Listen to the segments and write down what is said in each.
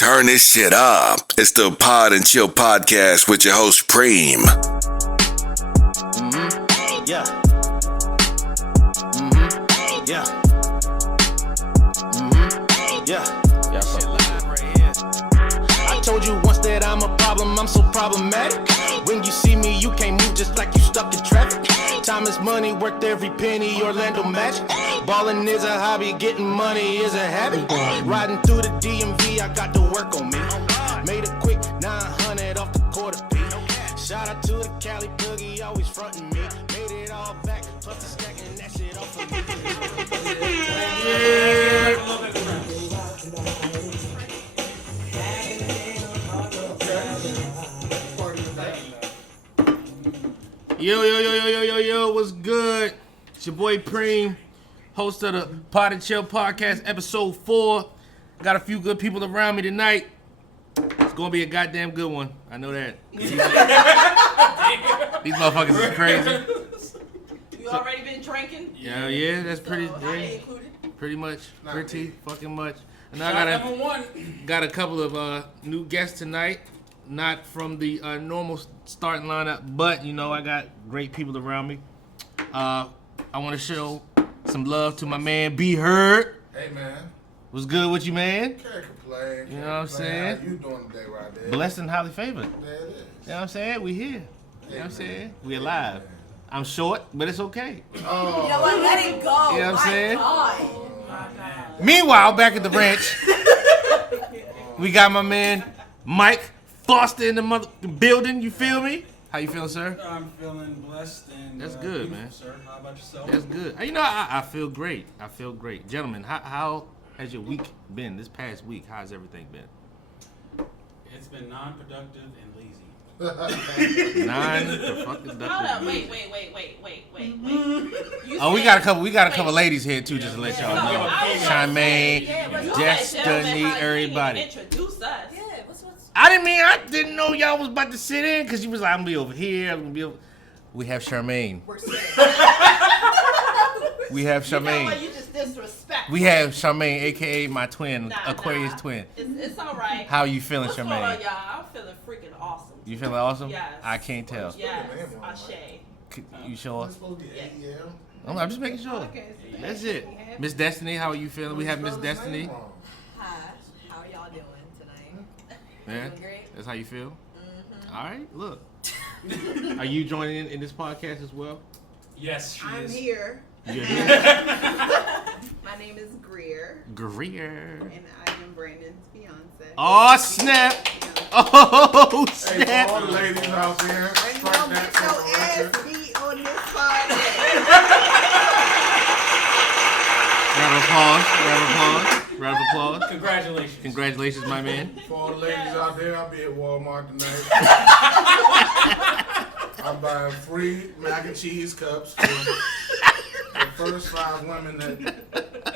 Turn this shit up. It's the Pod and Chill podcast with your host, Preem. Yeah. Yeah. Yeah. I told you once that I'm a problem, I'm so problematic. When you see me, you can't move just like you stuck in traffic. Time is money, worked every penny, Orlando Magic. Ballin' is a hobby, getting money is a habit. Riding through the DMV, I got to work on me. Made a quick 900 off the quarter P. Shout out to the Cali Boogie, always frontin' me. Made it all back, plus the stacking that shit off of Yo, what's good? It's your boy Preem, host of the Pod and Chill podcast, episode 4. Got a few good people around me tonight. It's gonna be a goddamn good one. I know that. These motherfuckers is crazy. You already been drinking? Yeah, that's pretty. So, Yeah, pretty much. Pretty fucking much. And I got a couple of new guests tonight. Not from the normal starting lineup, but you know I got great people around me. I want to show some love to my man B Heard. Hey man, What's good with you, man? can't complain. You know what I'm saying? How you doing today, right there? Blessed and highly favored. There it is. You know what I'm saying? We here. You know what I'm saying? We alive. I'm short, but it's okay. Oh, You know what? Let it go. You know what I'm saying? God. Meanwhile, back at the ranch, we got my man Mike Foster in the building. You feel me? How you feeling, sir? I'm feeling blessed and That's good, beautiful, man. Sir, how about yourself? That's good. You know, I feel great. I feel great. Gentlemen, how has your week been this past week? How's everything been? It's been non-productive and lazy. Non-productive. Hold up. Wait. Oh, we got a couple ladies here too, just to let y'all know. Charmaine, Destiny, everybody. Introduce us. Yeah, what's I didn't know y'all was about to sit in because you was like, I'm gonna be over here. I'm gonna be over. We have Charmaine. we're saying? We have You know what? Charmaine. You just disrespect. We have Charmaine, aka my twin, Nah, Aquarius nah. twin. It's all right. How you feeling, What's going on, Charmaine? y'all? I'm feeling freaking awesome. You feeling awesome? Yes. I can't tell. Yes, Ashe. You sure? it's supposed to be 8 a.m. I'm just making sure. That's it. Miss Destiny, how are you feeling? We have Miss Spelled his Destiny. name wrong. Hi, how are y'all doing tonight? Yeah, Doing great? that's how you feel. All right, look. Are you joining in this podcast as well? Yes, she I'm is. here. You're here. My name is Greer, Greer. and I am Brandon's fiance. Oh snap! Fiance. Oh Hey, for all the snap! ladies out there, And strike don't that get no for the ass record. beat on this podcast. Round of applause. Congratulations. Congratulations, my man. For all the ladies out there, I'll be at Walmart tonight. I'm buying free mac and cheese cups for the first 5 women that.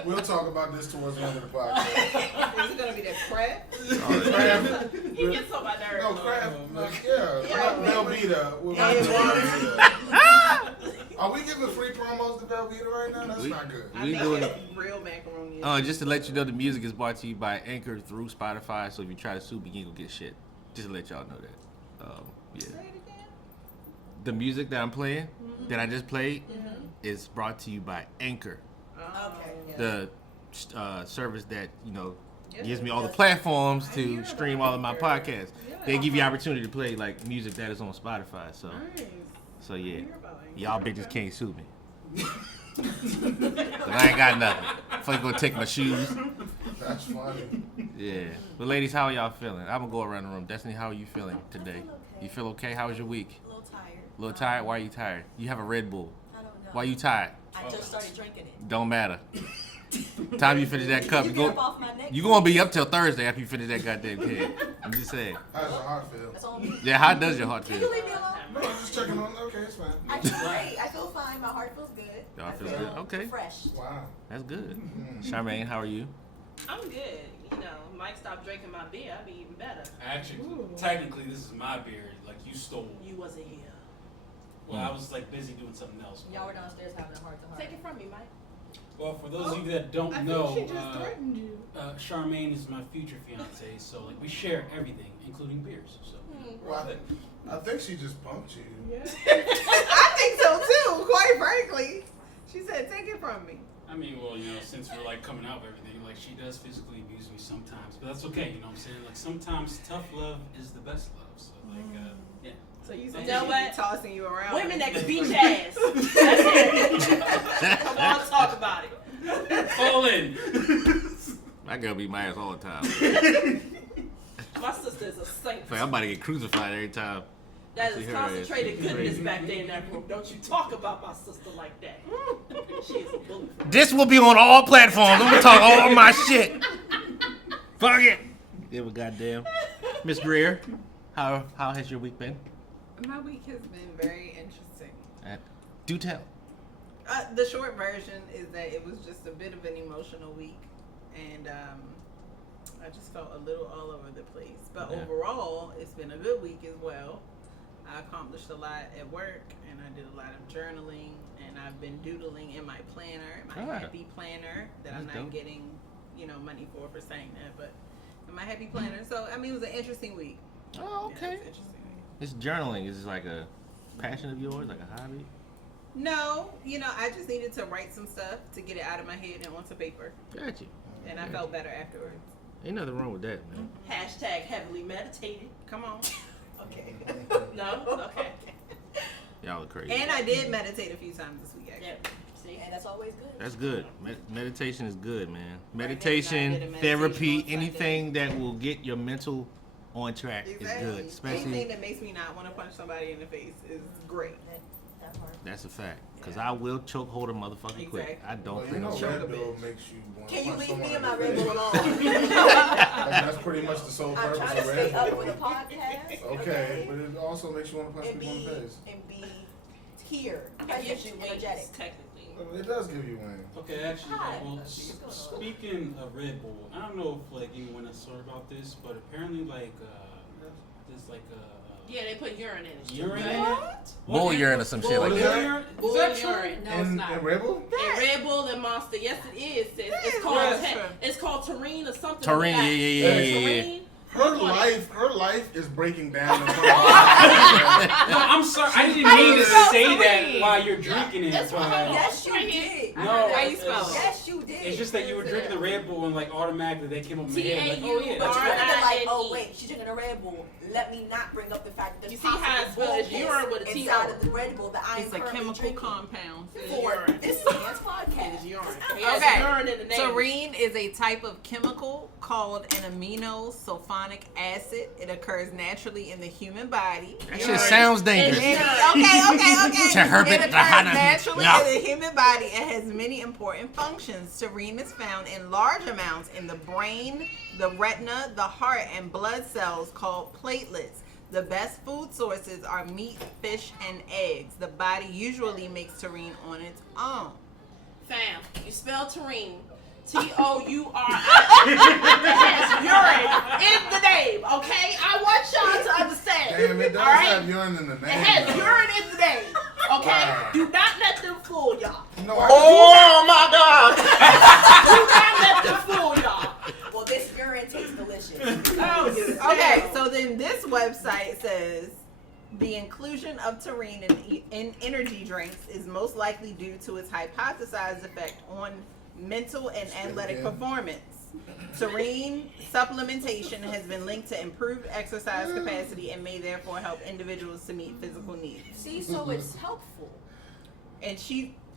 We'll talk about this towards the end of the podcast. Is it gonna be that crap? Crab, He gets on my nerves. no crab, yeah. Velveeta. We'll Yeah, buy Velveeta. Are we giving free promos to Velveeta right now? That's not good. I We think doing it's real macaroni. Just to let you know, the music is brought to you by Anchor through Spotify. So if you try to sue me, you ain't gonna get shit. Just to let y'all know that. Yeah. Say it again. The music that I'm playing, that I just played, is brought to you by Anchor, Okay. Yeah. the service that gives me all the platforms to stream all of my podcasts. They give you opportunity to play like music that is on Spotify. So, Nice. so yeah, Hear about it. y'all bitches can't sue me. 'Cause I ain't got nothing. Fuck, gonna take my shoes. That's funny. Yeah. But ladies, how are y'all feeling? I'm gonna go around the room. Destiny, how are you feeling today? You feel okay? How was your week? A little tired. A little tired? Why are you tired? You have a Red Bull. I don't know. Why you tired? I just started drinking it. Don't matter. Time you finish that cup, You get up off my neck. you gonna be up till Thursday after you finish that goddamn keg. I'm just saying. How's your heart feel? That's all me. Yeah, how does your heart Can feel? you leave me alone? No, I'm just checking on. Okay, it's fine. I feel great. I feel fine. My heart feels good. Your heart I feels feel good? Okay. Fresh. Wow. That's good. Charmaine, how are you? I'm good. You know, Mike stopped drinking my beer. I'd be even better. Actually, technically, this is my beer. Like, you stole. You wasn't here. Well, I was like busy doing something else. Y'all were downstairs having a heart to heart. Take it from me, Mike. Well, for those of you that don't I know, think she just threatened you. Charmaine is my future fiance, so like we share everything, including beers. So. Well, I think she just punked you. Yeah. I think so too, quite frankly. She said, take it from me. I mean, well, since we're like coming out with everything, like she does physically abuse me sometimes, but that's okay. You know what I'm saying? Like sometimes tough love is the best love. So like, yeah. So you You know what? tossing you around. Women that can beat your ass. That's it. Come on, talk about it. Fall in. My girl beat my ass all the time. My sister is a saint. I'm about to get crucified every time. That See is her concentrated ass. goodness Crazy. back there in that room. Don't you talk about my sister like that. She is a bully. This will be on all platforms. I'm gonna talk all my shit. Fuck it. Give a goddamn. Miss Greer, how has your week been? My week has been very interesting. Do tell. The short version is that it was just a bit of an emotional week, and I just felt a little all over the place. But Yeah. overall, it's been a good week as well. I accomplished a lot at work, and I did a lot of journaling, and I've been doodling in my planner, my happy planner that I'm That's not dope. getting, money for saying that, but in my happy planner. So I mean, it was an interesting week. Oh, Yeah, it okay. was an interesting week. This journaling is like a passion of yours, like a hobby. No, I just needed to write some stuff to get it out of my head and onto paper, Got you. and I felt better afterwards. Ain't nothing wrong with that, man. Hashtag heavily meditated. Come on. Okay. No? Okay. Y'all are crazy. And I did meditate a few times this week, actually. Yeah. See? And that's always good. That's good. Meditation is good, man. I did a Meditation, meditation therapy, on Sunday. anything that will get your mental on track is good. Anything Especially, that makes me not want to punch somebody in the face is great. That part. that's a fact. Because I will choke hold a motherfucker quick. Exactly. I don't Well, play no choke shit. Red a Bull bitch. makes you want to Can you punch leave someone me and in my the Red face. Bull alone? Like, that's pretty much the sole I'm purpose trying to of stay Red up Bull. for the podcast. Okay, but it also makes you want to punch And people in the be face. here, It gives present, you energetic. wings, technically. It does give you wings. Okay, actually, Hi. well, What's going on? speaking of Red Bull, I don't know if like anyone has heard about this, but apparently there's like Yeah, they put urine in it. urine in it. What? Bull urine or some shit like Bull that. Urine? Bull Is that true? urine. No, it's In not. Red Bull? And Red Bull and Monster, yes it is. Sis. It's is called Monster. it's called Taurine or something. Taurine, like that. yeah. Taurine. Her life is breaking down in front of her. No, I'm sorry. I didn't mean to spell say Taurine? that while you're drinking it. That's what but- Yes, you Right here. did. No, How you spell it's- it? Yes, you did. It's just that you were drinking the Red Bull and like automatically they came up in my head like, oh yeah. But you would have been like, oh R-I-N-E. wait, she's drinking a Red Bull. Let me not bring up the fact that You there's see how it's possible spelled? It's bullness urine with a T inside O. of the Red Bull that I am It's a currently chemical drinking compound. for Urine. this man's podcast. It's urine. Okay. It has urine in the name. Taurine is a type of chemical called an aminosulfonic acid. It occurs naturally in the human body. That shit sounds dangerous. Okay. It Terpenes, occurs Tahana. naturally Yeah. in the human body and has many important functions. Taurine is found in large amounts in the brain, the retina, the heart, and blood cells called platelets. The best food sources are meat, fish, and eggs. The body usually makes taurine on its own. Fam, you spell Taurine. T-O-U-R-I-N. It has urine in the name, okay? I want y'all to understand. Damn, it does all right? have urine in the name. It has urine in the name, okay? Wow. Do not let them fool y'all. No, Oh my God! Do not let them fool y'all. Well, this urine tastes delicious. Oh, Okay, so then this website says the inclusion of taurine in energy drinks is most likely due to its hypothesized effect on mental and athletic performance. Taurine supplementation has been linked to improved exercise capacity and may therefore help individuals to meet physical needs. See, so it's helpful. And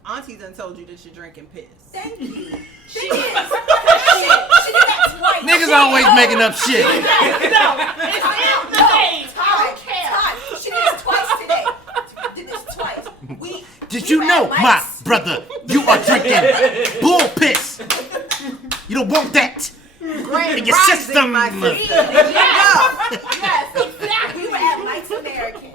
Auntie done told you that you're drinking piss. Thank you. She is. She did that twice. Niggas always making up shit. No, it's in the name. I don't care. Todd, she did this twice today. Did this twice. Did you know, my brother, you are drinking bull piss? You don't want that Grand in your rising, system. my sister. Yes, exactly. We were at Mike's American.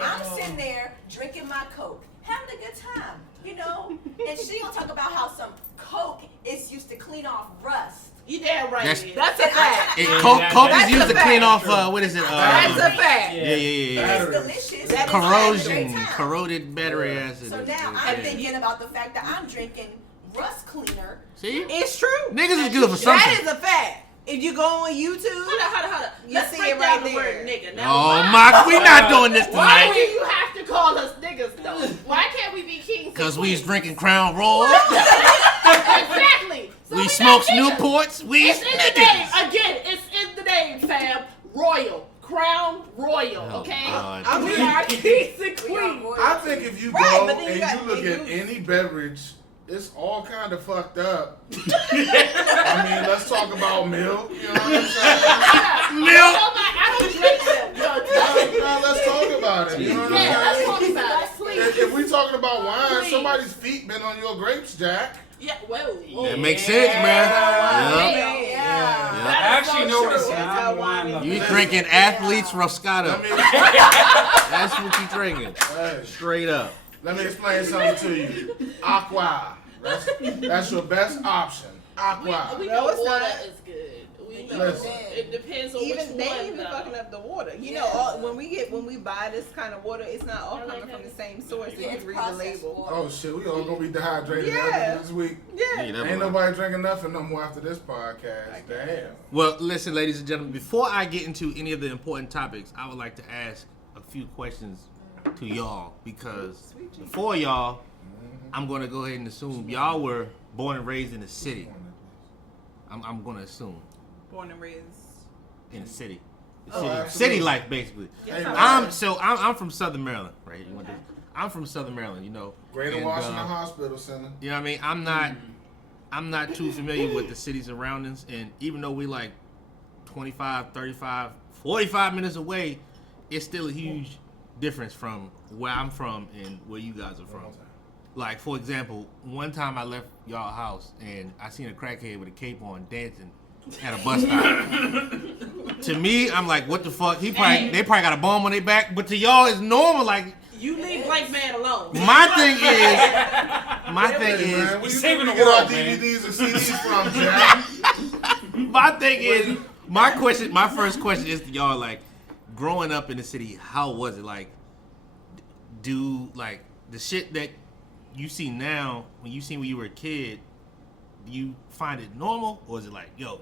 I'm sitting there drinking my Coke, having a good time, and she gonna talk about how some Coke is used to clean off rust. You damn right. That's- it is. That's a fact. Coke That's is used a to clean fact. off, what is it? That's a fact. Yeah. It's delicious. That is Corrosion, Great time. corroded battery acid. So is now good. I'm Yeah. thinking about the fact that I'm drinking rust cleaner. See? It's true. Niggas is good for something. That is a fact. If you go on YouTube, Hold on. you Let's see break it down right the word there. nigga. Now, Oh why- my, we not doing this Why do tonight. you have to call us niggas though? Why can't we be kings? and Cause we was queens? drinking Crown Royal. Exactly. So We got smoked niggas. Newports. We It's in the name. niggas. Again, it's in the name, fam. Royal. Crown Royal, okay? God. I We mean, are kings and queens. I think if you Right, go but then you and got- you look and at you- any beverage, it's all kind of fucked up. I mean, let's talk about milk. You know what I'm saying? Milk. I don't drink them. No, let's talk about it. You know what Yeah, I'm let's saying? talk about it. Please. If we talking about wine, Please. somebody's feet been on your grapes, Jack. Yeah, whoa. That makes sense, man. Yeah. Yeah. I actually know so this. true. And That's how I'm wine wine lover. You drinking athletes Roscato. Let me, That's what you drinking. hey, Straight up. let me explain something to you. Aqua. That's your best option. Aqua. We No, know it's water not. is good. We know Listen. it depends on Even which they one. ain't even though. fucking up the water. You Yeah. know, when we buy this kind of water, it's not all I like coming from that. the same source. Yeah, If it's you read the processed label. water. Oh shit, we all gonna be dehydrated Yeah. after this week. Yeah. Ain't nobody drinking nothing no more after this podcast. Damn. Well, listen, ladies and gentlemen, before I get into any of the important topics, I would like to ask a few questions to y'all because before y'all, I'm going to go ahead and assume y'all were born and raised in the city. I'm going to assume Born and raised. in the city. Oh, City, absolutely. city life, basically. Hey, I'm from Southern Maryland, right? You want this? I'm from Southern Maryland, you know. Greater and, Washington Hospital Center. You know what I mean? I'm not too familiar with the city's surroundings, and even though we like 25, 35, 45 minutes away, it's still a huge difference from where I'm from and where you guys are from. Like, for example, one time I left y'all house and I seen a crackhead with a cape on dancing at a bus stop. To me, I'm like, what the fuck? They probably got a bomb on their back, but to y'all, it's normal. Like, You leave black man alone. my thing is, Hey, man, where you saving think the we get our world, man. DVDs and CDs from, Jack? my thing is, my first question is to y'all, like, growing up in the city, how was it? Like, like, the shit that you see now, when you seen when you were a kid, do you find it normal? Or is it like, yo,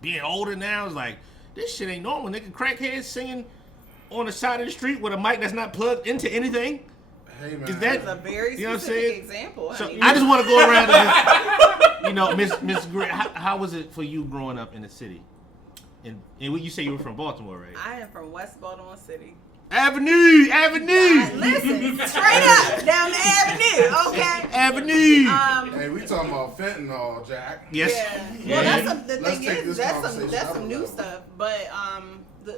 being older now is like, this shit ain't normal. Nigga, crackheads singing on the side of the street with a mic that's not plugged into anything. Hey, man. Is that- That's a very You know what I'm specific saying? example. So honey. I just want to go around and just, you know, Miss Gray, how was it for you growing up in the city? And what you say you were from Baltimore, right? I am from West Baltimore City. Avenue. Listen, straight up down the avenue, okay? Avenue. Hey, we talking about fentanyl, Jack. Yes. Yeah. Well, that's some, the Let's thing take is this that's conversation some up a new level. stuff. But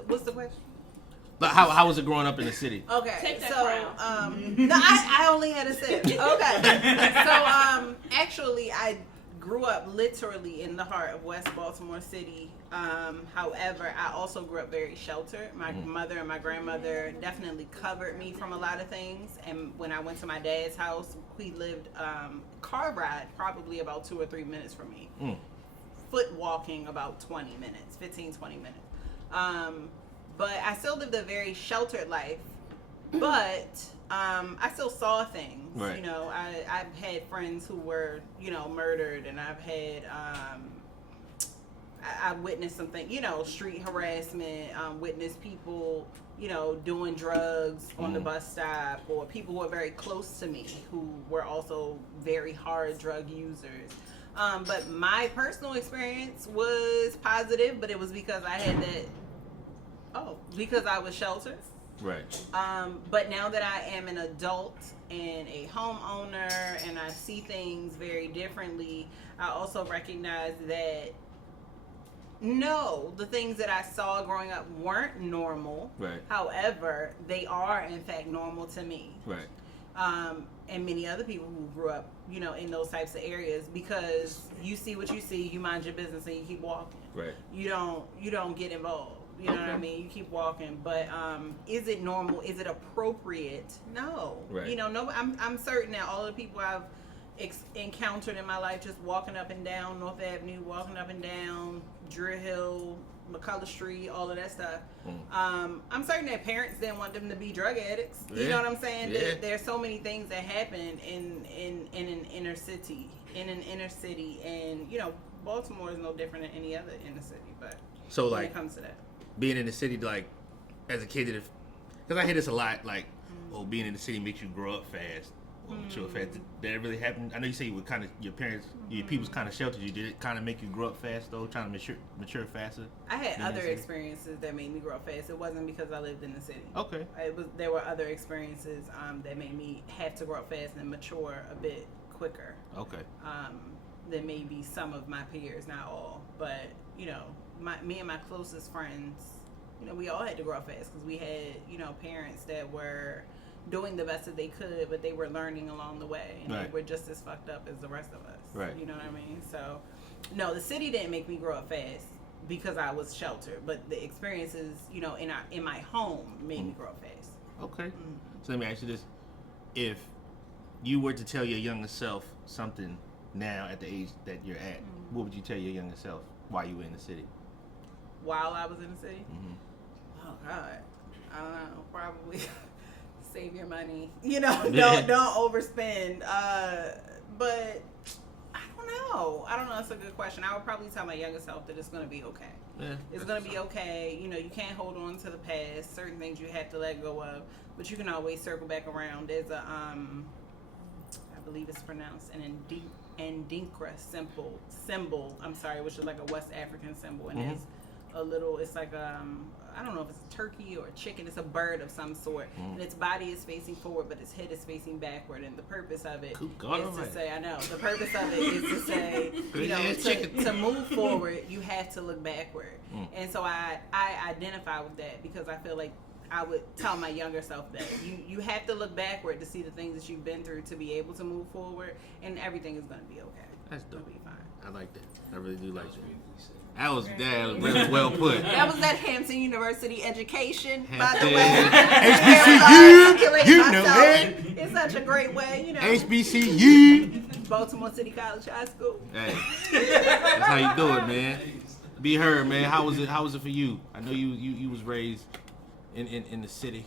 what's the question? But how was it growing up in the city? Okay, Take that so crown. no, I only had a sip. Okay, so actually, I grew up literally in the heart of West Baltimore City. However, I also grew up very sheltered. My mother and my grandmother definitely covered me from a lot of things. And when I went to my dad's house, we lived car ride probably about 2 or 3 minutes from me. Foot walking about 20 minutes, 15, 20 minutes. But I still lived a very sheltered life. But I still saw things. Right. You know, I've had friends who were, you know, murdered, and I've had I witnessed something, you know, street harassment, witnessed people, you know, doing drugs on the bus stop, or people who were very close to me who were also very hard drug users. But my personal experience was positive, but it was because I had because I was sheltered. Right. But now that I am an adult and a homeowner and I see things very differently, I also recognize that no, the things that I saw growing up weren't normal. Right. However, they are in fact normal to me. Right. And many other people who grew up, you know, in those types of areas, because you see what you see, you mind your business and you keep walking. Right. You don't get involved. You know what I mean? You keep walking. But is it normal? Is it appropriate? No. Right. You know, no. I'm certain that all the people I've encountered in my life, just walking up and down North Avenue, walking up and down Drew Hill, McCullough Street, all of that stuff. I'm certain that parents didn't want them to be drug addicts. You Yeah. know what I'm saying? Yeah. There's so many things that happen in an inner city, and you know, Baltimore is no different than any other inner city. But So when like it comes to that, being in the city, like as a kid, because I hear this a lot, like, oh, being in the city makes you grow up fast. Mature fast. Did that really happen? I know you say you were kind of your parents, your people's kind of sheltered you. Did it kind of make you grow up fast though, trying to mature faster? I had being in other the city? experiences that made me grow up fast. It wasn't because I lived in the city. Okay. There were other experiences that made me have to grow up fast and mature a bit quicker. Okay. Than maybe some of my peers, not all, but you know, me and my closest friends, you know, we all had to grow up fast because we had, you know, parents that were doing the best that they could, but they were learning along the way, and Right. they were just as fucked up as the rest of us. Right. You know what I mean? So, no, the city didn't make me grow up fast because I was sheltered, but the experiences, you know, in my home made me grow up fast. Okay. So let me ask you this: if you were to tell your younger self something now at the age that you're at, what would you tell your younger self while you were in the city? While I was in the city, oh God, I don't know, probably. Save your money, you know. Don't overspend. But I don't know. It's a good question. I would probably tell my younger self that it's gonna be okay. Yeah, it's gonna be okay. You know, you can't hold on to the past. Certain things you have to let go of, but you can always circle back around. There's a I believe it's pronounced an Ndinkra symbol. I'm sorry, which is like a West African symbol, and it's a little. It's like I don't know if it's a turkey or a chicken. It's a bird of some sort, and its body is facing forward, but its head is facing backward. And the purpose of it is to say, I know. The purpose of it is to say, you know, to move forward, you have to look backward. And so I identify with that because I feel like I would tell my younger self that you have to look backward to see the things that you've been through to be able to move forward, and everything is going to be okay. That's dope. It'll be fine. I like that. I really do like that. That was really well put. That was that Hampton University education, by the Hampton. way. HBCU, you know that. It's such a great way, you know. HBCU. Baltimore City College High School. Hey, that's how you do it, man. Be heard, man. How was it for you? I know you was raised in the city,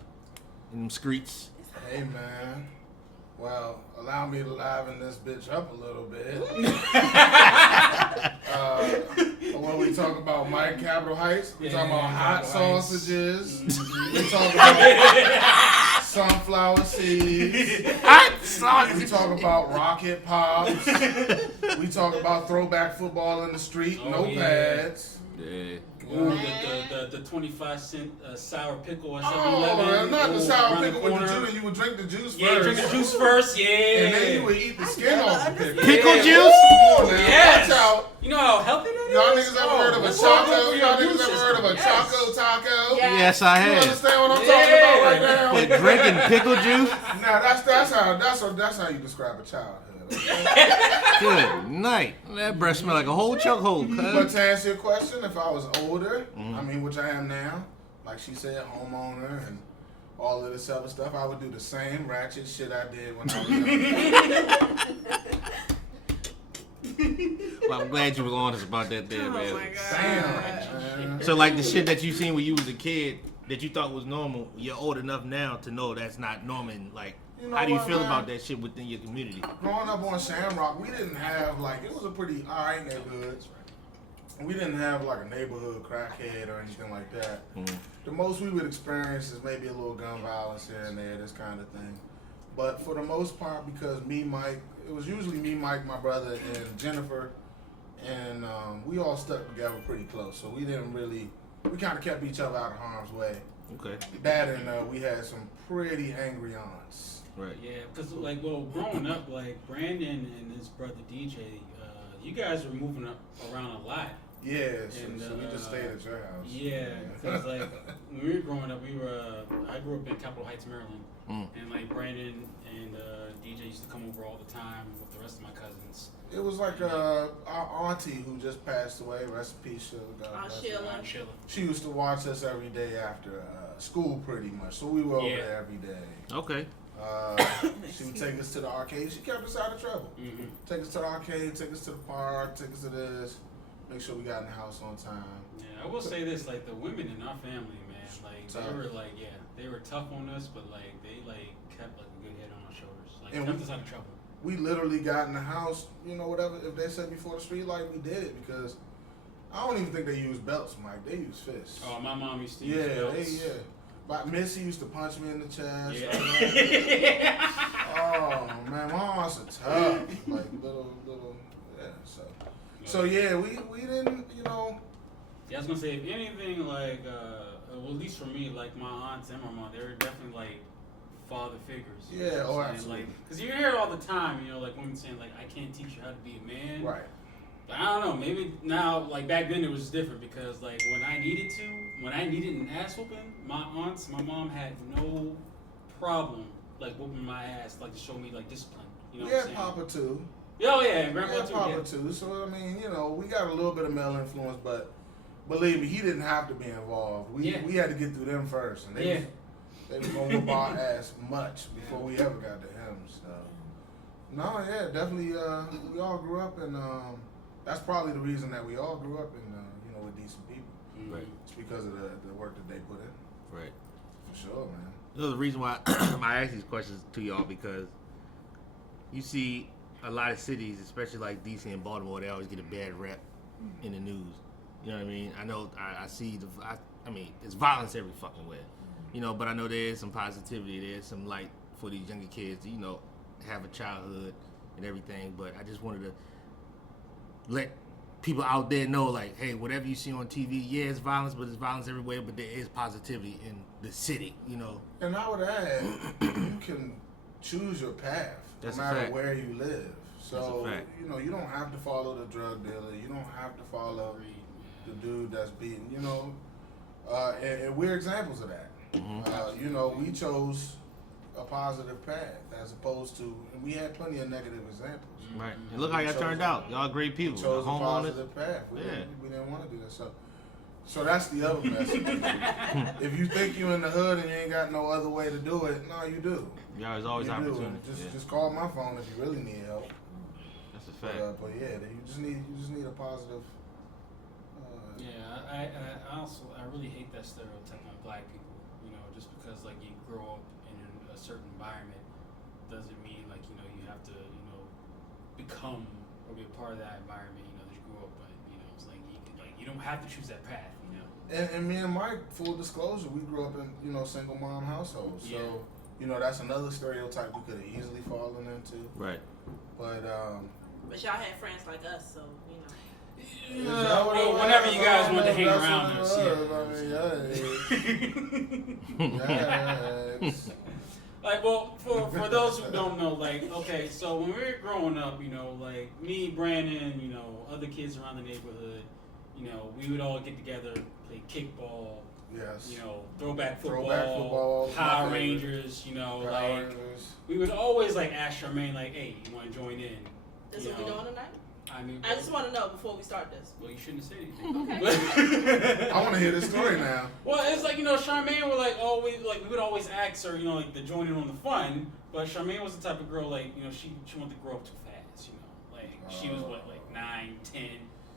in them streets. Hey, man. Well, allow me to liven this bitch up a little bit. When we talk about Mike Capitol Heights, we talk about hot sausages. We talk about sunflower seeds. Hot sausages. We talk about rocket pops. We talk about throwback football in the street, no pads. Yeah. Ooh, the 25-cent sour pickle or something. Oh, not the sour pickle with the juice. You would drink the juice first. Yeah, drink the juice first, yeah. And then you would eat the skin off the pickle. Pickle juice? Come on now, Yes. watch out. You know how healthy that is? Y'all niggas ever heard of a That's choco? all good Y'all for your niggas ever immune heard of a system. choco taco? Yes, I You have. understand what I'm talking about right now? But drinking pickle juice? Nah, that's how you describe a childhood. Okay? Good night. That breath smell like a whole chokehold, But cuz. to answer your question, if I was older, I mean, which I am now, like she said, homeowner and all of this other stuff, I would do the same ratchet shit I did when I was young. Well, I'm glad you was honest about that there, Oh man. my God. Damn. So like the shit that you seen when you was a kid that you thought was normal, you're old enough now to know that's not normal. And like, You know how do you what, feel man? about that shit within your community? Growing up on Shamrock, we didn't have, like, it was a pretty alright neighborhood. We didn't have, like, a neighborhood crackhead or anything like that. The most we would experience is maybe a little gun violence here and there, this kind of thing. But for the most part, because me, Mike, it was usually me, Mike, my brother, and Jennifer, and we all stuck together pretty close. So we didn't really, we kind of kept each other out of harm's way. Okay. That and we had some pretty angry aunts. Right. Yeah, because like, well, growing up, like Brandon and his brother DJ, you guys were moving around a lot. Yeah, so, And, so we just stayed at your house. Yeah, because like when we were growing up, I grew up in Capitol Heights, Maryland, and like Brandon and DJ used to come over all the time with the rest of my cousins. It was like our auntie who just passed away. Rest in peace, Sheila. God bless her. Aunt Sheila. She used to watch us every day after school, pretty much. So we were over there every day. Okay. She would take us to the arcade. She kept us out of trouble. Take us to the arcade, take us to the park, take us to this. Make sure we got in the house on time. Yeah, I will say this, like the women in our family, man, like Tough. they were like, they were tough on us, but like they like kept like a good head on our shoulders, like And kept us out of trouble. We literally got in the house, whatever. If they said before the street light, we did it because I don't even think they use belts, Mike. They use fists. Oh, my mom used to use belts. But Missy used to punch me in the chest. Yeah. Oh man, my mom's a tough, like little, yeah. So yeah, we didn't, Yeah, I was gonna say, if anything, like, well, at least for me, like my aunts and my mom, they were definitely like father figures. Yeah, know what I'm saying? absolutely. Like, because you hear it all the time, like women saying, like, I can't teach you how to be a man. right. But I don't know, maybe now, like back then it was different because, like, when I needed an ass whooping, my aunts, my mom had no problem, like, whooping my ass, like, to show me, like, discipline. You know what I'm saying? Papa too. Oh, yeah, and grandpa Yeah, too. Papa Yeah. too. So I mean, we got a little bit of male influence, but believe me, he didn't have to be involved. We had to get through them first, and they was gonna whoop our ass much before we ever got to him. So no, yeah, definitely. We all grew up, and that's probably the reason that we all grew up in, with decent people. Right. It's because of the work that they put in. Right. For sure, man. There's the reason why I ask these questions to y'all, because you see a lot of cities, especially like DC and Baltimore, they always get a bad rep in the news. You know what I mean? I know I see I mean, it's violence every fucking way. But I know there's some positivity, there's some light for these younger kids to, have a childhood and everything. But I just wanted to let people out there know, like, hey, whatever you see on TV, yeah, it's violence, but it's violence everywhere, but there is positivity in the city, And I would add, you can choose your path That's no a matter fact. where you live. So, That's a fact. you don't have to follow the drug dealer. You don't have to follow the dude that's beating, and we're examples of that. We chose a positive path as opposed to, and we had plenty of negative examples. Right. And look how y'all turned out. Y'all great people. We chose a Homeowners. positive path. We didn't want to do that. So that's the other message. If you think you're in the hood and you ain't got no other way to do it, no, you do. Yeah, there's always You do. opportunity. Just call my phone if you really need help. That's a fact. But yeah, you just need a positive. Yeah, I really hate that stereotype on black people. Just because like you grow up in a certain environment doesn't mean like you have to become or be a part of that environment that you grew up in. It's like you don't have to choose that path. And me and Mike, full disclosure, we grew up in single mom households. So that's another stereotype we could have easily fallen into. Right. But But y'all had friends like us, so Well, whenever you guys want to hang around us, yes. Like, well, for those who don't know, like, okay, so when we were growing up, like me, Brandon, other kids around the neighborhood, we would all get together, play kickball, Yes. Throwback Throwback football, Power my favorite. Rangers, Power like Rangers. we would always like ask Charmaine, like, hey, you want to join in? this is what we doing tonight? I mean, I just want to know before we start this. well, you shouldn't have said anything. Okay. I want to hear this story now. Well, it's like, Charmaine would we would always ask her, like to join in on the fun, but Charmaine was the type of girl, like, she wanted to grow up too fast, like she was like 9, 10,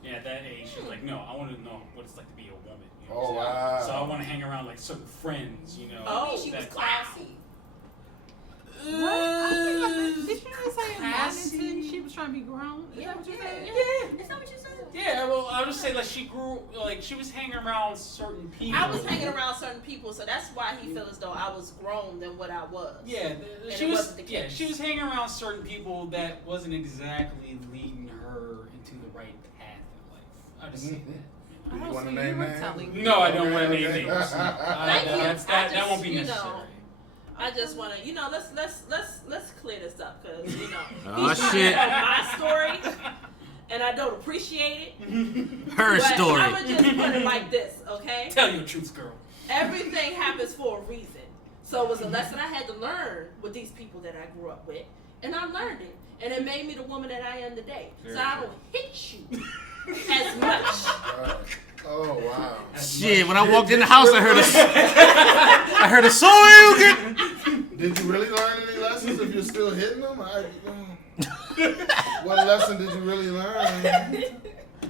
and at that age she was like, no, I want to know what it's like to be a woman. Oh, wow. So I want to hang around like certain friends, Oh, she was that- classy. What? Did you not say in Washington she was trying to be grown? Is that what you said? Yeah. Is that what you said? Yeah, well, I would just say like she grew, like she was hanging around certain people. I was hanging around certain people, so that's why he felt as though I was grown than what I was. Yeah, And she it was. wasn't the Yeah, case. she was hanging around certain people that wasn't exactly leading her into the right path in life. I just say that. Do you Oh, want to so name you were names? telling me. No, I don't want to Okay, name okay. names. Thank you. That won't be necessary. I just want to, let's clear this up because Oh, he's trying shit. to know my story, and I don't appreciate it. Her But story. I'm gonna just put it like this, okay? Tell your truth, girl. Everything happens for a reason. So it was a lesson I had to learn with these people that I grew up with, and I learned it, and it made me the woman that I am today. Very so I true. don't hit you as much. Oh, wow. Shit, when I walked in the house, I heard a soil. Did you really learn any lessons if you're still hitting them? What lesson did you really learn?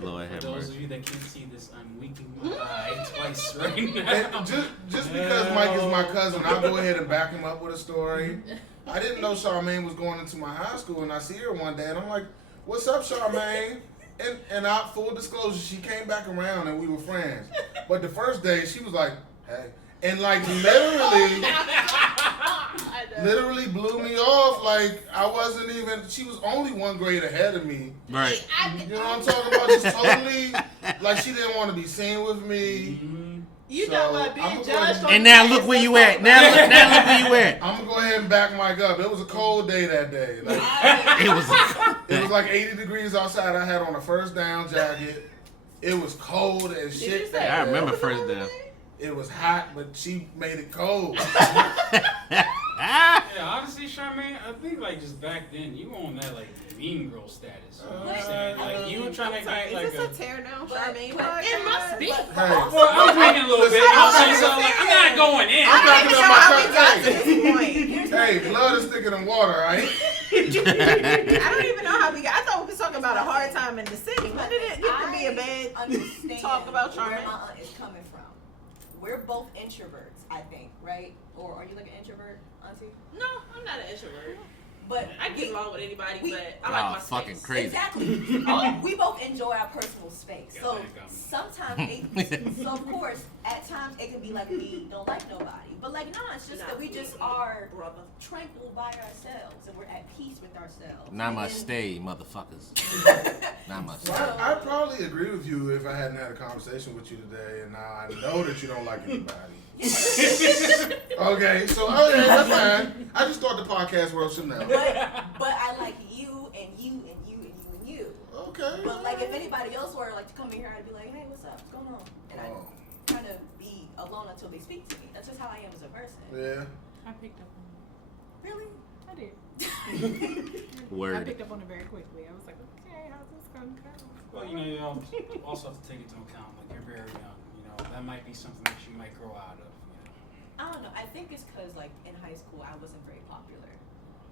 Lord For have those mercy. of you that can't see this, I'm winking my eye twice right And now. just because Mike is my cousin, I'll go ahead and back him up with a story. I didn't know Charmaine was going into my high school, and I see her one day, and I'm like, "What's up, Charmaine?" And full disclosure, she came back around, and we were friends. But the first day, she was like, "Hey," and like literally blew me off. Like I wasn't even. She was only 1 grade ahead of me. Right. You know what I'm talking about? Just totally like she didn't want to be seen with me. You So, talking about I'ma being go ahead judged on And the now past, look where let's you talk at. about Now it. look where you at. I'm gonna go ahead and back Mike up. It was a cold day that day. Like It was. it was like 80 degrees outside. I had on a first down jacket. It was cold as Did you shit. say I remember first down. down. It was hot, but she made it cold. Yeah, honestly, Charmaine, I think like just back then you were on that like mean girl status. You know what I'm saying? Like you were trying to act like Is this a tear down Charmaine podcast? It must be. Hey, Well, I'm tweaking a little bit. You know what I'm saying? So like, I'm not going in. I'm backing up my How we got to cousin. this point? Hey, blood is thicker than water, right? I don't even know how we got. I thought we was talking about a hard time in the city. When did it get to be a bad understand talk about where Charmaine? my aunt is coming from. We're both introverts, I think, right? Or are you like an introvert, Auntie? No, I'm not an introvert. But I get along with anybody, we- but I like Oh, my fucking space. crazy. Exactly. We both enjoy our personal space. Yeah, So there you go. sometimes, so of course, at times it can be like we don't like nobody. But like, no, it's just that we just are brother. tranquil by ourselves and we're at peace with ourselves. Namaste, motherfuckers. Namaste. Well, I'd probably agree with you if I hadn't had a conversation with you today, and now I know that you don't like anybody. Okay, so that's fine. I just thought the podcast world should know. But I like you and you and you and you and you. Okay. But like if anybody else were like to come in here, I'd be like, hey, what's up? What's going on? And I'd Oh, kind of be alone until they speak to me. That's just how I am as a person. yeah. I picked up on it. Really? I did. I Word. picked up on it very quickly. I was like, okay, how's this going to go? Well, you also have to take into account like you're very young. You know that might be something that you might grow out of. I don't know. I think it's because like in high school I wasn't very popular.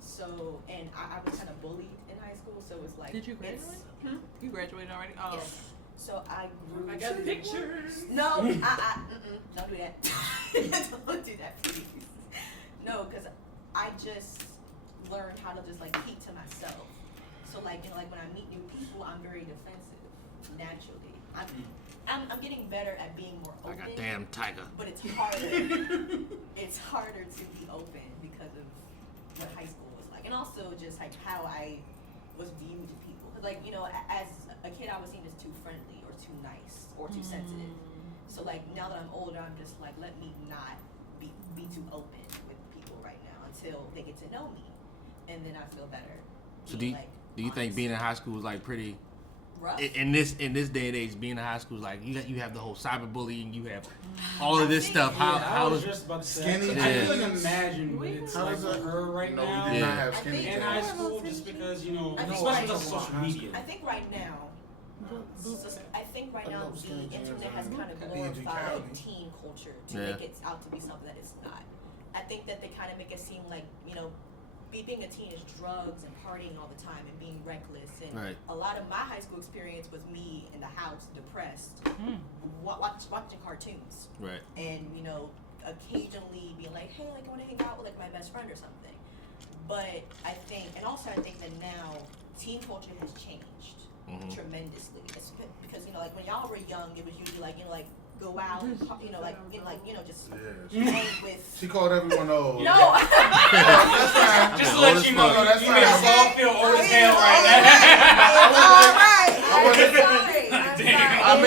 So and I was kind of bullied in high school. So it's like. Did you graduate? You graduated already? Oh. Yes. So I grew. I got pictures. No, don't do that. Don't do that, please. No, because I just learned how to just like keep to myself. So like like when I meet new people, I'm very defensive naturally. I'm getting better at being more open. Like a damn tiger. But it's harder. It's harder to be open because of what high school was like, and also just like how I was viewed to people. 'Cause like as a kid, I was seen as too friendly or too nice or too sensitive. So like now that I'm older, I'm just like, let me not be too open with people right now until they get to know me, and then I feel better. So being, do you think honest. being in high school is like pretty rough? in this day and age? Being in high school is like you have the whole cyberbullying, you have all of this stuff. I How was is just about to say. Skinny I jeans? couldn't imagine what it's How like is for that? her right No, now. we did Yeah. not have I skinny think- In jeans. high school, just because I think especially right because of now- social media. I think right now. I think right now know skinny the jeans internet has and kind of P&CP glorified County. teen culture to Yeah. make it out to be something that it's not. I think that they kind of make it seem like being a teen is drugs and partying all the time and being reckless. And Right. a lot of my high school experience was me in the house, depressed, watching cartoons, right? and occasionally being like, hey, like I want to hang out with like my best friend or something. But I think that now teen culture has changed tremendously. It's because like when y'all were young, it was usually like go out, and, just Yeah. hang with. She called everyone old. No. That's fine. Just to old let as you know, fuck. That's you made us fine. all feel old as hell right All right. I wasn't- I'm Damn.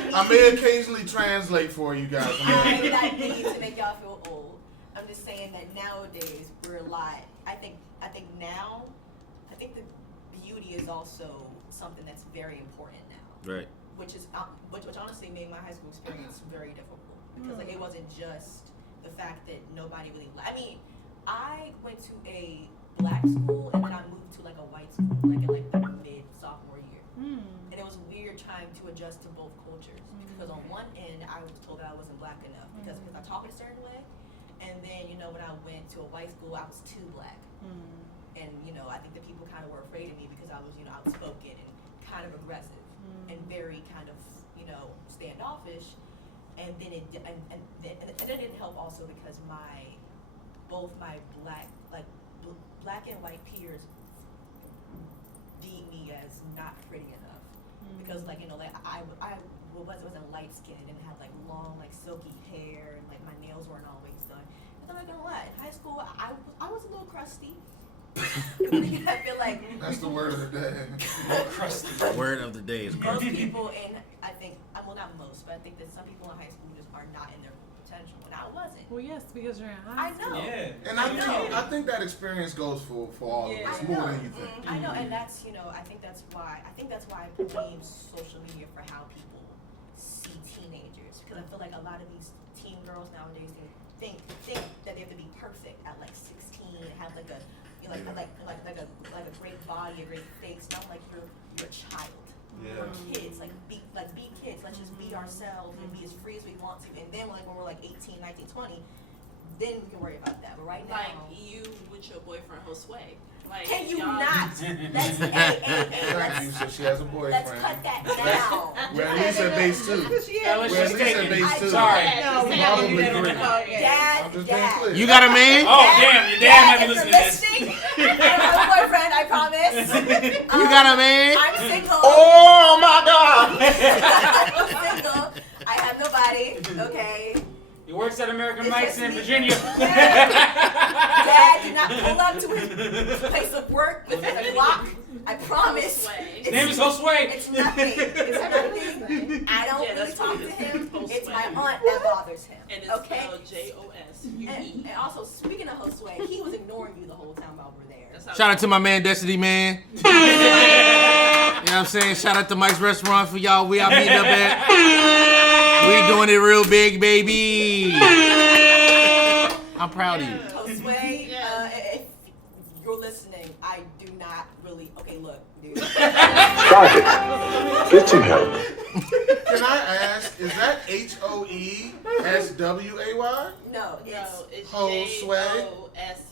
sorry. I may occasionally translate for you guys. I need to make y'all feel old. I'm just saying that nowadays we're a lot. I think the beauty is also something that's very important now. Right. Which honestly made my high school experience very difficult because like it wasn't just the fact that nobody really. I mean, I went to a black school and then I moved to like a white school like in like the mid sophomore year, and it was a weird time to adjust to both cultures because on one end I was told that I wasn't black enough because I talk a certain way, and then when I went to a white school I was too black, and I think that people kind of were afraid of me because I was outspoken and kind of aggressive. and very kind of, you know, standoffish. And then it didn't help also because both my black and white peers deemed me as not pretty enough because like, you know, like I wasn't light skinned and had like long like silky hair and like my nails weren't always done. And I'm not gonna lie, in high school I was a little crusty. I feel like that's the word of the day. Crusty. Word of the day is most crusty. people I think, well not most, but I think that some people in high school just are not in their potential, and I wasn't. Well, yes, because you're in high I know. Yeah. And I I think that experience goes for all of us I more know. than you think. I know, and that's, you know, I think that's why I blame social media for how people see teenagers, because I feel like a lot of these teen girls nowadays think that they have to be perfect at like 16 and have like a, you know, like a great body, a great face. And I'm like, you're a child. Yeah. We're kids. Like be kids. Let's just be ourselves and be as free as we want to. And then like when we're like 18, 19, 20, then we can worry about that. But right now, Like you with your boyfriend Josue. Like, can you y'all- not? Let's Thank you. So she has a boyfriend. let's cut that down. We're at least at base 2. Yeah, let's We're at just least take at it. base 2. Sorry. No, We we gotta probably do that on the agree. podcast. Dad, I'm just being Dad. clear. You got a man? Oh, damn, your dad might be if listening you're to this. listening, I have a boyfriend, I promise. You got a man? I'm single. Oh my God! I'm single. I have nobody. Okay. He works at American It's Mike's just in me. Virginia. Dad did not pull up to his place of work with a Glock. I promise. Josue. His name is Josue. It's nothing. It's nothing. I don't Yeah, really that's talk to weird. him. It's Josue. my aunt that bothers him. And it's Okay. spelled Josue. And also, speaking of Josue, he was ignoring you the whole time while we're there. That's how Shout out to my man Destiny, man. You know what I'm saying? Shout out to Mike's Restaurant for y'all. We out meeting up at. We doing it real big, baby. I'm proud of you. Josue, if you're listening, I do not really. Okay, look, dude. Sergeant, get some help. Can I ask, is that HOESWAY? No, it's. No, it's Josue. Josue.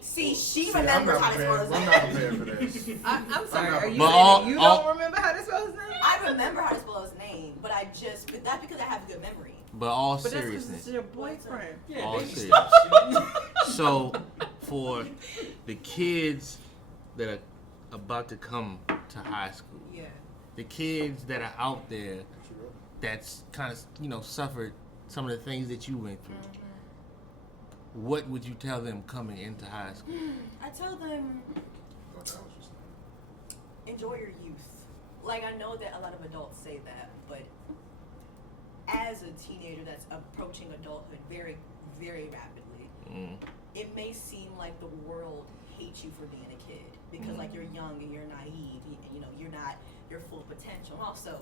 See, she See, I'm remembers not how to spell prepared. his I'm name. not prepared for this. I'm sorry. Are you But saying you all- don't remember how to spell his name? I remember how to spell his name, but that's because I have a good memory. But all But that's because seriousness. it's your boyfriend. Yeah, All baby serious. steps, shit. So, for the kids that are about to come to high school, Yeah. the kids that are out there that's kind of, you know, suffered some of the things that you went through, what would you tell them coming into high school? I tell them, enjoy your youth. Like, I know that a lot of adults say that, but as a teenager that's approaching adulthood very, very rapidly, it may seem like the world hates you for being a kid because, like, you're young and you're naive, and, you know, you're not your full potential. And also,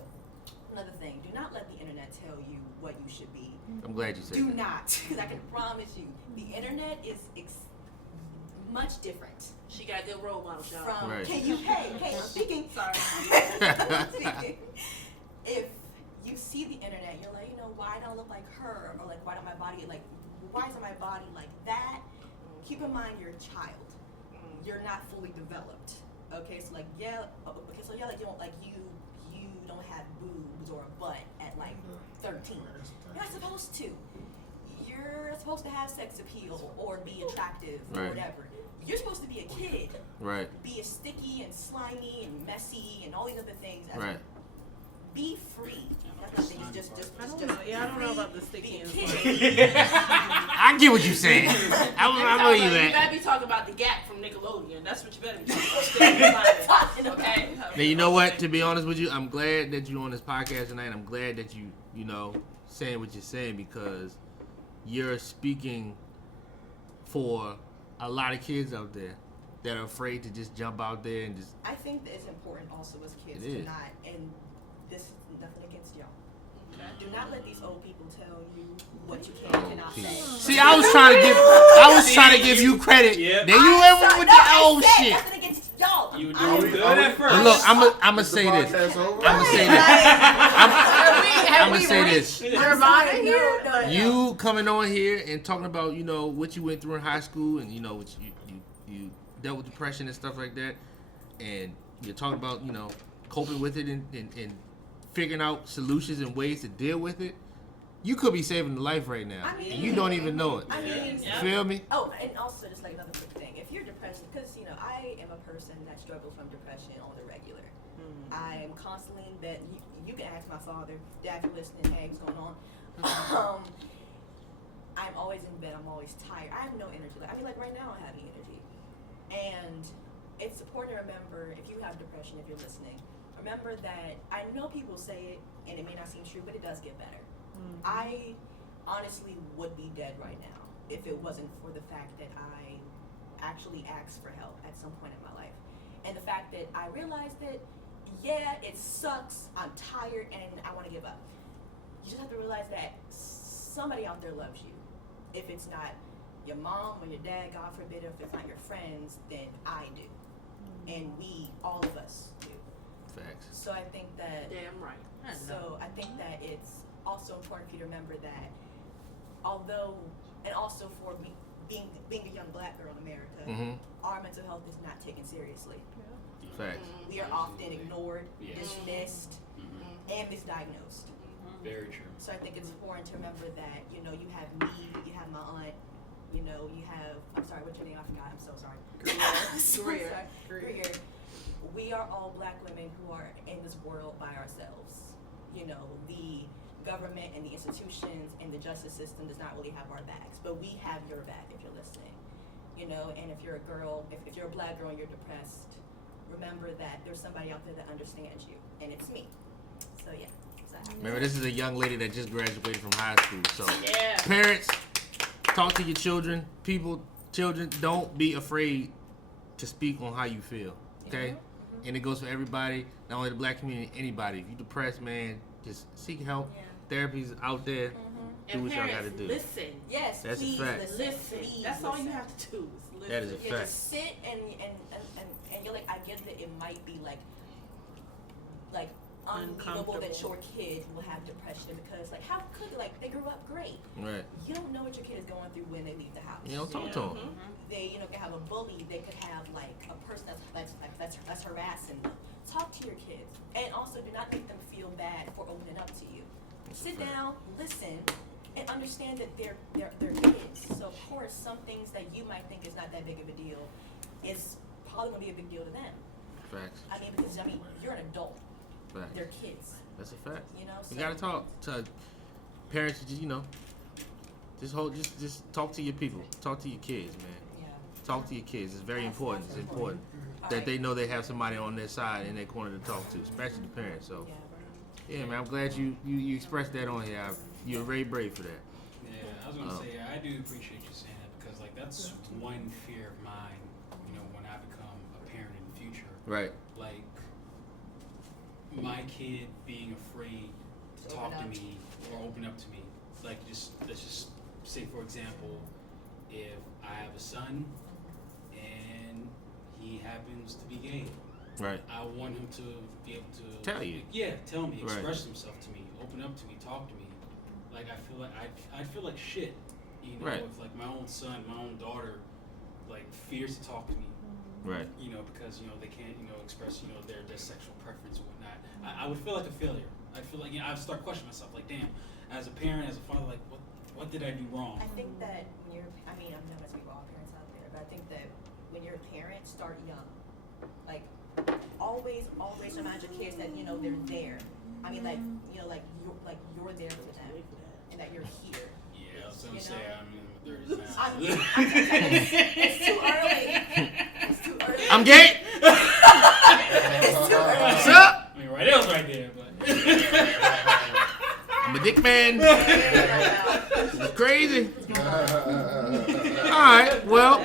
another thing, do not let the internet tell you what you should be. I'm glad you said Do that. not, because I can promise you, the internet is much different She got good role models, y'all. from. Right. Can you? Hey, I'm speaking. Sorry. I'm speaking. If you see the internet, you're like, you know, why don't I look like her, or like, why don't my body why isn't my body like that? Keep in mind, you're a child. You're not fully developed. Okay, so like, yeah. Okay, so yeah, like you don't have boobs or a butt at like 13. You're not supposed to. You're supposed to have sex appeal or be attractive or Right. whatever. You're supposed to be a kid. Right. Be as sticky and slimy and messy and all these other things. Right. Be free. That's not just I don't know. Yeah, I don't know about the sticky and slimy. I get what you're saying. I know you You that. better be talking about the Gap from Nickelodeon. That's what you better be talking about. Okay. Now, you know what? To be honest with you, I'm glad that you're on this podcast tonight. I'm glad that you know, saying what you're saying because you're speaking for a lot of kids out there that are afraid to just jump out there and just. I think that it's important also as kids It to is. not, and this is nothing against y'all. Do not let these old people tell you what you can and cannot say. See, I was trying to give you credit. Yep. Then you went with the old shit. Nothing against y'all. You were I'm- doing good at first. But look, I'ma Is the say this. podcast over? I'ma say this. Have I'ma we say reached this. Nirvana here? No. You coming on here and talking about, you know, what you went through in high school and, you know, what you dealt with depression and stuff like that. And you're talking about, you know, coping with it and figuring out solutions and ways to deal with it, you could be saving the life right now. I mean, and you don't even know it. I mean, you feel me? Oh, and also just like another quick thing, if you're depressed, because I am a person that struggles from depression on the regular. I'm constantly in bed. You can ask my father, Dad, if you're listening, hey, what's going on? I'm always in bed. I'm always tired. I have no energy. I mean, like right now, I have energy, and it's important to remember if you have depression, if you're listening, remember that I know people say it, and it may not seem true, but it does get better. I honestly would be dead right now if it wasn't for the fact that I actually asked for help at some point in my life. And the fact that I realized that, yeah, it sucks, I'm tired, and I want to give up. You just have to realize that somebody out there loves you. If it's not your mom or your dad, God forbid, if it's not your friends, then I do. And we, all of us do. Facts. So I think that... Damn right. So I think that it's also important for you to remember that although, and also for being a young black girl in America, our mental health is not taken seriously. Facts. We are often ignored, dismissed, and misdiagnosed. Very true. So I think it's important to remember that, you have me, you have my aunt, you have, I'm sorry, what's your name? I forgot, I'm so sorry. Greer. We are all black women who are in this world by ourselves. The government and the institutions and the justice system does not really have our backs, but we have your back if you're listening. And if you're a girl, if you're a black girl and you're depressed, remember that there's somebody out there that understands you, and it's me. So yeah. Remember, this is a young lady that just graduated from high school. So parents, talk to your children. Children, don't be afraid to speak on how you feel. Okay? And it goes for everybody, not only the black community, anybody. If you're depressed, man, just seek help. Therapy's out there. Do what y'all gotta do. Listen. Yes, that's please a fact. Listen. Please That's all you listen. have to do. Is listen. That is a fact. Just sit and you're like, I get that it might be like unbelievable that your kid will have depression because how could they grew up great. Right. You don't know what your kid is going through when they leave the house. You don't talk to them. They can have a bully. They could have a person that's harassing them. Talk to your kids, and also do not make them feel bad for opening up to you. Sit down, listen, and understand that they're kids. So of course, some things that you might think is not that big of a deal is probably gonna be a big deal to them. Facts. Because you're an adult. Facts. They're kids. That's a fact. So You gotta talk to parents. Just talk to your people. Talk to your kids, man. Yeah. Talk to your kids. It's very important. It's important that they know they have somebody on their side in their corner to talk to, especially the parents. So, yeah, man, I'm glad you expressed that on here. You're very brave for that. Yeah, I was gonna say I do appreciate you saying that because that's one fear of mine. When I become a parent in the future. Right. My kid being afraid to talk to me or open up to me. Let's just say, for example, if I have a son and he happens to be gay, right? I want him to be able to tell you. Yeah, tell me, express right. himself to me, open up to me, talk to me. I feel like shit, right. if my own son, my own daughter, fears to talk to me. Right. Because they can't express their sexual preference and whatnot. I would feel like a failure. I feel like I'd start questioning myself. Damn, as a parent, as a father, what did I do wrong? I think that when I know that's all parents out there, but I think that when you're a parent, start young. Always remind your kids that they're there. You're there for them, and that you're here. Yeah, I was gonna say I'm in the 30s I'm now. it's too early. It's too early. I'm gay. It's too early. What's up? Right else right there, but I'm a dick man. It's crazy. All right, well,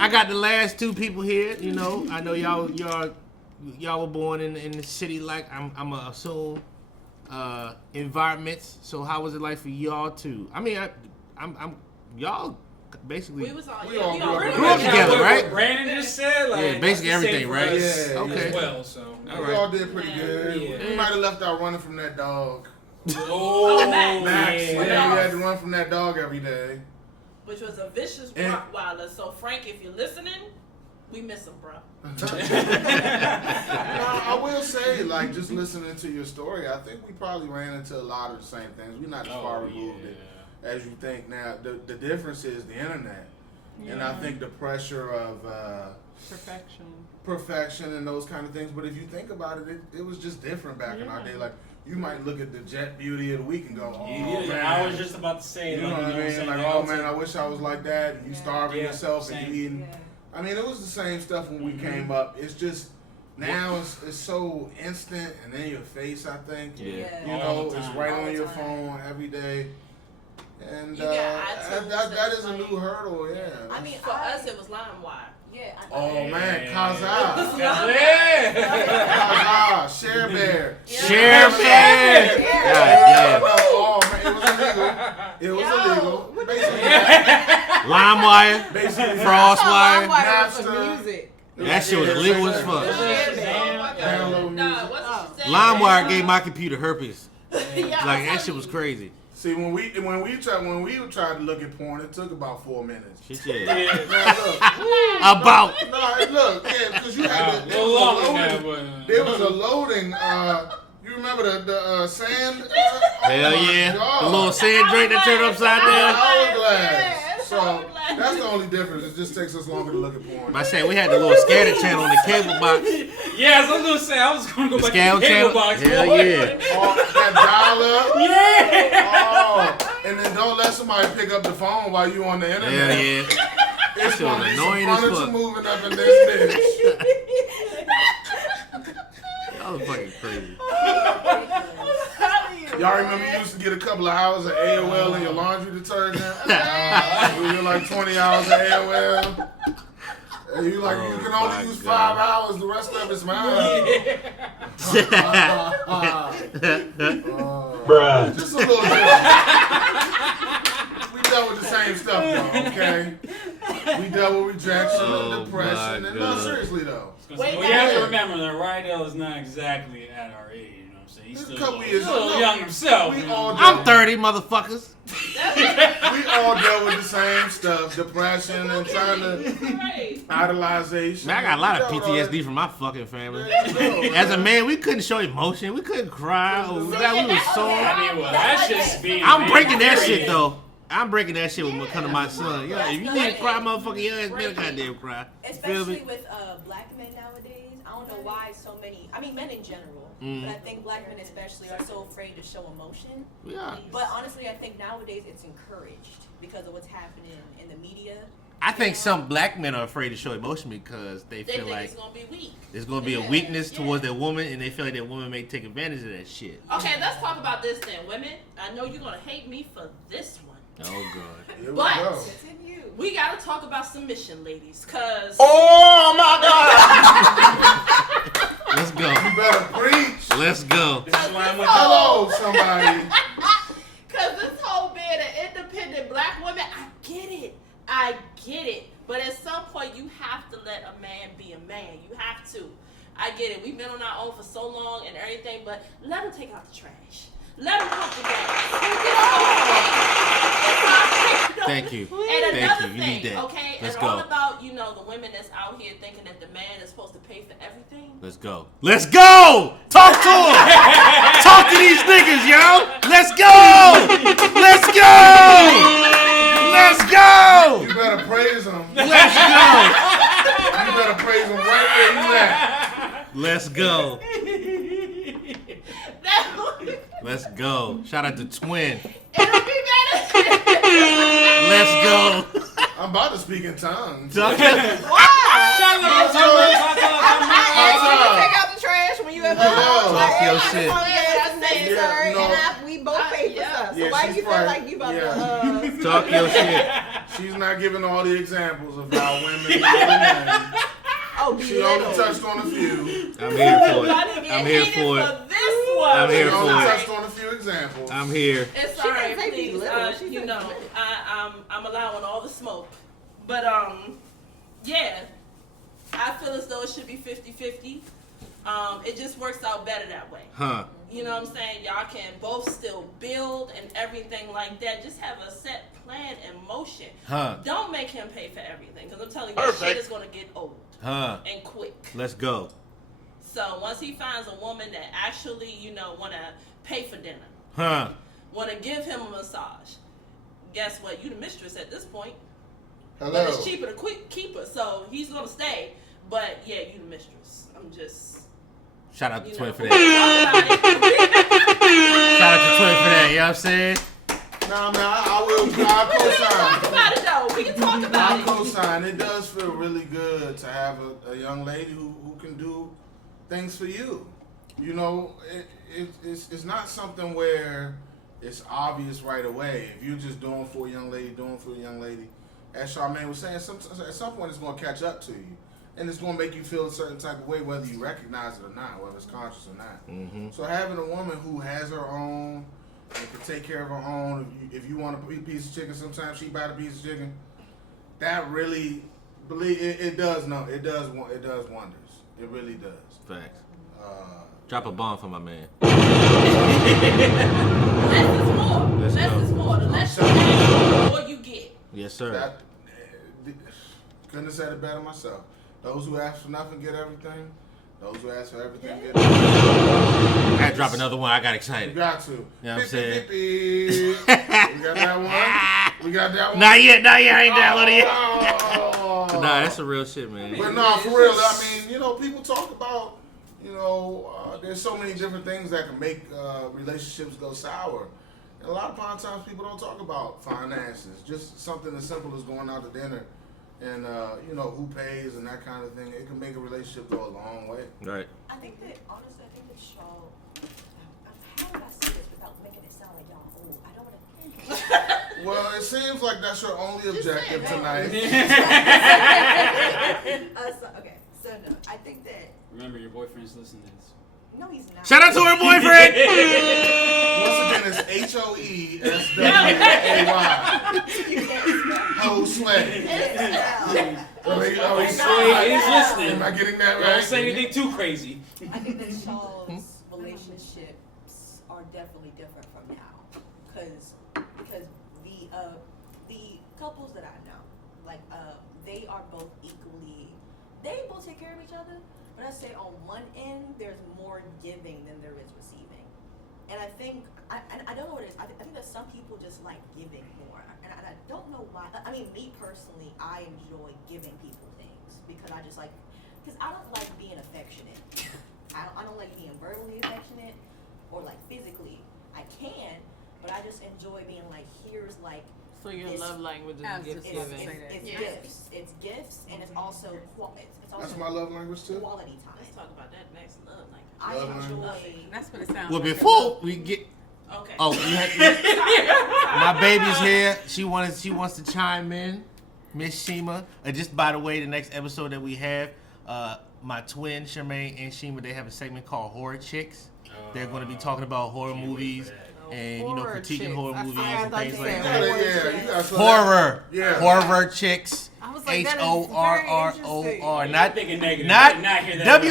I got the last two people here. I know y'all were born in the city I'm assume environments. So how was it like for y'all too? I'm y'all basically we was all we all grew up together, right? Brandon just said basically everything, right? Yeah, okay. As well, so we all did pretty good. Yeah. We might have left out running from that dog. Oh, Max. yeah. We had to run from that dog every day. which was a vicious And- Rottweiler. So Frank, if you're listening, We miss them, bro. I will say, like, just listening to your story, I think we probably ran into a lot of the same things. We're not as far removed as you think. Now, the difference is the internet. Yeah. And I think the pressure of perfection and those kind of things. But if you think about it, it was just different back in our day. Like, you might look at the Jet Beauty of the Week and go, oh, man. I was just about to say, you know what I mean? Like, oh, man, I wish I was like that. And you starving yourself and you eating. Yeah. I mean, it was the same stuff when we came up. It's just now it's so instant and in your face, I think. Yeah. You know, it's right on your phone every day. And that is a new hurdle, yeah. I mean, for us, it was LimeWire. Yeah. Man, Kaza. Share Bear. Share Bear. Oh, man, it was illegal. Basically, LimeWire. Basically, Frostwire. Music. That shit was illegal as fuck. LimeWire gave my computer herpes. Like, that shit was crazy. See, when we tried to look at porn, it took about 4 minutes. She said. Look. About. Because you had there was a loading. You remember the sand? Hell yeah. The little sand drink that turned upside down. Hourglass. So that's the only difference. It just takes us longer to look at porn. I said we had the little scatter channel on the cable box. Yes, I was gonna say I was gonna go back to the cable box. Hell yeah. That dial up. Yeah. And then don't let somebody pick up the phone while you on the internet. Hell yeah. It's shit was annoying as furniture fuck. moving up in this bitch. That was fucking crazy. Y'all remember you used to get a couple of hours of AOL in your laundry detergent? We were like 20 hours of AOL. And you like, you can only use 5 hours, the rest of it's mine. Bruh. Just a little bit. We dealt with the same stuff though, okay? We dealt with rejection and depression. And no, seriously though. Wait, you have to remember that Rydell is not exactly at our age. He's still a couple years young himself. I'm 30, motherfuckers. We all dealt with the same stuff, depression and trying to idolization. Man, I got a lot of PTSD from my fucking family. As a man, we couldn't show emotion. We couldn't cry. We were sore. That shit's being. I'm breaking that shit though. I'm breaking that shit when it come to my son. Yeah, if you need to cry, motherfucker, your ass better goddamn cry. Especially with black men nowadays. I don't know why so many. I mean, men in general. But I think black men especially are so afraid to show emotion. Yeah. But honestly, I think nowadays it's encouraged because of what's happening in the media. I think some black men are afraid to show emotion because they feel like it's gonna be weak. There's gonna be a weakness towards that woman, and they feel like that woman may take advantage of that shit. Okay, let's talk about this then, women. I know you're gonna hate me for this one. Oh god. But we gotta talk about submission, ladies, cause oh my god. Let's go. You better preach. Let's go. Hello, somebody. Cause this whole being an independent black woman, I get it. But at some point, you have to let a man be a man. You have to. I get it. We've been on our own for so long and everything, but let him take out the trash. Let him put the gas. Thank you. And another thing, you need that. Okay? Let's and go. all about, the women that's out here thinking that the man is supposed to pay for everything. Let's go. Let's go! Talk to him! Talk to these niggas, yo! Let's go! Let's go! Let's go! You better praise him. Let's go! You better praise him right where you at. Let's go. Let's go. Shout out to Twin. Let's go. I'm about to speak in tongues. Take out the trash when you at home. Talk your shit. We both pay for stuff. So why you feel like you about to talk your shit? She's not giving all the examples of how women do men. She only touched on a few. I'm here for it. I'm here for it. I'm here for it. Touched on a few examples. I'm here. It's alright, please. I'm allowing all the smoke. But yeah, I feel as though it should be 50-50. It just works out better that way. Huh. You know what I'm saying? Y'all can both still build and everything like that. Just have a set plan and motion. Huh. Don't make him pay for everything, because I'm telling you, that shit is going to get old. Huh. And quick. Let's go. So once he finds a woman that actually, want to pay for dinner, Huh. want to give him a massage, guess what? You the mistress at this point. Hello. But it's cheaper to keep her, so he's going to stay. But yeah, you the mistress. I'm just... Shout out to Twin for that. Shout Shout out to Twin for that, you know what I'm saying? Nah, man, I'll co-sign. Talk about it though. We can talk about I'll it. co-sign. It does feel really good to have a young lady who can do things for you. It's not something where it's obvious right away. If you're just doing for a young lady, as Charmaine was saying, at some point it's going to catch up to you. And it's going to make you feel a certain type of way, whether you recognize it or not, whether it's conscious or not. Mm-hmm. So having a woman who has her own and can take care of her own, if you want a piece of chicken, sometimes she buy the piece of chicken. That really, it does wonders. It really does. Facts. Drop a bomb for my man. Less is more. Let's Less go. is more. The less you have, the more you get. Yes, sir. Couldn't have said it better myself. Those who ask for nothing get everything. Those who ask for everything get everything. I gotta drop another one. I got You excited. got to. You know what I'm saying? We got that one. Not yet. I ain't downloaded yet. Oh. But nah, that's some real shit, man. But no, for real. I mean, people talk about, there's so many different things that can make relationships go sour. And a lot of times people don't talk about finances. Just something as simple as going out to dinner. And, who pays and that kind of thing. It can make a relationship go a long way. Right. I think that y'all, how would I say this without making it sound like y'all old? I don't want to. Well, it seems like that's your only objective tonight. So no, I think that, Remember, your boyfriend's listening to this. no, he's not. Shout out to her boyfriend. Once again, it's HOESWAY. Ho sweaty. Are we He's listening. Am I getting that Don't right? say anything too crazy. I think that y'all's relationships are definitely different from now, because the couples that I know, they are both equally, they both take care of each other. But I say on one end, there's more giving than there is receiving. And I think, I don't know what it is. I think that some people just like giving more. And I don't know why. I mean, me personally, I enjoy giving people things because I don't like being affectionate. I don't like being verbally affectionate or like physically. I can, but I just enjoy being like, here's like, So your love language is gift giving. It's gifts, and it's also That's my love language too. quality time. Let's talk about that next. Love language. I Love enjoy. That's what it sounds Well, like. before we get, Okay. my baby's here. She wants to chime in, Miss Shima. Just by the way, the next episode that we have, my twin Charmaine and Shima, they have a segment called Horror Chicks. They're going to be talking about horror movies and Horror critiquing chicks. horror I movies thought and you things like said that. Yeah, you got Horror. Yeah. Horror chicks. I was like, that is HORROR. Not thinking negative. Not I did not hear that.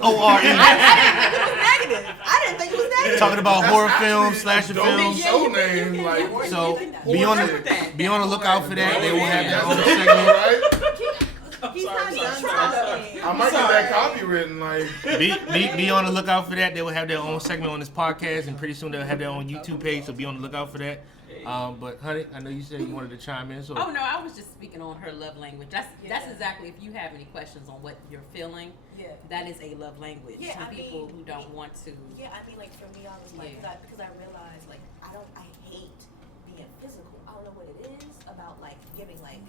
WHORE. Negative. I didn't think it was negative. Talking about That's horror actually films, slasher dope films. show name, like, So That. be on the lookout for that. They will have their own segment. right? He's not done I might get that copywritten, like. Be on the lookout for that. They will have their own segment on this podcast, and pretty soon they'll have their own YouTube page. So be on the lookout for that. But honey, I know you said you wanted to chime in. So Oh no, I was just speaking on her love language. That's exactly. If you have any questions on what you're feeling, that is a love language. Yeah, Some I people mean, who don't want to. Yeah, I mean, like for me, I was like, because I realized like I hate being physical. I don't know what it is about like giving like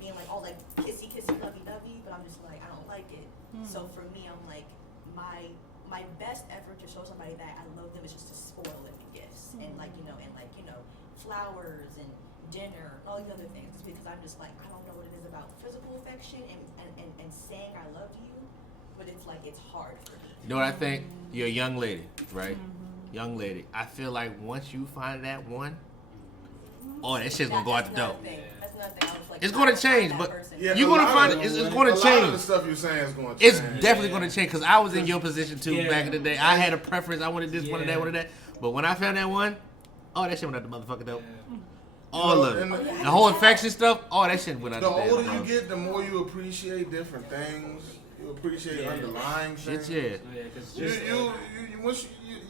being like all like kissy lovey dovey, but I'm just like I don't like it. So for me, I'm like my best effort to show somebody that I love them is just to spoil them with gifts and flowers and dinner and all these other things. It's because I'm just like I don't know what it is about physical affection and saying I love you, but it's like it's hard for me. you know what I think? You're a young lady, right? Young lady. I feel like once you find that one, oh, that shit's gonna go out the door. another thing. I was like, It's going to change, that but person. Yeah, you're a going to lot find of it's the- going to A lot of the change. stuff you're saying is going to change. It's definitely going to change because I was in your position too back in the day. I had a preference. I wanted this, wanted that, wanted that. But when I found that one, oh, that shit went out the motherfucker though. All of it. and The whole infection stuff, oh, that shit went out The the damn older bro. you get, the more you appreciate different things. You appreciate underlying things. Shit, yeah.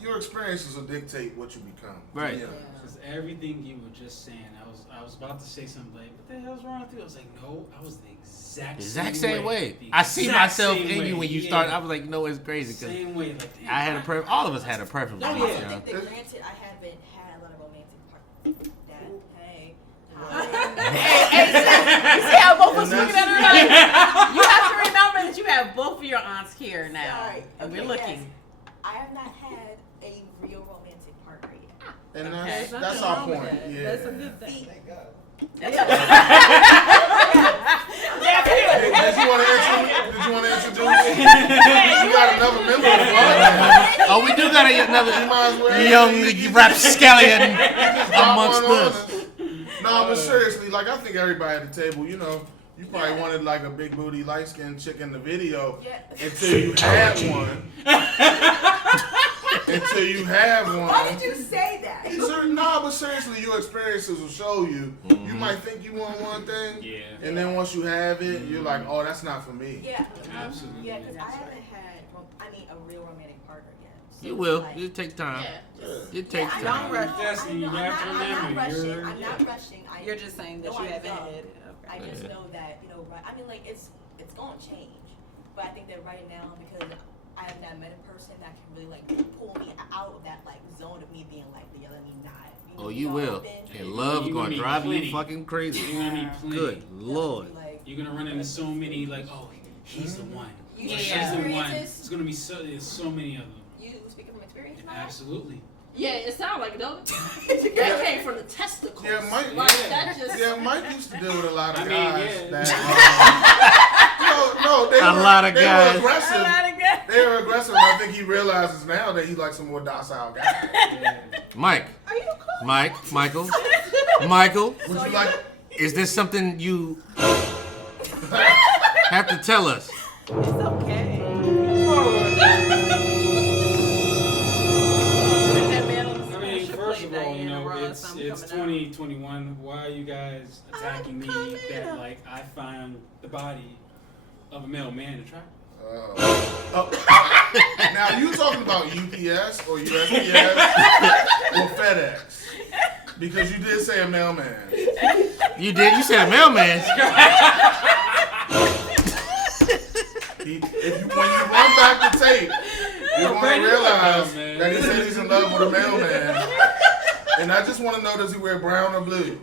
Your experiences will dictate what you become. Right. Yeah. Because everything you were just saying, I was about to say something like, "What the hell's wrong with you?" I was like, "No, I was the exact Same way. The I see exact myself same in way. you when you start. I was like, no, it's crazy because Same way. Like, damn, I had a preference. All of us had a preference. Oh, with yeah. each I other. think that granted, I haven't had a lot of romantic partners. Hey. You see how both of us looking at her like, you have to remember that you have both of your aunts here now. Sorry. And we're Okay, looking. yes. I have not had a real romantic partner yet. And Okay. that's our point. Yeah. That's a good thing. Did you want to introduce? You got another member of the podcast. Oh, we do got another You might as well. young rapscallion amongst Got one on us. us. No, but seriously, like I think everybody at the table, you know, you probably wanted like a big booty, light skinned chick in the video until you had one. Until you have one. Why did you say that? No, but seriously, your experiences will show you. You might think you want one thing, and then once you have it, you're like, oh, that's not for me. Yeah. Absolutely. Yeah, because I haven't had, a real romantic partner yet. So You will. like- it takes time. Yeah. It takes I time. know, rush. I know, Yes, you I'm have to remember, not rushing. you're- I'm not rushing. You're just saying that No, you I'm haven't young. had. I just know that, right. I mean, like, it's going to change. But I think that right now, because I have not met a person that can really, like, pull me out of that, like, zone of me being, like, let me not. Oh, you will. Been, And love's You're going gonna to be drive you plenty. fucking crazy. You're gonna need plenty. Good Lord. like, You're gonna run into so many like, oh, he's the one. You Or have she's the one. experiences? It's gonna be there's so many of them. You speaking from experience, Mike? Absolutely. Yeah, it sounds like it, don't it? That came from the testicles. Yeah, Mike. Like, that just. Yeah, Mike used to deal with a lot of I mean, guys yeah. that. No, they A were, lot of they guys. were aggressive. They were aggressive. And I think he realizes now that he likes a more docile guy. Mike. Are you cool? Michael. Would you like? Is this something you have to tell us? It's okay. I mean, first of all, it's 2021. Why are you guys attacking me that like I find the body of a male man attractive? Now you talking about UPS or USPS or FedEx? Because you did say a mailman. You did? You said a mailman. When you run back the tape, you're going to realize that he said he's in love with a mailman. And I just want to know, does he wear brown or blue?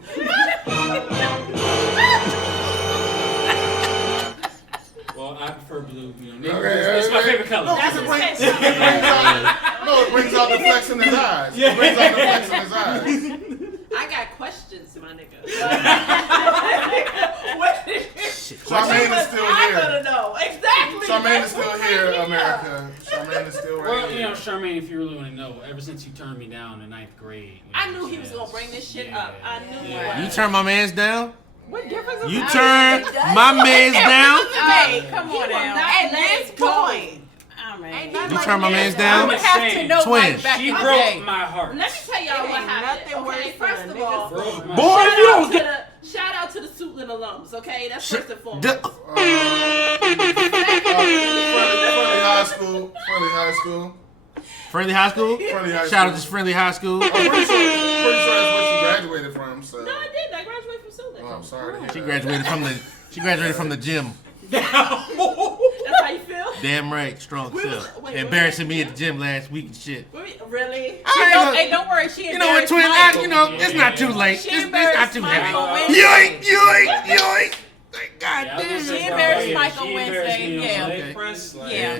Well, I prefer blue. Okay, it's my favorite color. No, it brings out the flex in his eyes. It brings out the flex in his eyes. I got questions, my nigga. Charmaine is still I here. gotta know. Exactly. Charmaine is still here, America. Charmaine is still Well, right here. Charmaine, if you really want to know, ever since you turned me down in 9th grade, I knew he was gonna bring this shit up. I knew it. You turn my man's down? What difference is You it? turn my man's down? Hey, come He on will now. not At let this it go. point. I mean, Ain't nothing You like turn my this. man's I down? would have to Saying. know Twins. Mike back she in the broke day. my heart. Let me tell y'all It what ain't happened. nothing worse Okay, than first a of nigga all, Broke my Boy, heart. you don't get. shout out to the Suitland alums. Okay, that's first and foremost. Friendly high school. Friendly High School? Friendly high Shout out school. to Friendly High School. I'm pretty sure that's what she graduated from. So. No, I didn't. I graduated from Suitland. Oh, I'm sorry to hear She that. graduated from the gym. That's how you feel? Damn right, strong self. wait, Embarrassing me at the gym last week and shit. Really? Hey, don't worry. She You know what, embarrassed twin? Mike. It's not too late. She It's not embarrassed too Mike heavy. on Wednesday. Yoink. God Yeah, I was damn. just She about embarrassed to Mike say, on she embarrassed Wednesday, me on yeah. leg Okay. press, like, Yeah.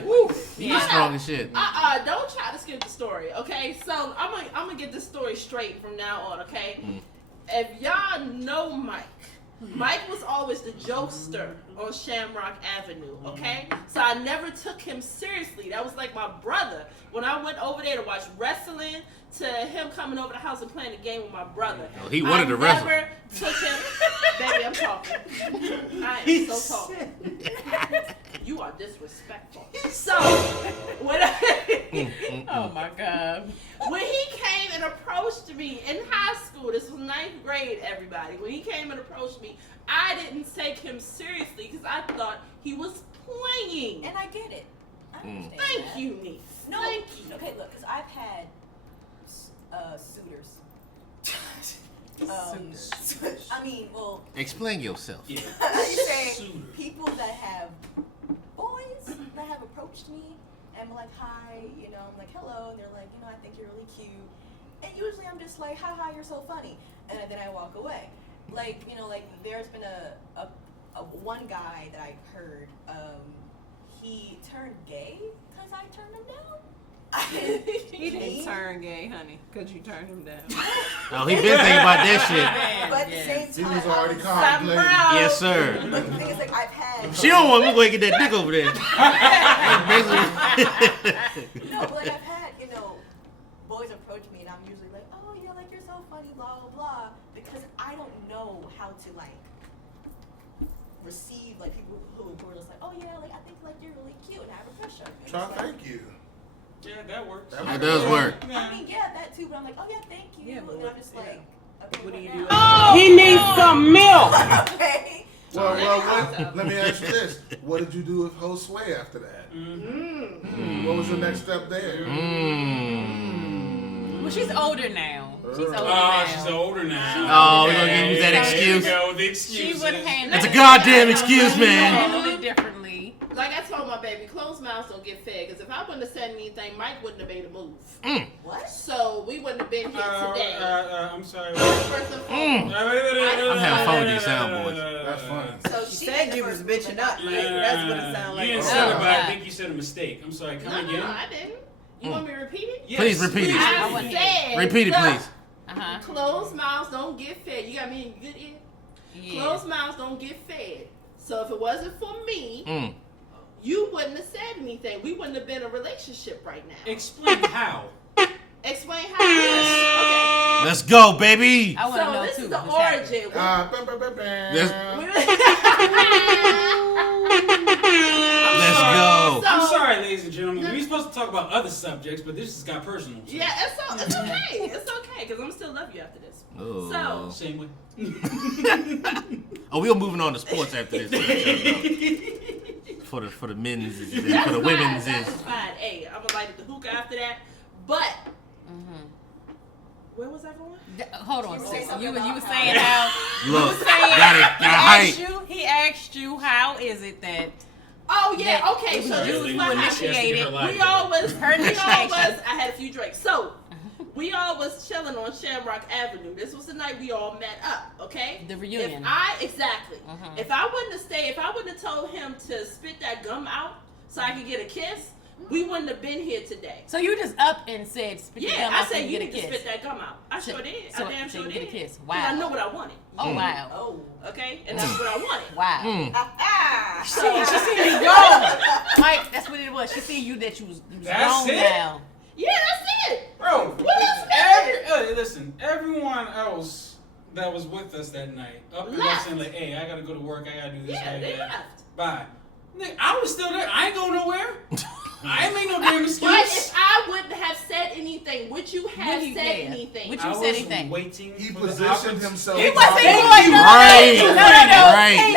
You strong as shit. Don't try to skip the story, okay? So I'm gonna get this story straight from now on, okay? If y'all know Mike was always the jokester on Shamrock Avenue, okay? So I never took him seriously. That was like my brother. When I went over there to watch wrestling, to him coming over the house and playing the game with my brother. Oh, he wanted to wrestle. I never took him. Baby, I'm talking. I am so talking. You are disrespectful. So, Oh my God. when he came and approached me in high school, this was 9th grade, everybody. When he came and approached me, I didn't take him seriously because I thought he was playing. And I get it. I understand Thank that. you, niece. No, Thank you. okay, look, because I've had suitors. I mean, well, Explain yourself. Yeah. I'm saying Suitor. people that have boys that have approached me and be like, hi, you know, I'm like, hello, and they're like, you know, I think you're really cute. And usually I'm just like, hi, you're so funny. And then I walk away. Like, you know, like there's been a one guy that I heard, he turned gay because I turned him down. He didn't turn gay, honey, because you turned him down. Oh, he been thinking about that shit. But at the same He time, was already I contemplating. Yes, sir. but the thing is, like, I've had. She don't want me to go and get that dick over there. No, but like I've had, you know, boys approach me and I'm usually like, oh yeah, like you're so funny, blah blah blah, because I don't know how to like receive like people who are just like, oh yeah, like I think like you're really cute and I have a crush on you. Try It's like, thank you. Yeah, that works. That does work. I mean, yeah, that too, but I'm like, oh yeah, thank you, Yeah, but and I'm just like, okay, What do you now? do? He needs some milk. Okay. Well, let me ask you this. What did you do with Josue after that? What was your next step there? Well, she's older now. She's older Oh, now. she's older now. Oh, we're gonna use that There excuse. you go, the She excuses. would handle That's a it. goddamn excuse, man. Handle it differently. Like I told my baby, closed mouths don't get fed. Because if I wouldn't have said anything, Mike wouldn't have made a move. What? So we wouldn't have been here today. I'm sorry. First and foremost. I'm having fun with these soundboards. That's funny. So She she said made you the was first bitching move. up. Like, that's what it sounded like. You didn't Oh, say it, but I God. think you said a mistake. I'm sorry. Come again. No, I didn't. You want me to repeat it? Yes, Please repeat it. I want to said, Repeat it, please. Uh-huh. closed mouths don't get fed. You got me in good ear? Yeah. Closed mouths don't get fed. So if it wasn't for me, you wouldn't have said anything. We wouldn't have been in a relationship right now. Explain how. Explain how it is. Let's go, baby. I want to So know this too. is the what's happening. Let's go. I'm sorry, ladies and gentlemen. We were supposed to talk about other subjects, but this just got personal. So. Yeah, it's okay. It's okay, because I'm still love you after this. Oh. So, Same way. Oh, we're moving on to sports after this. For the men's and for the women's That's is. fine. Hey, I'm gonna light at the hookah after that. But where was I going? Hold on, You sis. say something You were about saying how. Look, saying, got height. he asked you how is it that Oh yeah, that okay. it So was this you is who what happened. initiated. We all was Her initiation. I had a few drinks. So we all was chilling on Shamrock Avenue. This was the night we all met up, okay? The reunion. Exactly. If I wouldn't have stayed, if I wouldn't have told him to spit that gum out so I could get a kiss, we wouldn't have been here today. So you just up and said, spit the Yeah, gum I out so said you you get a need to kiss. spit that gum out. I sure did. So- I damn so sure you did. get a kiss. 'Cause Wow. I know what I wanted. Oh wow. Oh. Okay? And that's what I wanted. Wow. Ah. She seen you grown. Mike, that's what it was. She seen you that you was That's grown it? now. Yeah, that's it. Bro, What else listen, everyone else that was with us that night, up and Left. saying like, hey, I gotta go to work, I gotta do this, I Yeah, gotta they do that. left. Bye. Nigga, I was still there. I ain't going nowhere. I ain't make no damn excuse. But if I wouldn't have said anything, would you have Would you- said yeah. anything? Would I you was say anything? waiting. He for the positioned opportunity. himself. He wasn't Thank going you. Right. Thank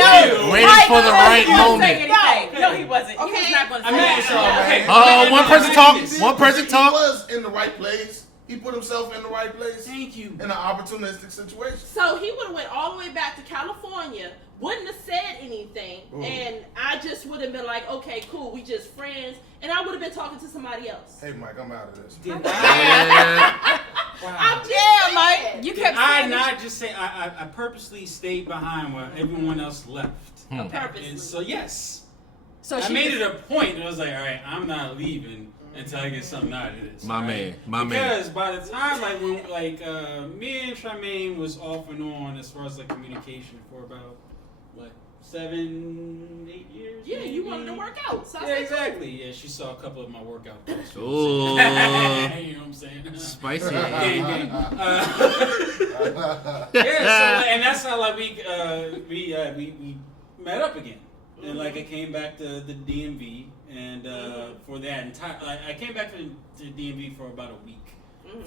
Right. you. Waiting for the right moment. No, he wasn't. He was Okay. not going to I say mean, that. so, okay. One person talk. This. One person He talk. was in the right place. He put himself in the right place Thank you. in an opportunistic situation. So he would have went all the way back to California, wouldn't have said anything, and I just would have been like, okay, cool, we just friends, and I would have been talking to somebody else. Hey, Mike, I'm out of this. Did Yeah. I'm just Yeah, saying. Mike. You kept I saying not just say I purposely stayed behind while everyone else left. purposely. And so yes, So I she made just- it a point. And I was like, all right, I'm not leaving until I get something out of this. My right? man, my man. Because by the time like when me and Tremaine was off and on as far as like communication for about 7, 8 years. Yeah, maybe. you wanted to work out. So I Yeah, said, exactly. Yeah, she saw a couple of my workout posts. You know Ooh. what I'm saying? Spicy. Gang, gang. Yeah, so and that's how like we met up again, and like I came back to the DMV, and for that entire I came back to the DMV for about a week.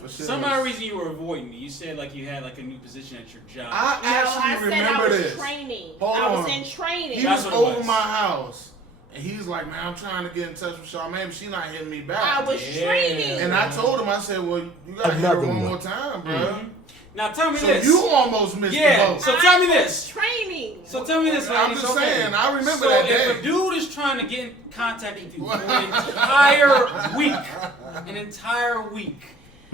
For some odd reason you were avoiding me. You said like you had like a new position at your job. I actually remember I was this. training. Hold I was on. in training. He was over my house, and he's like, "Man, I'm trying to get in touch with Charmaine, but she not hitting me back." I was training. And I told him, I said, "Well, you gotta hit her one more time, bro." Mm-hmm. Now tell me so this. you almost missed the boat. So tell me this. Training. So tell me this, ladies. I'm just saying, I remember so that day. if a dude is trying to get in contact with you for an entire week,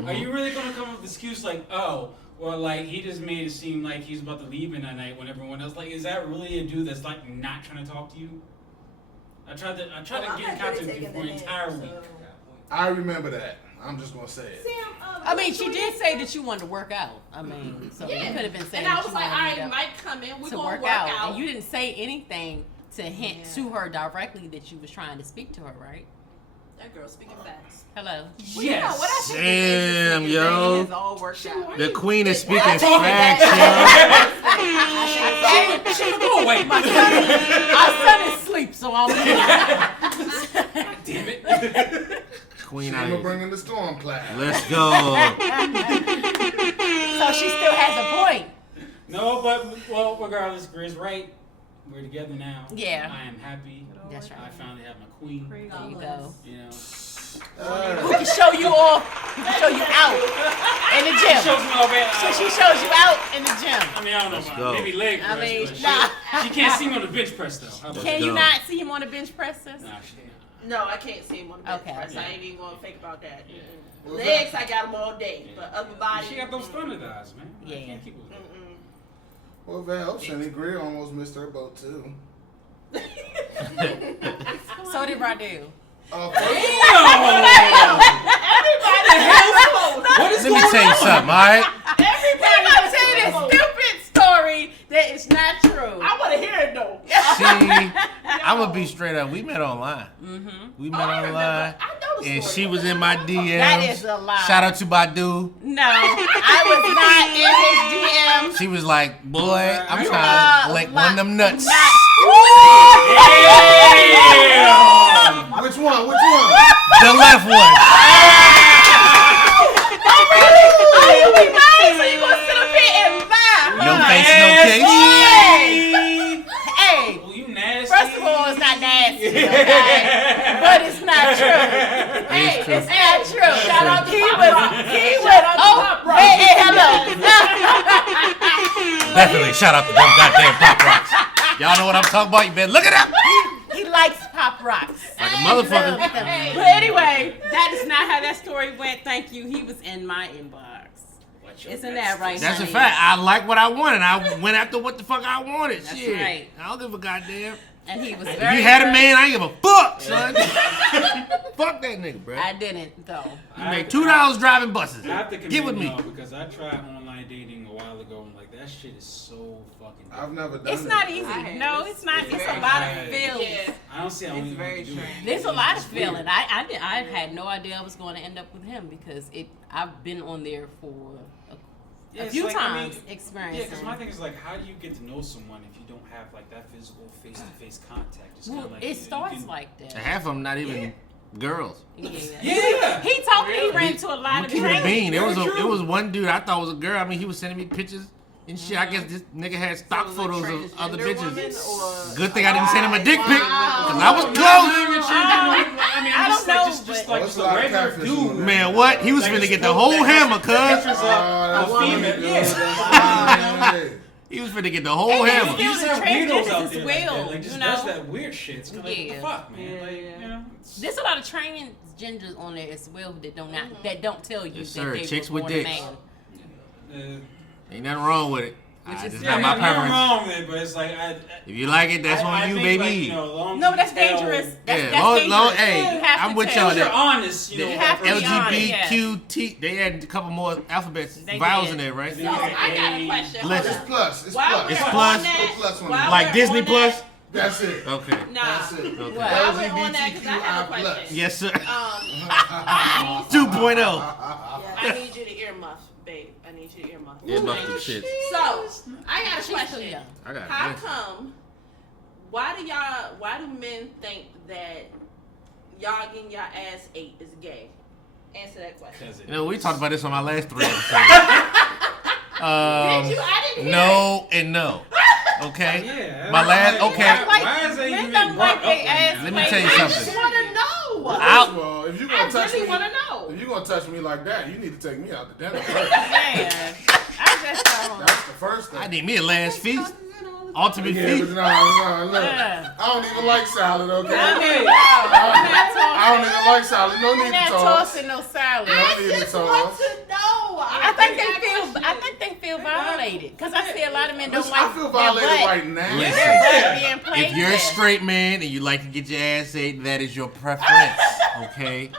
are you really gonna come up with an excuse like, oh, or like he just made it seem like he's about to leave in that night when everyone else is that really a dude that's like not trying to talk to you? I tried to get in contact with you for an entire week. I remember that. I'm just gonna say it. I mean, she did say that you wanted to work out. I mean, so you could have been saying. And I that was you like, wanted I might come in. We're to gonna work out, and you didn't say anything to hint to her directly that you was trying to speak to her, right? That girl speaking facts. Hello. Well, you know, what I think Damn, is yo. is all worked out. The queen is speaking facts, yo. Wait, my son is asleep, so I'm Damn it. Queen I'm out gonna here. bring in the storm cloud. Let's go. So she still has a point. No, but well, regardless, Grizz, right? We're together now. Yeah. I am happy. That's right. I finally have my queen. There you go. You know. Who can show you off? Who can show you out in the gym? She shows me all that. So she shows you out in the gym. I mean, I don't know Let's about go. maybe leg press. I mean, but nah. she can't see me on the bench press though. How about Can that? you not see him on the bench presses? Nah, she not. No, I can't see him on the bench Okay. press. I ain't even gonna think about that. What's Legs, I got them all day, but upper body. She got those thunder eyes, man. Yeah. I can't keep with that. Well, if that helps any, Greer almost missed her boat too. So did Radu. What is Let me tell you something, all right? Everybody gonna tell you this stupid story that is not true. I want to hear it though. See, I'm gonna be straight up. We met online. We met I remember. online, I know the and story. she was in my DMs. That is a lie. Shout out to Badu. No, I was not in his DMs. She was like, "Boy, I'm trying to lick one of them nuts." Which one? Which one? The left one. No face, no case. Hey, Well, you nasty. first of all, it's not nasty, okay? But it's not true. Hey, true. it's not true. Shout out to He Pop was, Rock. he Shout was, out to oh, Pop Rock. hey, hello. Definitely shout out to them goddamn pop rocks. Y'all know what I'm talking about? You better look it up. He likes pop rocks. Like a motherfucker. But anyway, that is not how that story went. Thank you. He was in my inbox. Isn't that right? That's a honey? fact. I like what I wanted. I went after what the fuck I wanted. That's Shit. right. I don't give a goddamn. And he was If very. you had a man, I ain't give a fuck, son. Fuck that nigga, bro. I didn't though. You made $2 driving buses. I have to Get with me. y'all because I tried online dating a while ago and like that shit is so fucking. I've never done It's it. not easy. No, it's not. It's a lot of feelings. Yeah. I don't see how anyone can do it. There's a lot of feeling. I had no idea I was going to end up with him because I've been on there for a it's few like, times Yeah, experiencing. because my thing is like, how do you get to know someone if you don't have like that physical face-to-face contact? It's Well, kinda like, it you starts can- like that. Half of them not even girls. Yeah. Yeah. He told me he ran into a lot of Keep it training. bean. It was Very true. one dude I thought was a girl. I mean, he was sending me pictures and shit. I guess this nigga had stock photos of other bitches. Good thing I didn't send him a dick pic, cause I was close. I mean, I don't know, just but- like What's just a a lot of regular catfish dude. on there? Man, what? He was Like, finna just get the post whole that hammer, pictures cuz. of that's a funny, female. girl. Yeah. That's He was finna get the whole And hammer. then You just the have weirdos transgenders out as there well, like that. Like, just you does know? that weird shit. It's kind of like, Yeah. what the fuck, man? Like, you know. There's a lot of transgenders on there as well that don't tell you Yes, that sir. they Chicks were with born a dicks. man. Uh, Ain't nothing wrong with it. It's Yeah, not my nothing preference. wrong with it, but it's like If you like it, that's on you, think, baby. Like, you know, long No, as that's you tell- dangerous. Yeah, That's long, dangerous. hey, You have I'm to with tell. y'all. As you're That honest, you know. You have to be honest. LGBTQT. They had a couple more alphabets, They vowels did. in there, right? So I got a question. Hold Listen. It's up. plus. It's While plus. we're It's on plus? that- Put plus on while it. Like we're Disney on Plus. That's it. Okay. Nah. That's it. Okay. While we're on that, because I have a LGBTQI+. question. Yes, sir. I 2.0. need you to earmuff, babe. I need you to earmuff. Yeah, muff them shit. So, I got a She's too question. young. I got How it. come? Why do men think that y'all getting your ass ate is gay? Answer that question. You know, we talked about this on my last 3 episodes. Did you? I didn't hear No and no. Okay. Yeah. My last. Okay. Why is that even don't brought like they up right ass now? Let me tell you I just something. want to know. First of all, if you I gonna touch really me, want to know. if you gonna touch me like that, you need to take me out to dinner first. Yeah. I just That's the first thing. I need me a last feast. Ultimate Yeah, but feast. no, look. Yeah. I don't even like salad, okay? I mean, I don't even like salad. No need to not toss. tossing no salad. No need to Just want toss. to know. I think they feel violated because I see a lot of men don't Listen, like I feel violated their butt, right now. Listen. their butt being played If you're a with. straight man and you like to get your ass ate, that is your preference. Okay.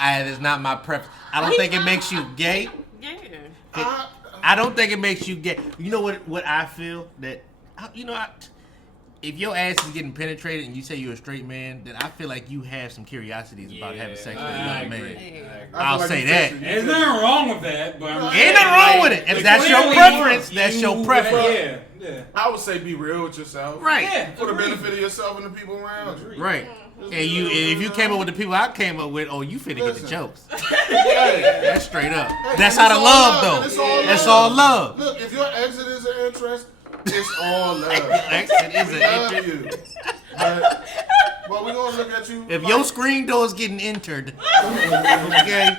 It is not my preference. I don't think it makes you gay. Yeah. I don't think it makes you gay. You know what I feel that if your ass is getting penetrated and you say you're a straight man, then I feel like you have some curiosities about having sex with another man. I'll say that. There's nothing wrong with that, but I'm just Ain't saying, nothing wrong like, with it. If like, that's your clearly preference, that's you- your preference. Yeah. I would say be real with yourself. Right. Yeah. For the benefit of yourself and the people around you. Right. And if you came up with the people I came up with, oh, you finna get the Listen. jokes. Hey, That's straight up. hey, That's and out of it's all love, and though. it's all That's love. all love. Look, if your exit is an interest, it's all love. Exit is We an love interest. you. But we're gonna look at you. If like, your screen door is getting entered, okay,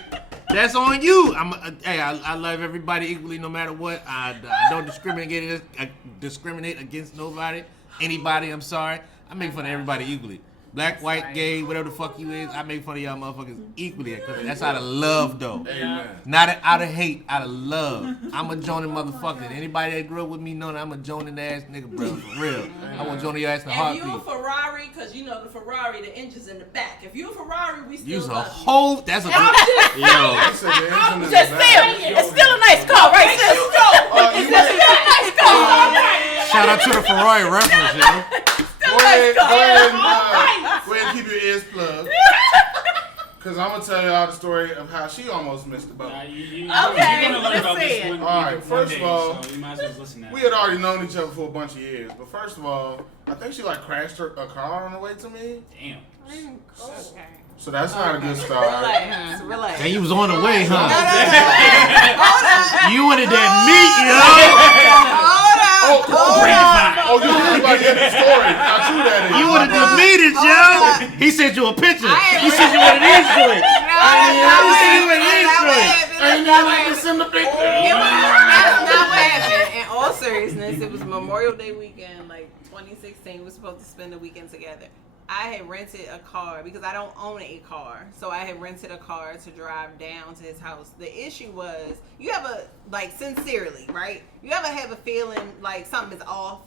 that's on you. I love everybody equally, no matter what. I don't discriminate against nobody, anybody. I'm sorry. I make fun of everybody equally. Black, white, gay, whatever the fuck you is, I make fun of y'all motherfuckers equally. That's out of love, though. Amen. Not out of hate, out of love. I'm a joning motherfucker. Anybody that grew up with me know that I'm a joning ass nigga, bro. For real. I want to join your ass in a If you a heartbeat. Ferrari, because you know the Ferrari, the engine's in the back. If you a Ferrari, we still Use a love you. whole. That's a I'm just yo. I said the engine is Just back. saying, it's still a nice car, right, sis? You went- Shout out to the Ferrari reference, yo. Go ahead and keep your ears plugged. Because I'm going to tell y'all the story of how she almost missed the boat. Okay, You're gonna learn let's about see this it. one. All right, one first day, of all, so you might as well just listen now. We had already known each other for a bunch of years. But first of all, I think she like crashed a car on the way to me. Damn. So that's not a good start. Relax, relax. And you was on the way, huh? Hold on. You wanted that meat, yo. Hold on. Oh, you really about to get the story. Not true that is. You wanted the meat, yo. He sent you a picture. He sent you one of these joints. Ain't that like to send the picture? That's not what happened. In all seriousness, it was Memorial Day weekend, like 2016. We were supposed to spend the weekend together. I had rented a car because I don't own a car. So I had rented a car to drive down to his house. The issue was, you have a, like, sincerely, right? You ever have a feeling like something is off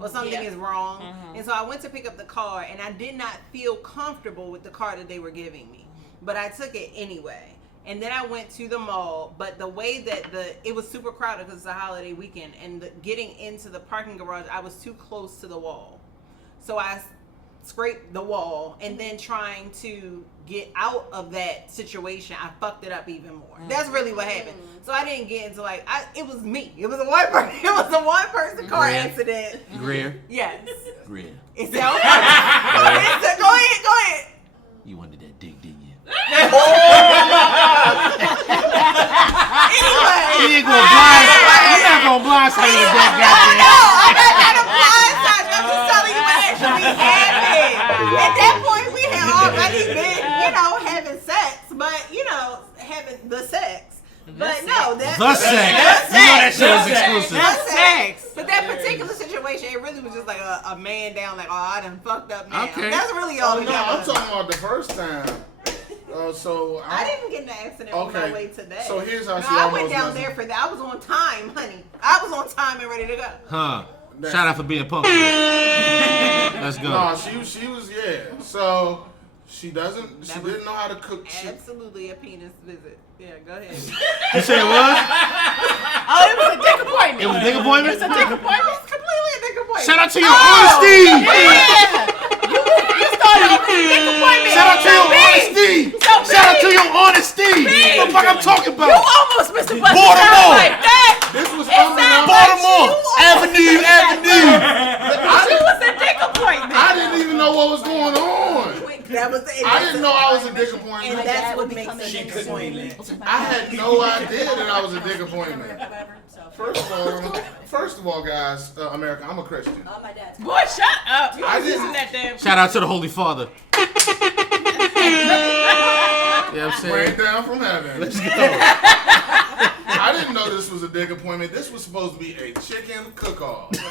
or something is wrong? And so I went to pick up the car and I did not feel comfortable with the car that they were giving me. But I took it anyway. And then I went to the mall, but the way that it was super crowded because it's a holiday weekend, and getting into the parking garage, I was too close to the wall. So I scraped the wall, and then trying to get out of that situation, I fucked it up even more. That's really what happened. So I didn't get into it was me. It was a one person. It was a one person car accident. Greer. Yes. Greer. It's go ahead. You wanted that dick, didn't you? Anyway. You ain't gonna blindside. You're not gonna blindside me with that goddamn. No, I'm not a blindside. I'm just telling you what actually happened. At that point, we had already been, having sex, but having the sex. But no, The sex. You know that shit was exclusive. The sex. But that particular situation, it really was just like a man down, like, oh, I done fucked up now. Okay. That's really all Oh, it no, I'm was. talking about the first time. So I didn't get in an accident on my way today. So here's how she I almost went down wasn't. there for that. I was on time, honey. I was on time and ready to go. Huh. Shout out for being punctual. Let's go. No, she was So she didn't know how to cook. Absolutely a penis visit. Yeah, go ahead. You said it was? Oh, it was a dick appointment. It was a dick appointment? It's a dick appointment. It's completely a dick appointment. Shout out to your honesty. Yeah. You started off with a dick appointment. Shout out to your honesty. Shout out to your honesty. What the fuck I'm talking about? You almost missed a bus. Baltimore. Like that. This was Baltimore Avenue. It was a dick appointment. I didn't even know what was going on. That was I didn't know I was a dick appointment. And that's what makes a dick appointment. I had no idea that I was a dick appointment. First of all, guys, America, I'm a Christian. Oh, my dad's. Boy, shut up. You I was didn't- using that damn. Shout out to the Holy Father. You know what I'm saying? Rain down from heaven. Let's go. I didn't know this was a dick appointment. This was supposed to be a chicken cook-off. It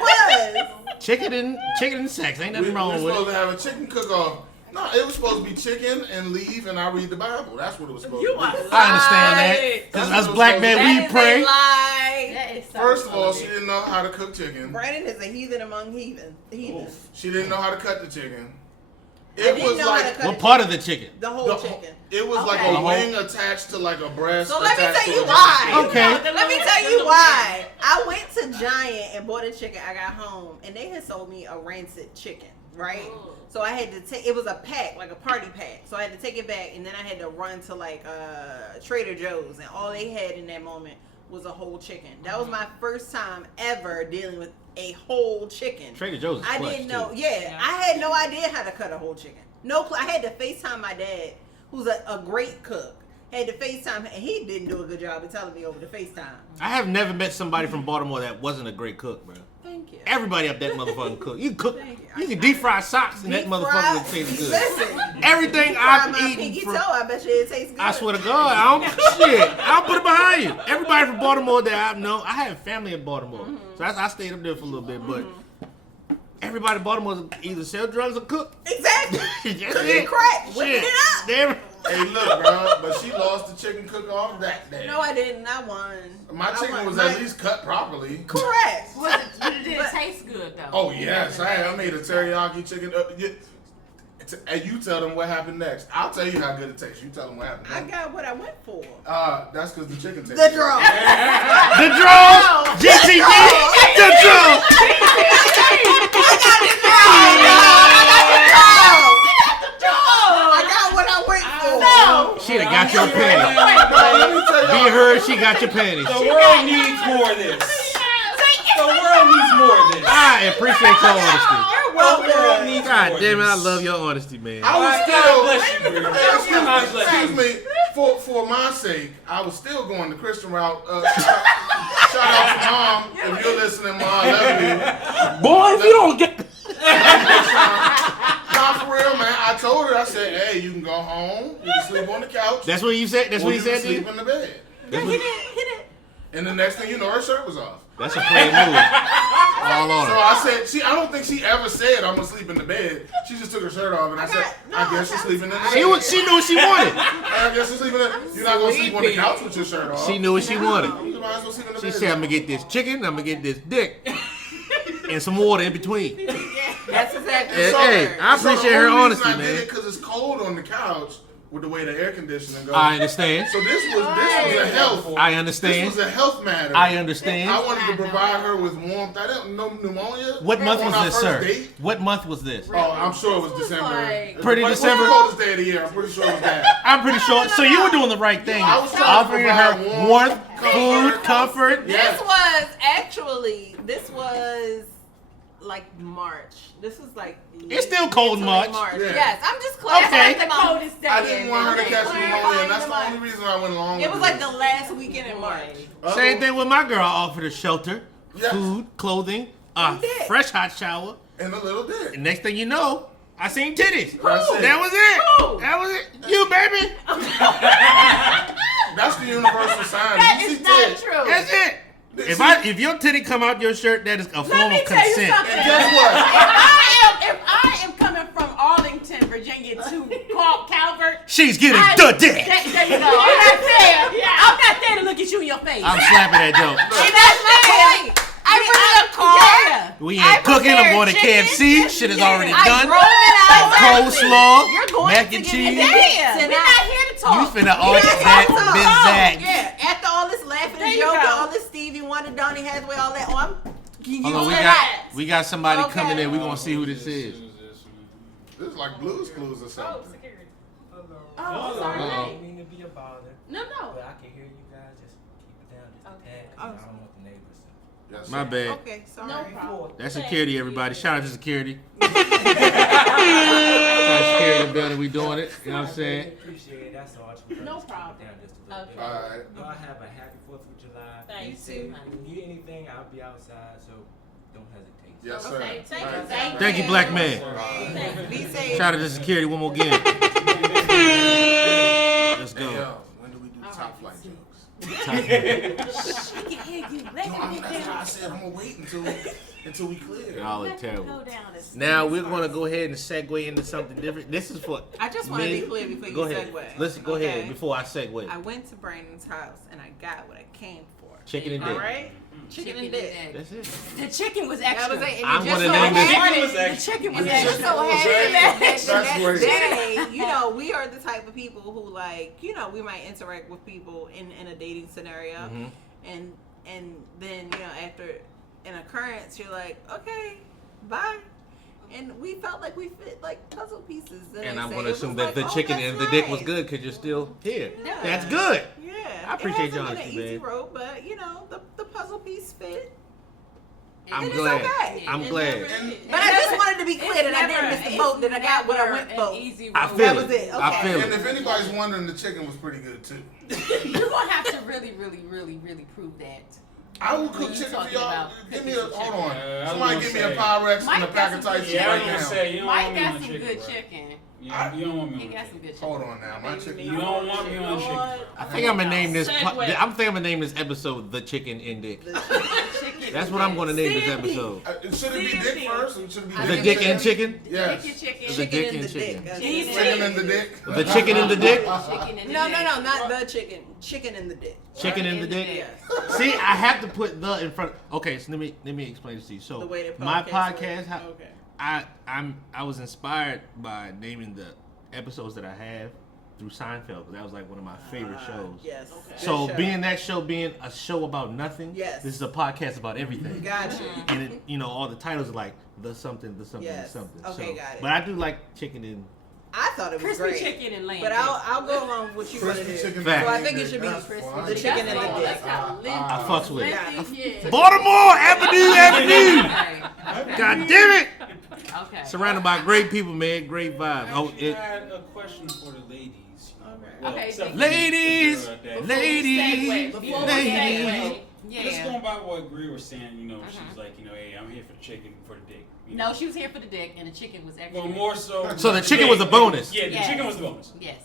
was. Chicken and sex. Ain't We nothing were wrong with supposed it. to have a chicken cook-off. No, it was supposed to be chicken and leave and I read the Bible. That's what it was supposed to be. I understand that. Because us black men, we pray. Lie. First of all, she didn't know how to cook chicken. Brandon is a heathen among heathens. She didn't know how to cut the chicken. I didn't know how to cut What part of the chicken? the whole chicken. It was like a wing attached to like a breast. So let me attached tell to you a why. Okay. Let me tell you why. I went to Giant and bought a chicken. I got home and they had sold me a rancid chicken, right? So I had to take. It was a pack, like a party pack. So I had to take it back, and then I had to run to like Trader Joe's, and all they had in that moment was a whole chicken. That was my first time ever dealing with a whole chicken. Trader Joe's is I clutch, didn't know. too. Yeah, I had no idea how to cut a whole chicken. No clue. I had to FaceTime my dad, who's a great cook. Had to FaceTime, and he didn't do a good job of telling me over the FaceTime. I have never met somebody from Baltimore that wasn't a great cook, bro. Thank you. Everybody up that motherfucking cook. You cook. You can deep fry socks and that motherfucker would taste good. Listen, Everything deep fry I've my eaten pinky from. toe, I bet you it tastes good. I swear to God, I'll put it behind you. Everybody from Baltimore that I know, I have family in Baltimore, so I stayed up there for a little bit. But everybody in Baltimore either sell drugs or cook. Exactly. That's Cooking it. crack, whipping Shit. it up. Damn. Hey, look, bro, but she lost the chicken cook-off that day. No, I didn't. I won. My chicken was at least cut properly. Correct. Did it taste good though? Oh yes, I made a teriyaki chicken. And you tell them what happened next. I'll tell you how good it tastes. You tell them what happened I next. got what I went for. That's because the chicken tastes. The draw. The draws. GTG. The draw. I got what I went for. She done got your panties. Let me tell you. Be heard, she got your panties. The world needs more of this. The world needs more of this. I appreciate your honesty. The world needs more God of damn it, I this. love your honesty, man. I was God bless you, bro. God bless you. excuse me, for my sake, I was still going the Christian route. Shout out to Mom, if you're listening, Mom, I love you. Boy, if you don't get. Nah, for real, man. I told her, I said, hey, you can go home, you can sleep on the couch. That's what you said? That's or what you you can said, sleep dude? in the bed. That's Hit what- it. And the next thing you know, her shirt was off. That's a play move. All on So her. I said, I don't think she ever said I'm gonna sleep in the bed. She just took her shirt off, and I said, I guess you're sleeping in the bed. She knew what she wanted. I guess you're sleeping in. You're not gonna sleep on the couch with your shirt off. She knew what she wanted. You might as well sleep in the She bed. said, I'm going to get this chicken, I'm going to get this dick, and some water in between. That's exactly Hey, what hey, I appreciate her honesty, I did man. it because it's cold on the couch with the way the air conditioning goes. I understand. So this was a health. I understand. This was a health matter. I understand. I wanted to provide her with warmth. I didn't know pneumonia. What month on was our this, first sir? date. What month was this? Oh, I'm sure it was December. Pretty What's December? the coldest day of the year? I'm pretty sure it was that. I'm pretty sure. So you were doing the right thing. I was trying to Offering her provide warmth, warmth, food, comfort. Yes. This was like March. This was like It's still cold in March. Yeah. Yes, I'm just clarifying Okay. the coldest day. I didn't want her to catch Clarifying pneumonia, and that's the month. only reason I went along with It was like the last weekend in March. Same thing with my girl. I offered her shelter, Yes. food, clothing, a did. fresh hot shower. And a little dick. And next thing you know, I seen titties. That's it. That was it. Who? That was it. You, baby. That's the universal sign. That You is see not tits. true. That's it. If your titty come out your shirt, that is a Let form me of tell you consent. something. And guess what? If I am coming from Arlington, Virginia to Calvert. She's getting the dick. There you go. I'm not there to look at you in your face. I'm slapping that joke. I bring a car. We ain't cooking. I'm going to KFC. Shit is already done. Coleslaw, mac and cheese. We're not here to talk. You finna all that bizzack. Yeah, after all this laughing and joking, all this Stevie Wonder, Donny Hathaway, all that. Oh, Hold on, we got somebody coming in. We gonna see who this is. This is like Blue's Clues or something. Oh, sorry. I don't mean to be a bother. No. But I can hear you guys. Just keep it down just a tad. I don't want the neighbors to. Yes, My bad. Okay, sorry. No problem. That's security, everybody. Shout out to security. Security in the building. We doing it. You know what I'm saying? Appreciate it. That's all. No problem. Down just a little bit. All right. Y'all have a happy 4th of July. Thank Be you. safe. If you need anything, I'll be outside. So don't hesitate. Yes, sir. Okay, thank you. Thank you, black man. Be safe. Shout out to security one more again. Let's go. Hey, yo, when do we do top flight jokes? I can hear you. Let me get That's why I down. said I'm gonna wait until we clear. Y'all are Let me terrible. go down and Now we're gonna go ahead and segue into something different. This is for. I just want to men. be clear before you Go ahead. segue. Listen, go ahead Okay? before I segue. I went to Brandon's house and I got what I came for. Chicken and All dick. right? Chicken and dick. That's it. The chicken was That extra. was it. And I'm it just gonna so name this- happened- The chicken was And it just extra. so happened that That's great. day, you know, we are the type of people who like, you know, we might interact with people in a dating scenario, Mhm. and then you know after an occurrence, you're like, okay, bye. And we felt like we fit like puzzle pieces. And I'm gonna assume that the chicken and the dick was good because you're still here. Yeah. That's good. Yeah, I appreciate it your hasn't been honesty, an easy man. road, but you know the puzzle piece fit. I'm And glad. It's okay. I'm glad. But I just wanted to be clear that I didn't miss the boat, that I got what I went for. I That feel was it. it. I Okay. feel And it. if anybody's wondering, the chicken was pretty good too. You're gonna have to really prove that. I will When cook you chicken for talking y'all. about Give me a cooking hold chicken. on. I was Somebody gonna give me a say- Pyrex and a Mike pack got of some tight good shit Yeah, I right was gonna now. say you don't Mike want me got on some chicken. good bro. chicken. You don't want me He on got some chicken. good chicken. Hold on now, my chicken. You don't want me on chicken. I think I'm gonna name this. Segue. I'm thinking I'm gonna name this episode "The Chicken and Dick." Chicken. That's what I'm gonna name this episode. Should it be dick first or should it be The dick and chicken. Yes. Chicken. The dick in and the chicken. dick. These Chicken in the dick. The chicken and the dick. Chicken and No, the dick. not the chicken. Chicken in the dick. Chicken and the dick. Yes. See, I have to put the in front. Okay, so let me explain this to you. So The way the my podcast podcast, works. Okay. I was inspired by naming the episodes that I have through Seinfeld because that was like one of my favorite shows. Yes. So Good show. being that show being a show about nothing, Yes. this is a podcast about everything. Gotcha. And it, you know, all the titles are like the something, the something, Yes. the something. Okay, So, got it. but I do like chicken and I thought it was Crispy great. chicken and lamb. But I'll go along with what you want to Crispy do. chicken. Fact. So I think it should be That's crispy. fine. The chicken and the dick. That's how I fucks with it. yeah. Baltimore Avenue. Okay. God damn it! Okay. Surrounded by great people, man. Great vibes. Oh, I had a question for the ladies. Okay, except for ladies, the girl that- ladies, Before we ladies. segue. Just Yeah. going by what Greer was saying, you know, she's like, you know, hey, I'm here for the chicken, for the dick. You know? No, she was here for the dick, and the chicken was extra. Well, more so. So the chicken was a bonus. Yeah, the Yes. chicken was the bonus. Yes.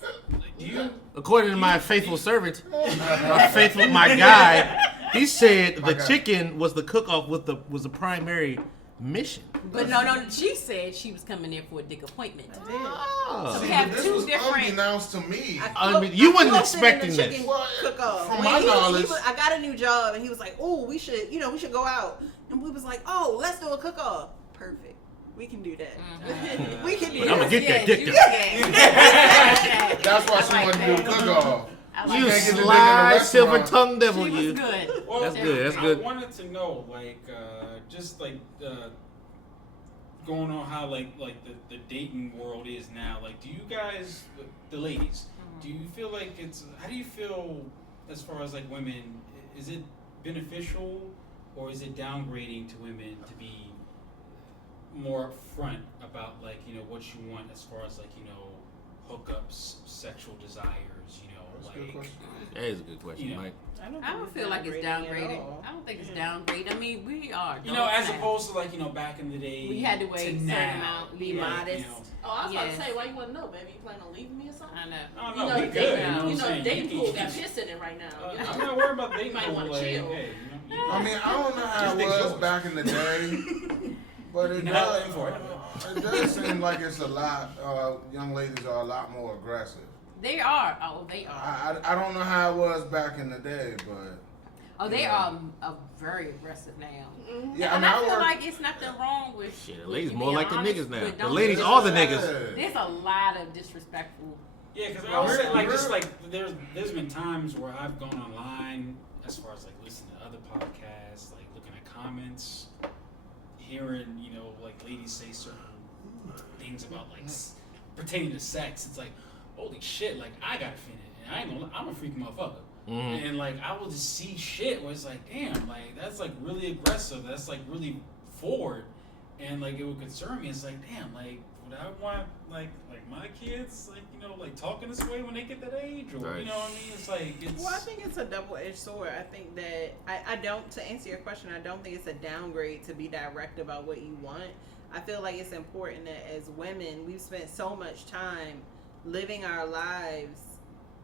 Do you? According to my faithful servant, my guy, he said the chicken was the cook-off was the primary mission. But no, she said she was coming there for a dick appointment. So Oh. we have This two was different. unbeknownst to me. I mean, you wasn't expecting this. Cook off. From my knowledge- I got a new job, and he was like, "Oh, we should go out." And we was like, "Oh, let's do a cook off." Perfect. We can do that. We can do But that. I'm gonna get that dick. That's why she wanted to do a cook-off. You can't get the dick in the sly silver restaurant. tongue devil, She you. was good. Well, That's good. That's I good. wanted to know, like, just like going on how like the dating world is now. Like, do you guys, the ladies, do you feel like it's? How do you feel as far as like women? Is it beneficial or is it downgrading to women to be more upfront about like what you want as far as like hookups, sexual desires, That is a good question, Mike. I don't feel like it's downgraded. I don't think it's downgraded. I mean, we are. as opposed to like back in the day. We had to wait a certain now. amount, be Yeah, modest. Oh, I was about Yes. to say, why you want to know, baby? You plan on leaving me or something? I know. Oh, You no, know, we good. You know what I'm you know, saying? dating You pool can- got piss in it right now. I'm not worried about dating You might pool, want to like, chill. hey, I mean, I don't know how Just it think was yours. back in the day, but it You can have does. them for it. It does seem like it's a lot. Young ladies are a lot more aggressive. They are. Oh, they are. I don't know how it was back in the day, but. Oh, they are very aggressive now. Yeah, and I feel like it's nothing wrong with. Shit, the ladies more like the niggas now. The don't ladies do are the that. niggas. There's a lot of disrespectful. Yeah, because I was saying, like, just like there's been times where I've gone online as far as like listening to other podcasts, like looking at comments, hearing like ladies say certain things about like pertaining to sex. It's like, holy shit, like I got offended, and I ain't gonna, I'm a freak motherfucker. Mm-hmm. And like I will just see shit where it's like, damn, like that's like really aggressive. That's like really forward, and like it would concern me. It's like, damn, like would I want like my kids like talking this way when they get that age, or right. you know what I mean? It's like it's. Well, I think it's a double-edged sword. I think that I don't, to answer your question, I don't think it's a downgrade to be direct about what you want. I feel like it's important that as women, we've spent so much time living our lives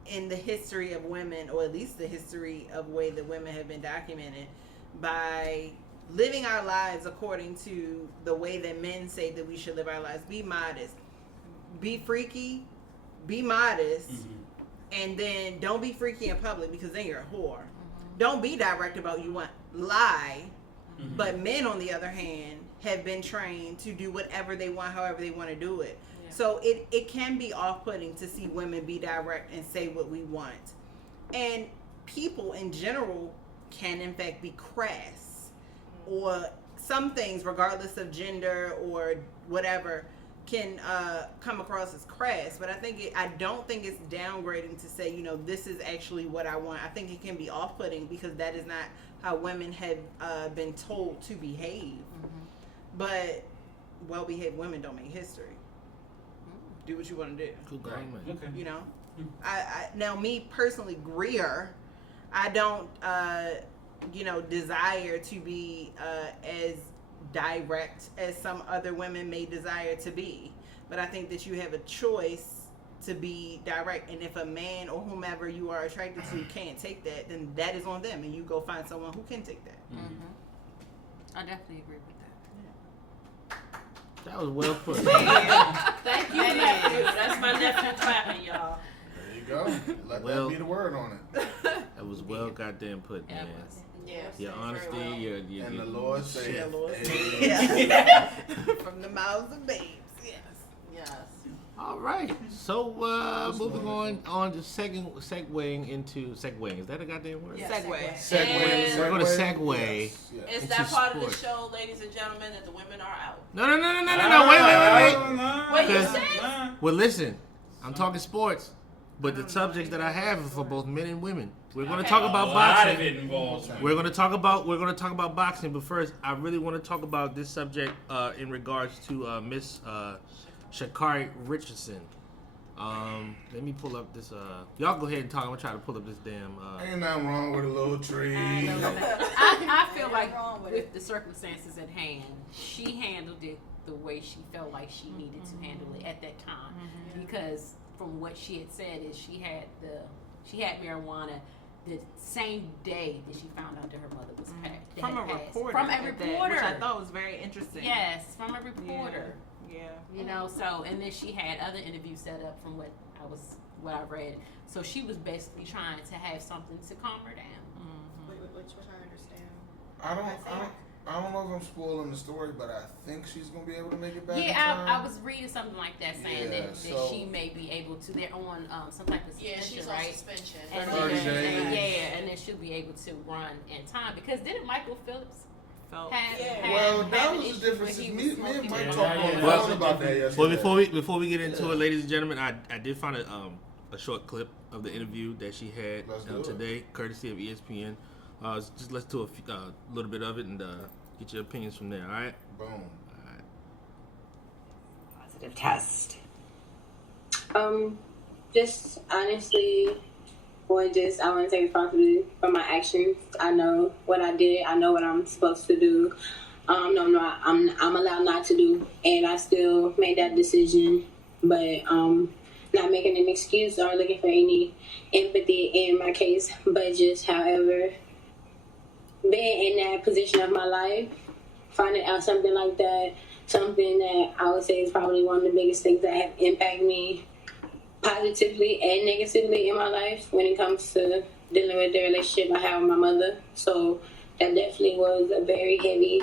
in the history of women, or at least the history of way that women have been documented, by living our lives according to the way that men say that we should live our lives. Be modest, be freaky, be modest, and then don't be freaky in public because then you're a whore. Don't be direct about you want, lie. But men, on the other hand, have been trained to do whatever they want, however they want to do it. So it can be off-putting to see women be direct and say what we want. And people in general can in fact be crass, or some things, regardless of gender or whatever, can come across as crass. But I don't think it's downgrading to say, this is actually what I want. I think it can be off-putting because that is not how women have been told to behave. But well-behaved women don't make history. Do what you want to do. Good going, man. Okay. I now me personally, Greer, I don't desire to be as direct as some other women may desire to be, but I think that you have a choice to be direct, and if a man or whomever you are attracted to can't take that, then that is on them, and you go find someone who can take that. I definitely agree with that. That was well put. Thank you, nephew. That's my nephew clapping, y'all. There you go. Let that be the word on it. That was well goddamn put, man. Yes. Your honesty, your and the Lord said, from the mouths of babes. Yes. All right. So moving on to segueing into segueing. Is that a goddamn word? Yeah, segue. We're going to segue. Is that part of the show, ladies and gentlemen, that the women are out? No. Wait. What you said? Well, listen. I'm talking sports, but the subjects that I have are for both men and women. We're going to talk about boxing. A lot of it involved. We're going to talk about boxing, but first, I really want to talk about this subject in regards to Miss Sha'carri Richardson. Let me pull up this. Y'all go ahead and talk. I'm gonna try to pull up this damn. Ain't nothing wrong with a little tree. I feel like with the circumstances at hand, she handled it the way she felt like she needed to handle it at that time, because from what she had said is she had marijuana the same day that she found out that her mother was passed. From a reporter. Which I thought was very interesting. Yes, from a reporter. Yeah. So, and then she had other interviews set up from what I read. So she was basically trying to have something to calm her down. Which I understand. I don't know if I'm spoiling the story, but I think she's gonna be able to make it back. Yeah, I was reading something like that saying that she may be able to. They're on some type of suspension, she's right? on suspension. And 30 days. and then she'll be able to run in time, because didn't Michael Phillips? Well, that was the difference. Me and Mike talked on the Well, phone about that yesterday. Well, before we get into it, ladies and gentlemen, I did find a short clip of the interview that she had today, courtesy of ESPN. Just let's do a little bit of it and get your opinions from there. All right. Boom. All right. Positive test. Just honestly. I want to take responsibility for my actions. I know what I did. I know what I'm supposed to do. I'm allowed not to do, and I still made that decision. But not making an excuse or looking for any empathy in my case, but just, however, being in that position of my life finding out something like that, something that I would say is probably one of the biggest things that have impacted me positively and negatively in my life when it comes to dealing with the relationship I have with my mother. So that definitely was a very heavy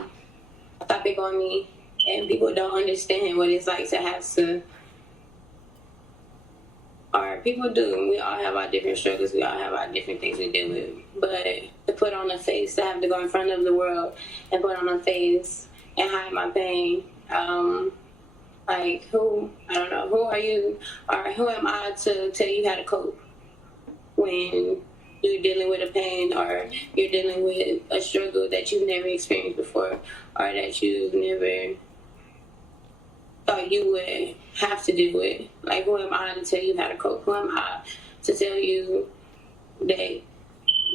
topic on me, and people don't understand what it's like to have to, or people do. We all have our different struggles. We all have our different things we deal with. But to put on a face, to have to go in front of the world and put on a face and hide my pain, like who are you, or who am I to tell you how to cope when you're dealing with a pain or you're dealing with a struggle that you've never experienced before, or that you've never thought you would have to deal with. Like, who am I to tell you how to cope? Who am I to tell you that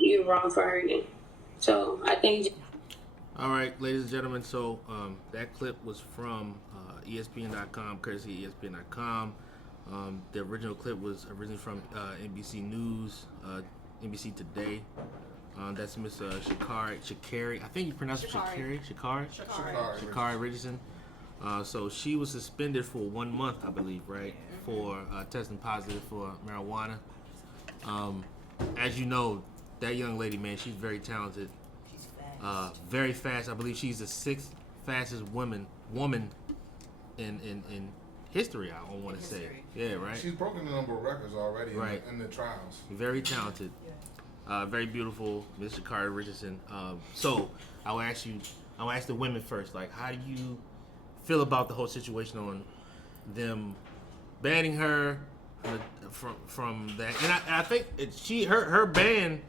you're wrong for hurting? So I think. All right, ladies and gentlemen. So that clip was from ESPN.com, courtesy of ESPN.com. The original clip was originally from NBC News, NBC Today. That's Miss Sha'carri. I think you pronounce it Sha'carri. Sha'carri Richardson. So she was suspended for 1 month, I believe, right, for testing positive for marijuana. As you know, that young lady, man, she's very talented. She's fast. Very fast. I believe she's the 6th fastest woman in history, I want to say. Yeah, right? She's broken a number of records already right. in the trials. Very talented. Very beautiful, Miss Sha'carri Richardson. So I'll ask the women first. Like, how do you feel about the whole situation on them banning her from that? And I think her ban,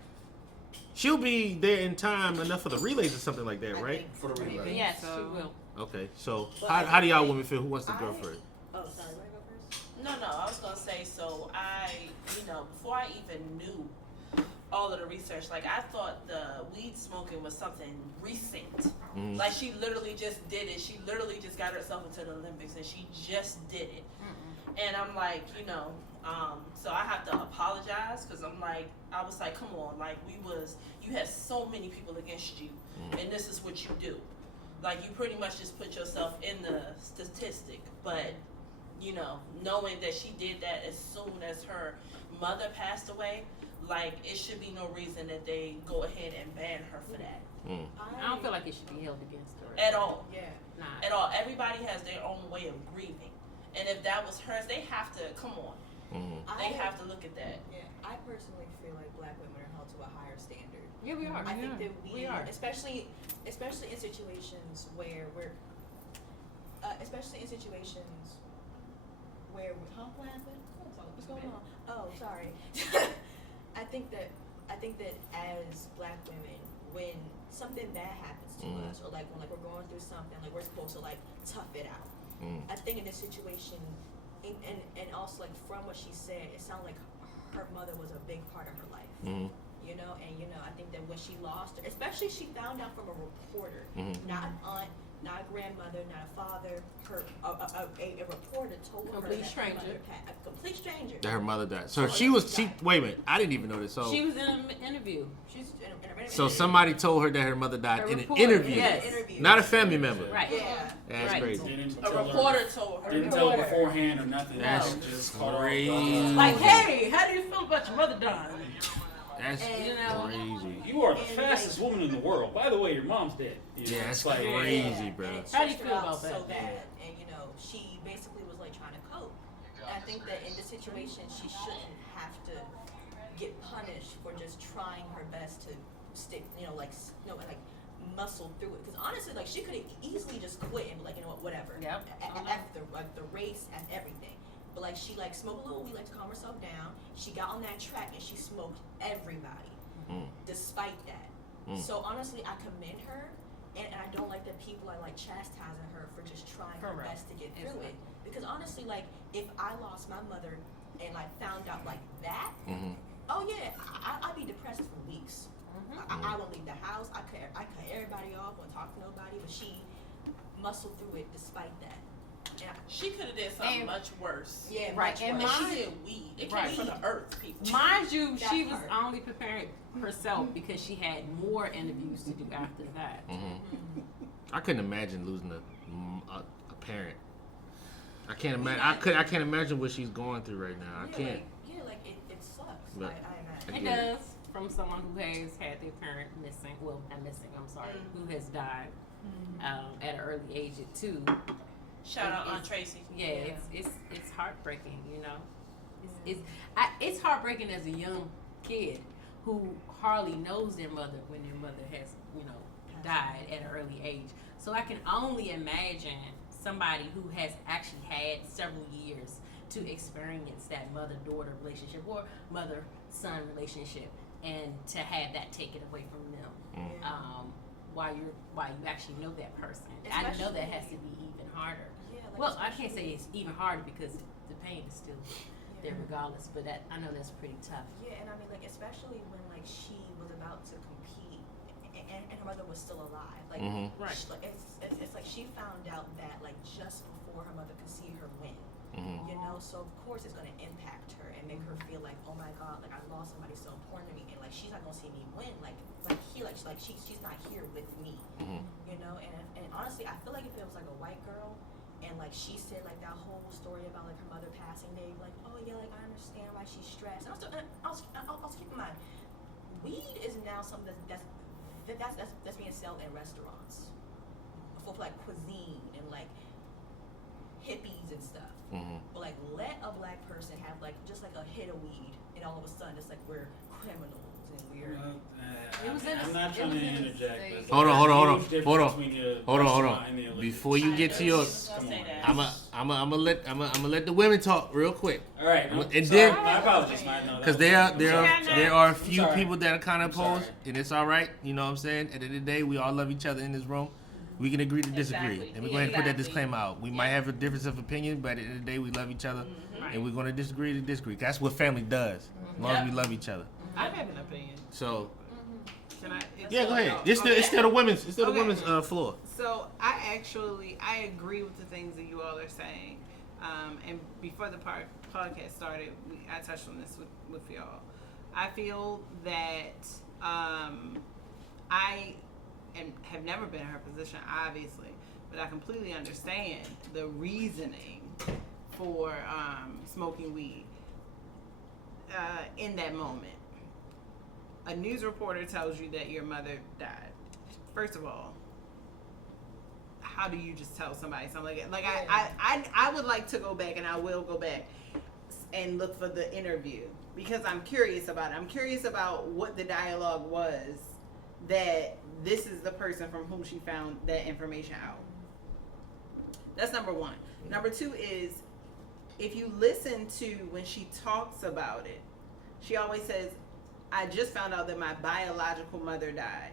she'll be there in time enough for the relays or something like that, right? For the relays. Yes, she will. Okay, so how do y'all women feel? Who wants to go first? Oh, sorry. Want to go first? No, I was gonna say. So before I even knew all of the research, like, I thought the weed smoking was something recent. Mm-hmm. Like, she literally just did it. She literally just got herself into the Olympics, and she just did it. Mm-hmm. And I'm like, so I have to apologize, because I was like, come on, like, you had so many people against you, and this is what you do. Like, you pretty much just put yourself in the statistic. But, knowing that she did that as soon as her mother passed away, like, it should be no reason that they go ahead and ban her for that. I don't feel like it should be held against her. At all. Yeah. Nah. At all. Everybody has their own way of grieving. And if that was hers, they have to, come on. Mm-hmm. They have to look at that. Yeah, I personally feel like black women are held to a higher standard. Yeah, we are. I think that we are. Especially in situations where we're, what happened? What's going on? Oh, sorry. I think that as black women, when something bad happens to us, or like when we're going through something, like, we're supposed to tough it out. I think in this situation, and also from what she said, it sounded like her mother was a big part of her life. And I think that when she lost her, especially she found out from a reporter, not an aunt, not a grandmother, not a father. A reporter told her that her mother passed. A complete stranger. That her mother died. So wait a minute, I didn't even know this. So she was in an interview. So somebody told her that her mother died in an interview. Yes. Not a family member. Right. Yeah. That's crazy. A reporter told her. Didn't tell her beforehand or nothing. That's just crazy. Like, hey, how do you feel about your mother dying? That's crazy. You are the fastest woman in the world. By the way, your mom's dead. Yeah, that's crazy, bro. How do you feel about that? So bad, and she basically was trying to cope. And I think that in this situation, she shouldn't have to get punished for just trying her best to stick, muscle through it. Because honestly, she could have easily just quit and be like, whatever. Yep. The race, and everything. But she smoked a little weed to calm herself down. She got on that track and she smoked everybody, despite that. So honestly, I commend her, and I don't like that people are chastising her for just trying her best to get through it. Because honestly, if I lost my mother and found out that, oh yeah, I'd be depressed for weeks. I won't leave the house. I cut everybody off. Won't talk to nobody. But she muscled through it despite that. Yeah. She could have did something much worse. Yeah, right. And she did weed. It came from the earth, people. Mind you, she was only preparing herself because she had more interviews to do after that. I couldn't imagine losing a parent. I can't imagine. I can't imagine what she's going through right now. I can't. Like it sucks. But I It imagine. does, from someone who has had their parent missing. Well, not missing. I'm sorry. Who has died at an early age at 2. Shout out Aunt Tracy. Yeah, it's heartbreaking. You know, it's heartbreaking as a young kid who hardly knows their mother when their mother has died at an early age. So I can only imagine somebody who has actually had several years to experience that mother-daughter relationship or mother-son relationship, and to have that taken away from them while you actually know that person. I know that has to be even harder. Well, I can't say it's even harder because the pain is still there regardless, but I know that's pretty tough. Yeah, and I mean, like, especially when, like, she was about to compete and her mother was still alive. Like, Right. It's like she found out that, like, just before her mother could see her win. You know, so of course it's going to impact her and make her feel like, oh my God, like I lost somebody so important to me, and like she's not going to see me win. She's not here with me. You know, and honestly, I feel like if it was like a white girl, and like she said like that whole story about like her mother passing, they like, oh yeah, like I understand why she's stressed. And I'll keep in mind, weed is now something that's being sold in restaurants for like cuisine and like hippies and stuff. But like, let a black person have like just like a hit of weed, and all of a sudden it's like we're criminals and we're. I'm not trying to interject. Hold on. Before you get to yours, I'm gonna let the women talk real quick. All right, and then my apologies, because there are a few people that are kind of opposed, and it's all right. You know what I'm saying? At the end of the day, we all love each other in this room. We can agree to disagree, and we're going to put that disclaimer out. We might have a difference of opinion, but at the end of the day, we love each other, and we're going to disagree to disagree. That's what family does, as long as we love each other. I have an opinion. So, Can I? go ahead. It's still the women's. It's still the women's floor. So I agree with the things that you all are saying. And before the podcast started, I touched on this with y'all. I feel that I have never been in her position, obviously, but I completely understand the reasoning for smoking weed in that moment. A news reporter tells you that your mother died. First of all, how do you just tell somebody something like that? I would like to go back, and I will go back and look for the interview because I'm curious about it. I'm curious about what the dialogue was that this is the person from whom she found that information out. That's number one. Number two is, if you listen to when she talks about it, she always says, I just found out that my biological mother died.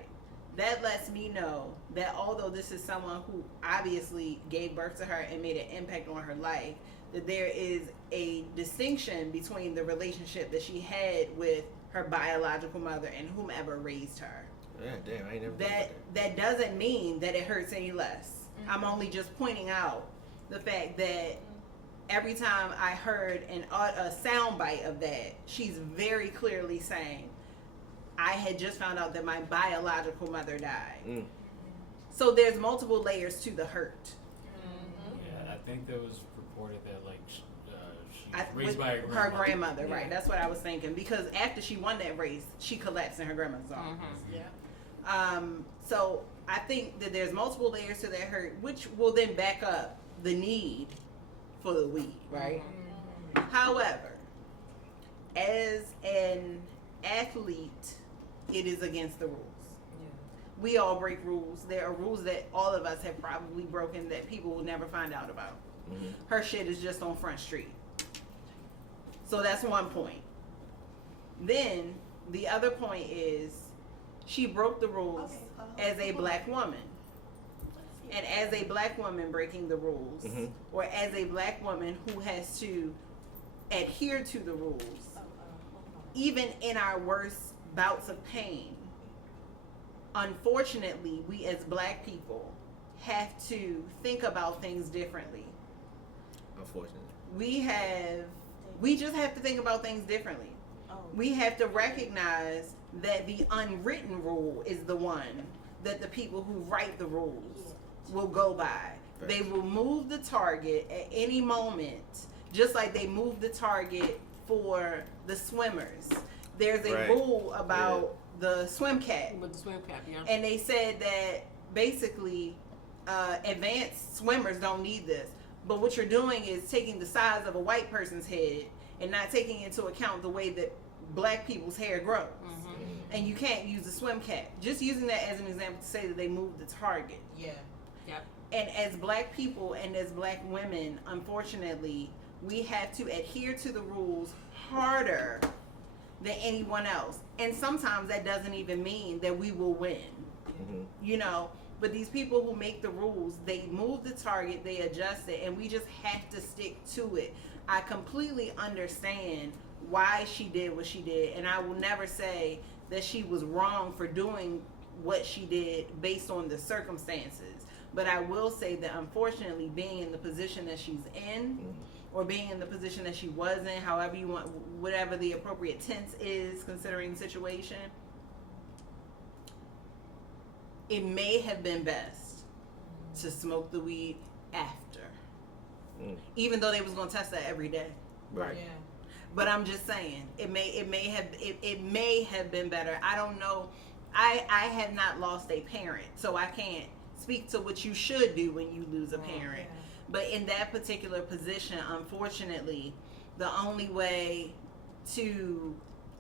That lets me know that although this is someone who obviously gave birth to her and made an impact on her life, that there is a distinction between the relationship that she had with her biological mother and whomever raised her. Yeah, damn, I ain't never that doesn't mean that it hurts any less. I'm only just pointing out the fact that every time I heard a sound bite of that, she's very clearly saying, I had just found out that my biological mother died. So there's multiple layers to the hurt. Yeah, I think there was reported that like she was With raised by her grandmother, right? That's what I was thinking, because after she won that race, she collapsed in her grandmother's arms. So I think that there's multiple layers to that hurt, which will then back up the need for the weed, right? However, as an athlete, it is against the rules. We all break rules. There are rules that all of us have probably broken that people will never find out about. Her shit is just on Front Street. So that's one point. Then the other point is she broke the rules as a black woman. And as a black woman breaking the rules, or as a black woman who has to adhere to the rules, even in our worst bouts of pain, unfortunately, we as black people have to think about things differently. Unfortunately. We just have to think about things differently. We have to recognize that the unwritten rule is the one that the people who write the rules will go by. They will move the target at any moment, just like they move the target for the swimmers. There's a rule about the swim cap. With the swim cap, yeah. And they said that basically advanced swimmers don't need this. But what you're doing is taking the size of a white person's head and not taking into account the way that black people's hair grows. And you can't use the swim cap. Just using that as an example to say that they moved the target. Yeah. Yep. And as black people and as black women, unfortunately, we have to adhere to the rules harder than anyone else. And sometimes that doesn't even mean that we will win. You know, but these people who make the rules, they move the target, they adjust it, and we just have to stick to it. I completely understand why she did what she did, and I will never say that she was wrong for doing what she did based on the circumstances. But I will say that unfortunately, being in the position that she's in, or being in the position that she was in, however you want, whatever the appropriate tense is considering the situation, it may have been best to smoke the weed after. Even though they was gonna test that every day. Right. Yeah. But I'm just saying, it may have been better. I don't know. I have not lost a parent, so I can't speak to what you should do when you lose a parent. But in that particular position, unfortunately, the only way to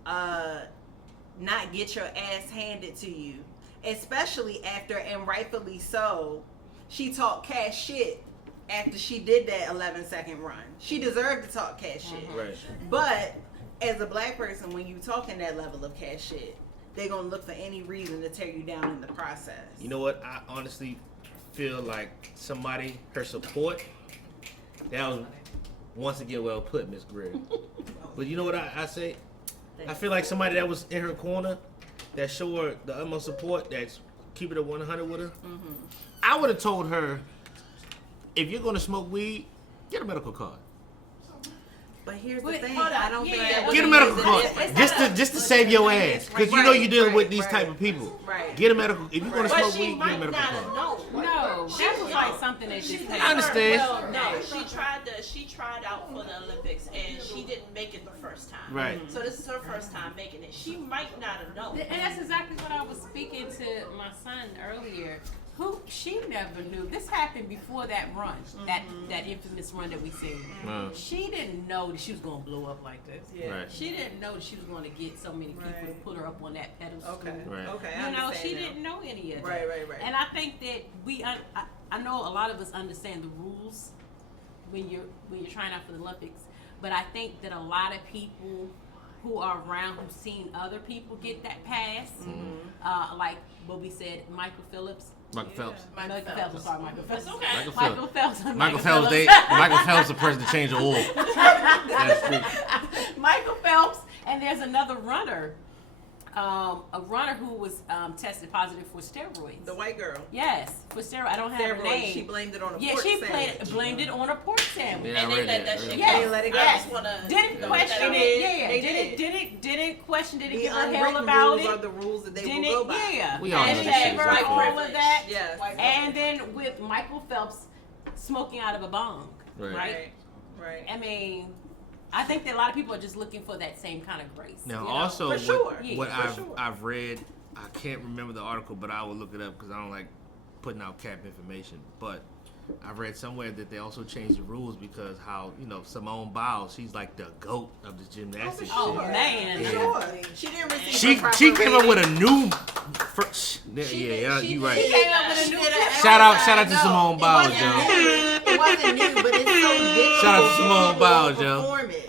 not get your ass handed to you, especially after, and rightfully so, she talked cash shit after she did that 11-second run. She deserved to talk cash shit. Right. But as a black person, when you talking that level of cash shit, they're going to look for any reason to tear you down in the process. You know what? I honestly feel like somebody, her support, that was once again well put, Miss Greer. But you know what I say? I feel like somebody that was in her corner, that showed her the utmost support, that's keep it at 100 with her. I would have told her, if you're going to smoke weed, get a medical card. But here's the thing, I don't think that get a medical card just to save your ass, because you know you're dealing with these type of people. Get a medical. If you're going to smoke weed, get a medical card. No, that was like something that just happened. I understand. No, she tried out for the Olympics and she didn't make it the first time. Right. So this is her first time making it. She might not have known. And that's exactly what I was speaking to my son earlier. She never knew. This happened before that run, that infamous run that we seen. She didn't know that she was going to blow up like this. Right. She didn't know that she was going to get so many people to put her up on that pedestal. Okay. You know, she didn't know any of that. Right. And I think that I know a lot of us understand the rules when you're trying out for the Olympics, but I think that a lot of people who are around who've seen other people get that pass, like what we said, Michael Phelps. Michael Phelps. Michael Phelps. I'm sorry, Michael Phelps. Okay. Michael Phelps. Michael Phelps, the person to change the oil. Michael Phelps, and there's another runner, a runner who was tested positive for steroids. The white girl. Yes, for steroids. I don't have her name. She blamed it on a pork sandwich. Yeah, she blamed it on a pork sandwich. Yeah, And they let that shit go. Yes. Let it go. Yes. Wanna Didn't question They it. did. Yeah. They Didn't question. Didn't The give a hell unwritten about rules it. are the rules that they Didn't will go by. Yeah. We all know and this shit gave is her like all of that. Yes. And then with Michael Phelps smoking out of a bong. Right. Right. I mean, I think that a lot of people are just looking for that same kind of grace. Now, you know? also, For sure. what Yeah, for sure. I've read, I can't remember the article, but I will look it up because I don't like putting out cap information. But I've read somewhere that they also changed the rules because how, Simone Biles, she's like the GOAT of the gymnastics. Oh, man. Yeah. Sure. She didn't receive She came up with a new. You right. She came up with a new. Shout out to Simone Biles, yo. It wasn't new, but it's so difficult. Shout out to Simone for Biles, people to yo. perform it.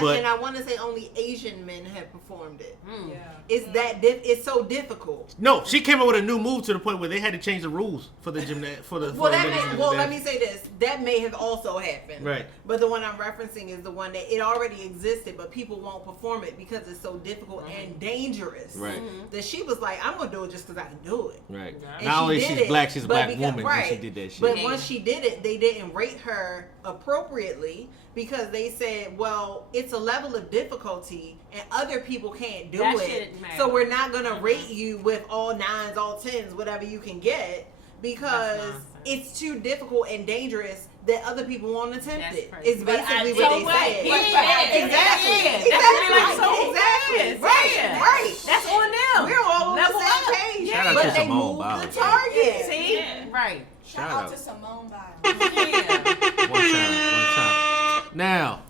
But- And I want to say only Asian men have performed it. Yeah. It's it's so difficult. No, she came up with a new move to the point where they had to change the rules for the Let me say this. That may have also happened. Right. But the one I'm referencing is the one that it already existed, but people won't perform it because it's so difficult and dangerous. Right. That she was like, I'm going to do it just because I can do it. Right. And Not she only did she's it, black, she's a but black because- woman right. when she did that shit. But once she did it, they didn't rate her appropriately because they said, well, it's a level of difficulty and other people can't do That it. shouldn't matter. So we're not going to rate you with all 9s, all 10s, whatever you can get because it's too difficult and dangerous that other won't won't attempt it. It's But basically what they said. Exactly. Right. That's on them. We're all on the Level same up. page. Shout out But to they Simone moved Biles. the target. See? Right. Shout out to Simone Biles. Yeah. One time. Now,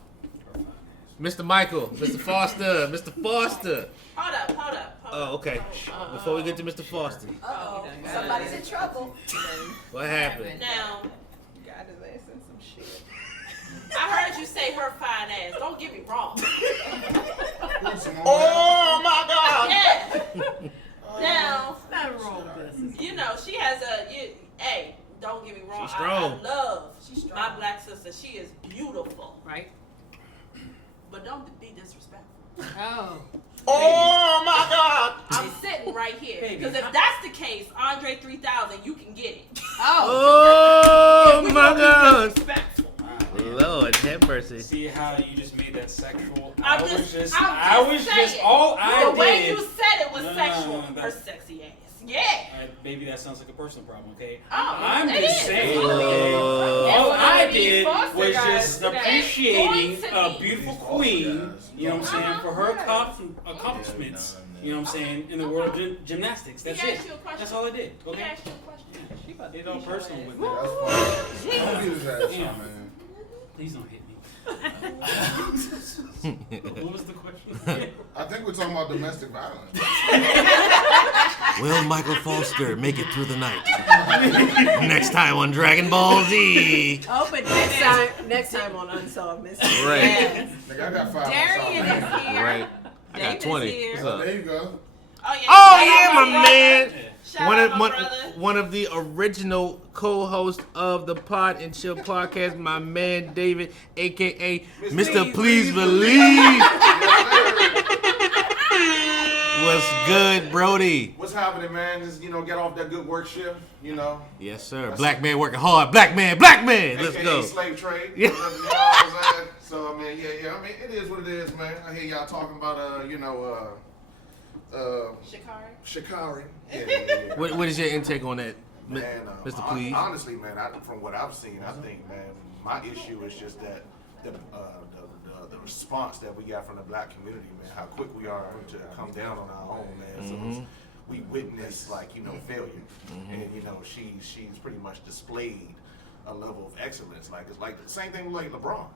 Mr. Michael, Mr. Foster, Mr. Foster. Hold up. Oh, okay. Before we get to Mr. Foster, Uh-oh. Somebody's in trouble. what happened? Now, God is asking some shit. I heard you say her fine ass. Don't get me wrong. Oh my God! Yeah. Now, Nothing wrong with this. you know, she has hey, don't get me wrong. She's strong. I love my black sister. She is beautiful. Right? But don't be disrespectful. Oh. Oh my God! I'm sitting right here. Because if that's the case, Andre 3000, you can get it. Oh We my gonna be God! disrespectful. Lord have mercy. See how you just made that sexual? I'm I just was saying. just all I The did. way you said it was No, sexual. Her that's- sexy ass. Yeah. Maybe that sounds like a personal problem, okay? Oh, I'm it just is. saying, It's okay? All one I of these did foster was guys just that appreciating going to a me. beautiful queen, you know what I'm saying, for her accomplishments, you know what I'm saying, in the world of gymnastics. That's He it. asked you a question. That's all I did, He okay? asked you a question. She about to get all personal with me. That's fine. Don't do that, man. Please don't hit me. What was the question? I think we're talking about domestic violence. Will Michael Foster make it through the night? Next time on Dragon Ball Z. Oh, but Next time on Unsolved Mysteries. Right. Yes. Nigga, I got 5 Darian myself. is here. Right. I got David's 20. here. What's up? There you go. Oh, yeah. Oh Shout yeah, out my man. brother. Shout out my brother. One of the original co-hosts of the Pod and Chill podcast, my man David, aka Mr. Please Believe. What's good, Brody? What's happening, man? Just, get off that good work shift, Yes, sir. Black man working hard. Black man. Let's AKA go. slave trade. Yeah. You know what I'm saying? So, I mean, yeah. I mean, it is what it is, man. I hear y'all talking about, Sha'carri. Yeah. What is your intake on that, Man, Mr. Please? honestly, man, from what I've seen, I think, man, my issue is just that the response that we got from the black community, man, how quick we are to come down on our own, man. So we witness failure, and she's pretty much displayed a level of excellence. Like it's like the same thing with like LeBron.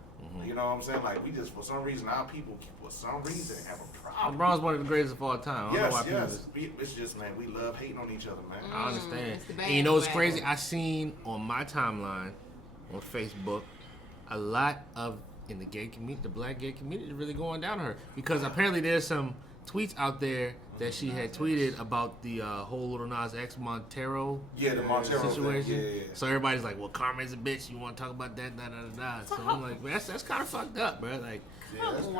You know what I'm saying? Like we just for some reason our people have a problem. LeBron's one of the greatest of all time. I don't know why Yes. people It's just, man, we love hating on each other, man. I understand. It's the And you know what's bandwagon. crazy? I seen on my timeline on Facebook a lot of in the gay community, the black gay community, really going down on her because apparently there's some tweets out there that she had tweeted about the whole Lil Nas X Montero Yeah, the Montero situation. thing. Yeah. So everybody's like, "Well, Carmen's a bitch. You want to talk about that?" So I'm like, man, that's kind of fucked up, bro. Like,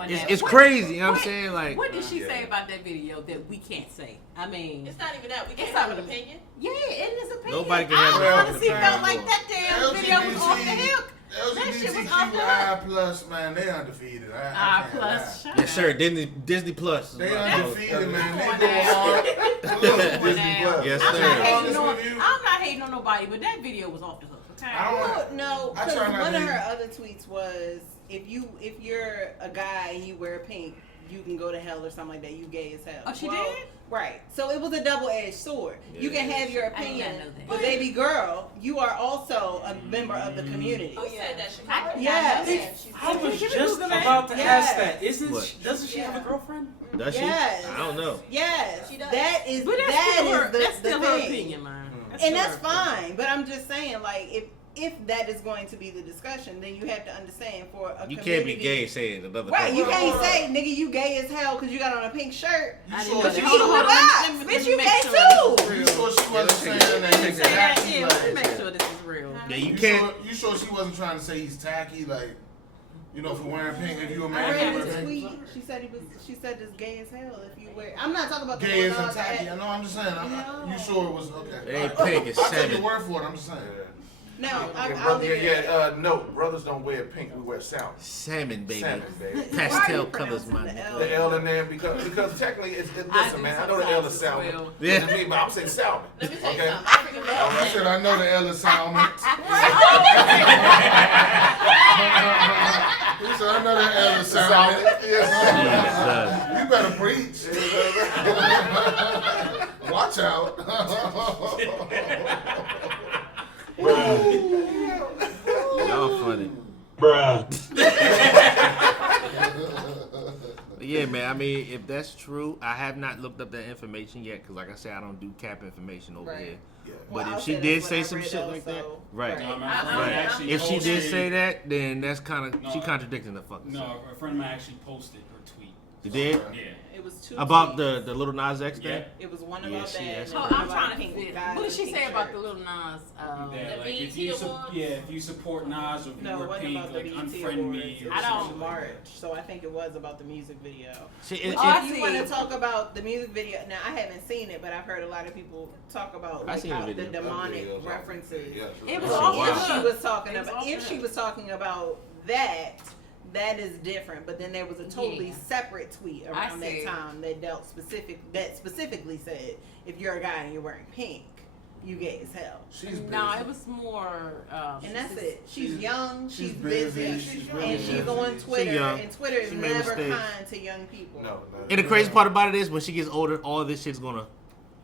it's crazy. You know what I'm saying? Like, What did she say about that video that we can't say? I mean, It's not even that. We can't It's have an not- opinion. yeah, it is opinion. Nobody can have I a honestly fucking felt like opinion. that damn video was off the hook. That shit was off the hook. LGBTQI+, man, they undefeated. I can't Plus, lie. yes, sir. Disney Plus. They undefeated, man. Come on They go now. hard. Disney Plus. Yes, I'm sir. not hating Honest on. with you. I'm not hating on nobody, but that video was off the hook. Okay. I don't. No, I because try not one to of be- her other tweets was if you're a guy and you wear pink, you can go to hell or something like that. You gay as hell. Oh, she did? Right. So it was a double-edged sword. You can have your I did not opinion, know that. but baby girl, you are also a member of the community. Who said that? I did Yes. not know that. I was Give me just Google that. about to Yes. ask that. What? Doesn't she have a girlfriend? Does she? Yes. I don't know. Yes. She does. That is But that's that still is her. the, That's the still her thing. opinion, man. And still that's her opinion. fine, but I'm just saying, like, if that is going to be the discussion, then you have to understand for a You community. can't be gay saying another. Right, you thing. can't say, nigga, you gay as hell because you got on a pink shirt. I You didn't know sure that. she- Hold on. Bitch, Let you me gay make sure this too. is You real. sure she wasn't saying that Say he's that tacky? again. Let me Like, make sure this is real. Yeah, you you can't. sure she wasn't trying to say he's tacky? Like, for wearing pink, if you a I man, read you his wear pink. tweet. She said it's gay as hell if you wear. I'm not talking about the Gay Lil isn't Nas X. tacky. I know. I'm just saying. No. You sure it was okay? It ain't pink, it's I'll take salmon. your word for it. I'm just saying. No, no, brothers don't wear pink. We wear salmon. Salmon, baby. Salmon, baby. Pastel colors, my nigga. The L in there because technically listen, man. I know the L is salmon. Well. Yeah. But I'm saying salmon. Let me tell you Okay. something. African I said I know the L is salmon. He said I know the L is salmon. Yes. You better preach. Watch out. Y'all funny. Bruh. Yeah, man. I mean, if that's true, I have not looked up that information yet because, like I said, I don't do cap information over here. Yeah. But Well, if she did say some shit like that, right? No, Right. If she did say that, then that's kind of she contradicting the fucking. No, a friend of mine actually posted her tweet. You did? Yeah. It was two About tweets. the little Nas X thing? Yeah. It was one Yeah, about she that. has- and Oh, one I'm about trying to pink fit. guy What did with she pink say about shirt. the little Nas? That, like, if BET you Awards? if you support Nas or if No, you it were wasn't pink, about the like BET unfriend Awards. me. It Or was something in like March, that. so I think it was about the music video. See, Which, it, if I you see. want to talk about the music video, now I haven't seen it, but I've heard a lot of people talk about I like seen the how the video. demonic references. It was Oh, all wow. If she was talking It was about, all if for she her. was talking about that is different. But then there was a totally Yeah. separate tweet around that see. time that specifically said, if you're a guy and you're wearing pink, you gay as hell. She's busy. No, it was more. And that's it. She's young, she's busy, busy, she's really and she's busy. on Twitter. young. And Twitter is She made never mistakes. kind to young people. No. and the crazy part about it is when she gets older, all this shit's gonna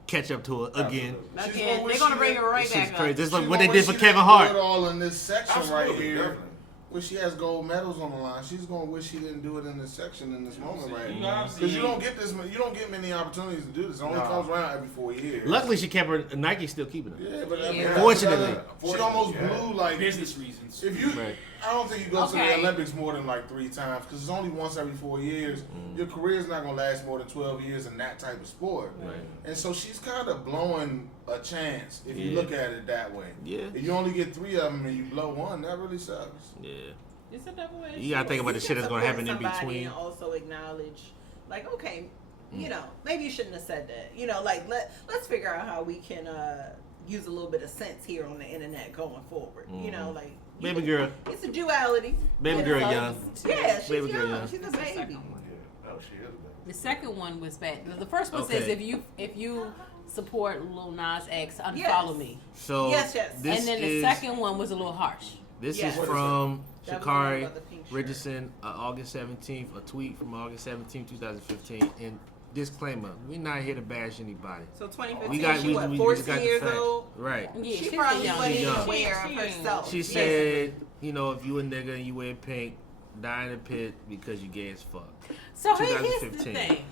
catch up to her again. Again, they're gonna bring her right This shit's back crazy. up. Just like She what they gonna did for wish she Kevin didn't Hart. do it all in this section right Absolutely, here. definitely. Where she has gold medals on the line, she's gonna wish she didn't do it in this section in this moment right You now. obviously- Because you don't get many opportunities to do this. It only comes around every 4 years. Luckily, she kept her. Nike's still keeping her. Yeah, but I mean, Yeah. Fortunately. she almost blew like Business reasons. If you, Right. I don't think you go to Okay. the Olympics more than like 3 times because it's only once every 4 years. Your career is not gonna last more than 12 years in that type of sport. Right. And so she's kind of blowing a chance if you Yeah. look at it that way. Yeah. If you only get 3 of them and you blow one, that really sucks. Yeah. It's a double edged. You gotta think about the shit that's gonna happen in between. And also acknowledge, like, okay, you know, maybe you shouldn't have said that. You know, like let's figure out how we can use a little bit of sense here on the internet going forward. You know, like Baby girl. it's a duality. Baby You girl know? young. Yeah, she's Baby girl young. young. She's a That's the baby. second one. Oh, she is. The second one was bad. The first one Okay. says if you support Lil Nas X, unfollow Yes. me. So Yes. this And then the is second one was a little harsh. this Yes. is from That was the one Sha'carri about the pink shirt. Richardson, August 17th. A tweet from August 17th, 2015. And disclaimer: we're not here to bash anybody. So 2015, We got she we, what, we 14 just got the years facts. old? Right. Yeah, She she's probably young. wasn't even young. aware of She- herself. She said, you know, if you a nigga and you wear pink, die in the pit because you gay as fuck. So here's the 2015. thing.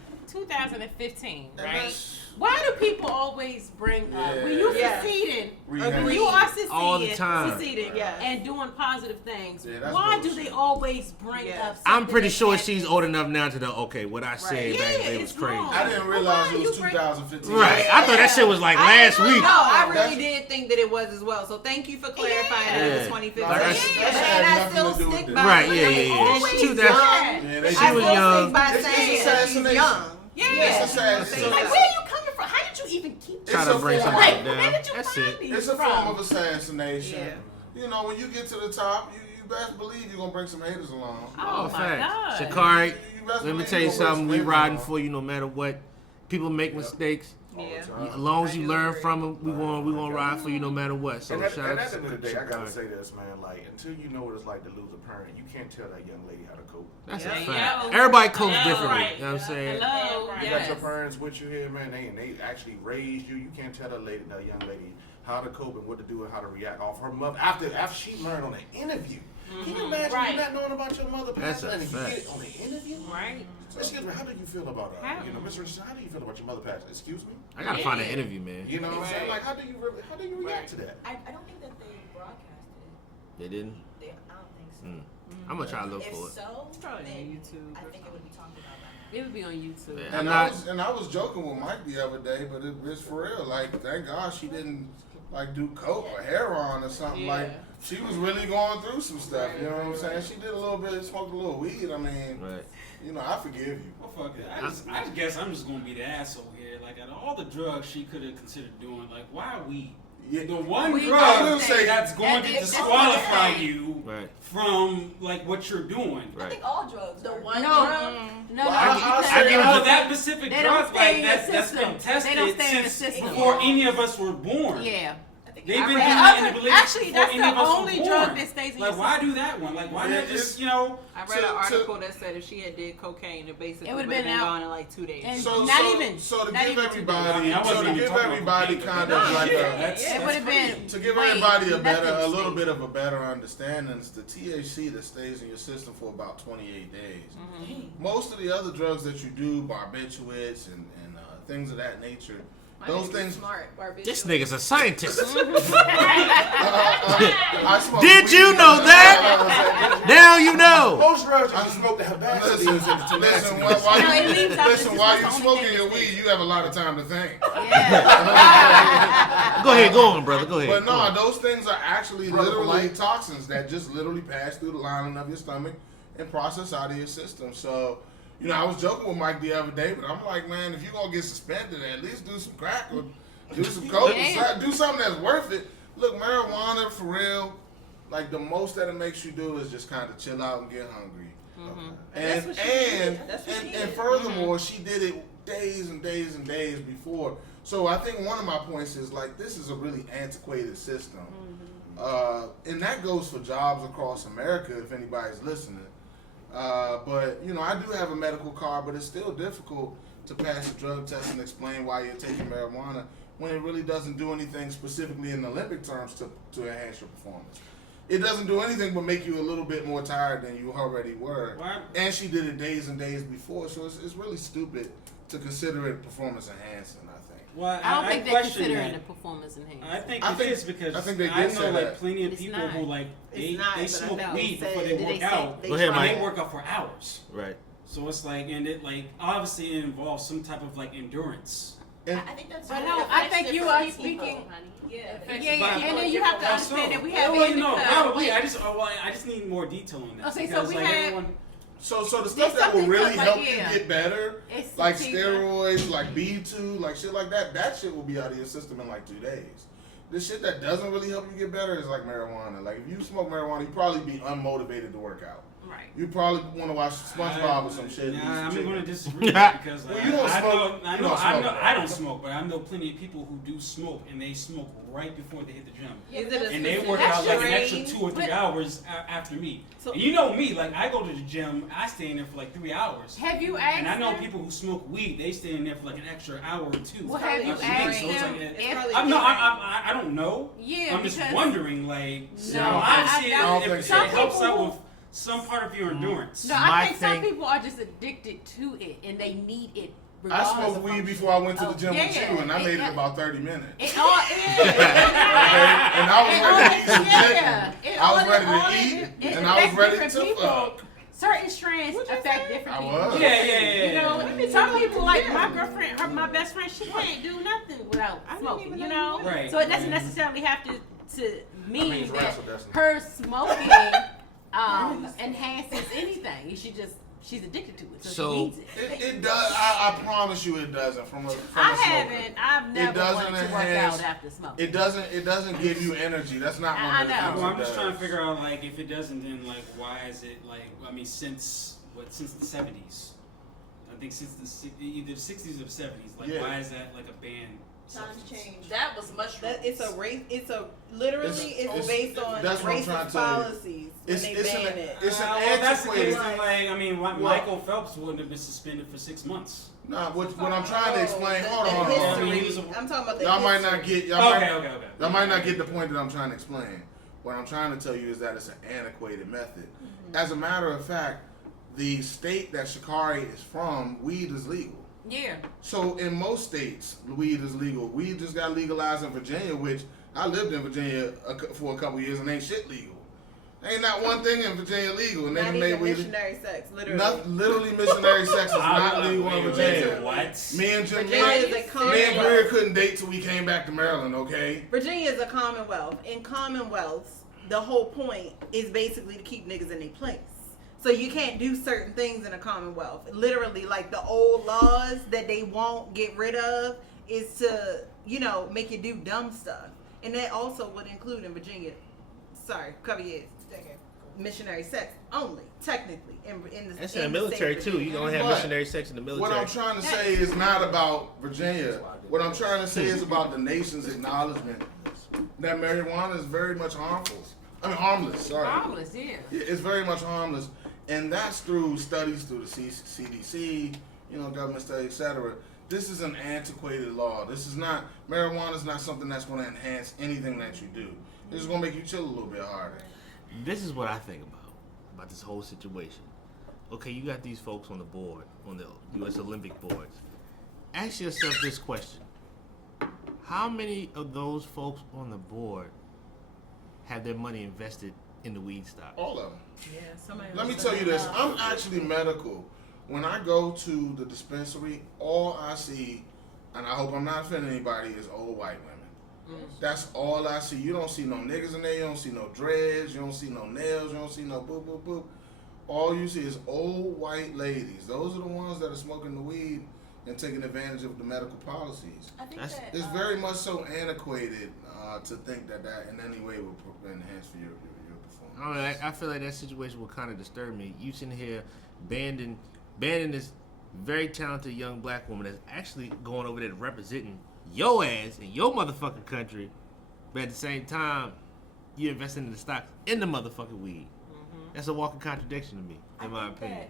2015, And right? that's- Why do people always bring up when you Yeah. succeeding, Rehab. when you are succeeding, All the time. Succeeded, yeah. and doing positive things? Yeah, that's why do bullshit. they always bring Yes. up? I'm something pretty that sure happened? she's old enough now to know, okay, what I said Right. back Yeah, then was it's crazy. wrong. I didn't realize it was you bring- 2015. Right. I thought that shit was like last No, week. I really That's- did think that it was as well. So thank you for clarifying that it Yeah. was 2015. Like I That shit and had I nothing still to do with stick this. by Right, it. yeah, yeah, yeah. Always She was that- young. Yeah, they She I was will young. stick by It's saying she's assassination. young. Yeah. It's assassination. Like, where are you coming from? How did you even keep Try It's to a bring form- somebody Like, down. where did you That's find it. these It's a from? form of assassination. Yeah. You know, when you get to the top, you best believe you're gonna bring some haters along. Oh, my facts. God. Sha'carri, You best let me believe tell you you're gonna something. We bring some riding haters for you no matter what. People make mistakes. along. Yeah. As long as you learn from them, we gonna ride for you no matter what. So And at, shout and out at the end of the day, I gotta Sha'carri. say this, man. Like, until you know what it's like to lose a parent, you can't tell that young lady how to cope. That's Yeah, a fact. yeah. Everybody copes Yeah, differently. right. You know what I'm saying? Hello. You Yes. got your parents with you here, man. They actually raised you. You can't tell that young lady how to cope and what to do and how to react off her mother after she learned on an interview. Can you imagine Right. you not knowing about your mother That's passing a and you fact. get it on an interview? Right. Excuse me, how do you feel about How? Mr. Richardson, how do you feel about your mother passing? Excuse me? I gotta find an interview, man. You know what I'm saying? Like, how do you react to that? I don't think that they broadcasted it. They didn't. I don't think so. I'm gonna try to look If for it. so, Probably then on YouTube I or think it would be talked about by now. It would be on YouTube. Yeah. And I'm not. I was joking with Mike the other day, but it's for real. Like, thank God she didn't like do coke or heroin or something. Yeah. Like, she was really going through some stuff. You know what I'm saying? She did a little bit, smoked a little weed. I mean, Right. you know, I forgive you. Well, fuck it. I just guess I'm just gonna be the asshole here. Like, out of all the drugs she could have considered doing, like, why weed? Yeah. The one We drug will say that's going to that's disqualify what I'm you Right. from like what you're doing. I Right. think all drugs. The are. one No, drug. no, Well, I because say- You know that specific They don't drug stay like in your that's system. been tested They don't stay in your since system. before any of us were born. yeah. They've I been read doing other- that in the belief actually, before that's any the of us were only born. drug that stays in Like, your why system. do that one? Like, why Yeah, not just, you know? I read an article that said if she had did cocaine, it basically It would would've have been been out. gone in like 2 days. And So not so, even. so to not give even 2 everybody, I mean, I wasn't so to even give talking about everybody cocaine, kind but of like that's It would have been. to give way everybody a less than little state. bit of a better understanding, it's the THC that stays in your system for about 28 days. Most of the other drugs that you do, barbiturates and things of that nature, those things. Smart. This nigga's a scientist. I smoke Did weed, you know that? Now you know. Most drugs you smoke the habasity is into Listen, tenacity. while you smoking your weed, you have a lot of time to think. Go ahead, go on, brother. Go ahead. But go on. no, those things are actually Brother, literally polite. toxins that just literally pass through the lining of your stomach and process out of your system. So, you know, I was joking with Mike the other day, but I'm like, man, if you're gonna get suspended, at least do some crack or do some coke, or do something that's worth it. Look, marijuana for real, like the most that it makes you do is just kind of chill out and get hungry. And furthermore, she did it days and days and days before. So I think one of my points is like this is a really antiquated system, and that goes for jobs across America if anybody's listening. But you know, I do have a medical card, but it's still difficult to pass a drug test and explain why you're taking marijuana when it really doesn't do anything specifically in Olympic terms to enhance your performance. It doesn't do anything but make you a little bit more tired than you already were. And she did it days and days before, so it's really stupid to consider it performance enhancing, I think. Well, I don't think they're question considering that. the performance enhanced. I think I it think- is because I think they did I say know like that. plenty of It's people not. who like It's they not, they but smoke I know. weed They before said- they did work they out. say- Go ahead, and Mike. they work out for hours. Right. So it's like, and it like obviously it involves some type of like endurance. I think that's. But really no, I affects think you different are people. speaking. Yeah. And then you have to understand that we have well, you know, indica. probably. I just need more detail on that. Okay, so because, we like, have- everyone, So the There's stuff that will something really like, help yeah. you get better, It's like sativa. steroids, like B2, like shit like that shit will be out of your system in like 2 days. The shit that doesn't really help you get better is like marijuana. Like if you smoke marijuana, you probably be unmotivated to work out. Right. You probably want to watch SpongeBob or some shit. Nah, I'm chicken. going to disagree with that because Well, you don't smoke. I You know, don't I smoke, know, right? I don't smoke, but I know plenty of people who do smoke, and they smoke right before they hit the gym. Is it a And they work That's out like an extra strange, 2 or 3 but- hours after me. So- And you know me, like I go to the gym, I stay in there for like 3 hours. Have you asked And I know them? people who smoke weed, they stay in there for like an extra hour or 2. Well, have you after me. asked So it's them like, It's if probably I'm not, different. I don't know. Yeah, I'm just because- wondering, like, No, obviously I don't it think so. helps Some out people- with some part of your endurance. No, My I think some thing- people are just addicted to it and they need it. I regardless smoked of weed function. before I went to the gym with yeah. you, and I made it It- about 30 minutes. It all is. And I was ready to eat some Yeah. chicken. I was ready to eat, It and I was affects ready different to people. fuck. Certain strands affect different I people. was. Yeah. You know, some people like my girlfriend, my best friend, she can't do nothing without smoking. You know, Right. so it doesn't necessarily have to mean means that wrestle, Destiny. her smoking enhances anything. She's addicted to it, so So- she needs it. It does. I promise you, it doesn't. From a I smoker. haven't. I've never doesn't wanted to work enhance- out after smoking. It doesn't give you energy. That's not one I of the know. things Well, it I'm just does. trying to figure out, like, if it doesn't, then, like, why is it, like, I mean, since the 70s? I think since either 60s or 70s. Like, Yeah. why is that, like, a banned Times substance? change. That was mushrooms. That it's a race. It's a literally. It's based on that's what I'm trying racist to tell you. policies when It's they an ban it. it's an Well, that's the case. antiquated. Then, like, I mean, Michael Phelps wouldn't have been suspended for 6 months. Nah, what I'm trying to explain. The Hold on. history. I mean, he was a- I'm talking about the Y'all might history. not get. Y'all Okay. Y'all might not get the point that I'm trying to explain. What I'm trying to tell you is that it's an antiquated method. As a matter of fact, the state that Sha'carri is from, weed is legal. Yeah. So in most states, weed is legal. Weed just got legalized in Virginia, which I lived in Virginia for a couple years and ain't shit legal. Ain't not one thing in Virginia legal, and they Not done made even weed. missionary sex, literally. Literally missionary sex is not legal in Virginia. What? Me and Jim, Virginia is a me and commonwealth. Greer couldn't date till we came back to Maryland. Okay. Virginia is a commonwealth. In commonwealths, the whole point is basically to keep niggas in their place. So you can't do certain things in a commonwealth. Literally, like the old laws that they won't get rid of is to, make you do dumb stuff. And that also would include in Virginia, cover years, missionary sex only, technically. That's in the military too. You don't have missionary sex in the military. What I'm trying to say is not about Virginia. What I'm trying to say is about the nation's acknowledgement that marijuana is very much harmful. I mean, harmless. Sorry. Harmless, yeah. It's very much harmless, and that's through studies through the CDC, government studies, etc. This is an antiquated law. This is not, marijuana is not something that's going to enhance anything that you do. This is going to make you chill a little bit harder. This is what I think about this whole situation. Okay, you got these folks on the board, on the U.S. Olympic boards. Ask yourself this question. How many of those folks on the board have their money invested in the weed stock? All of them. Yeah, Let me tell you this. I'm actually medical. When I go to the dispensary, all I see, and I hope I'm not offending anybody, is old white women. That's all I see. You don't see no niggas in there. You don't see no dreads. You don't see no nails. You don't see no boop, boop, boop. All you see is old white ladies. Those are the ones that are smoking the weed and taking advantage of the medical policies. I think it's very much so antiquated to think that in any way will enhance for your performance. I feel like that situation will kind of disturb me. You sitting here banning this very talented young black woman that's actually going over there representing your ass in your motherfucking country, but at the same time, you're investing in the stocks in the motherfucking weed. That's a walking contradiction to me, in my opinion.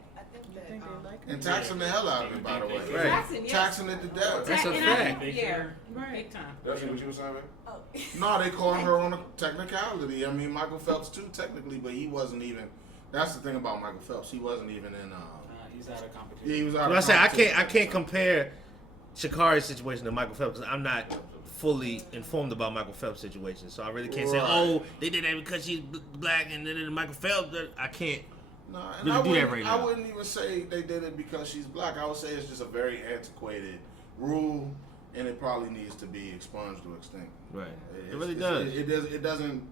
And taxing the hell out of it, by the way. Right. Taxing it to death. That's a fact. Yeah, big time. That's what you were saying, man? Oh. No, they called her on a technicality. I mean, Michael Phelps too, technically, but he wasn't even. That's the thing about Michael Phelps. He wasn't even in. He's out of competition. Yeah, he was out Well, of competition. I can't compare Sha'carri's situation to Michael Phelps because I'm not fully informed about Michael Phelps' situation. So I really can't say, oh, they did that because she's black and then Michael Phelps. I can't really do that right now. I wouldn't even say they did it because she's black. I would say it's just a very antiquated rule, and it probably needs to be expunged to extinct. Right. It really does. It doesn't.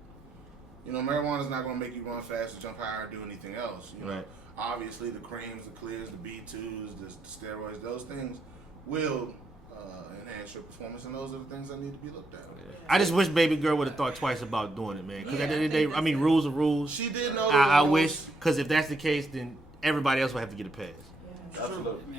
Marijuana is not going to make you run faster, jump higher, or do anything else. Right. Obviously, the creams, the clears, the B2s, the steroids, those things will enhance your performance, and those are the things that need to be looked at. I just wish baby girl would have thought twice about doing it, man. Because at the end of the day, I mean, rules are rules. She did know. I wish, because if that's the case, then everybody else will have to get a pass. Absolutely.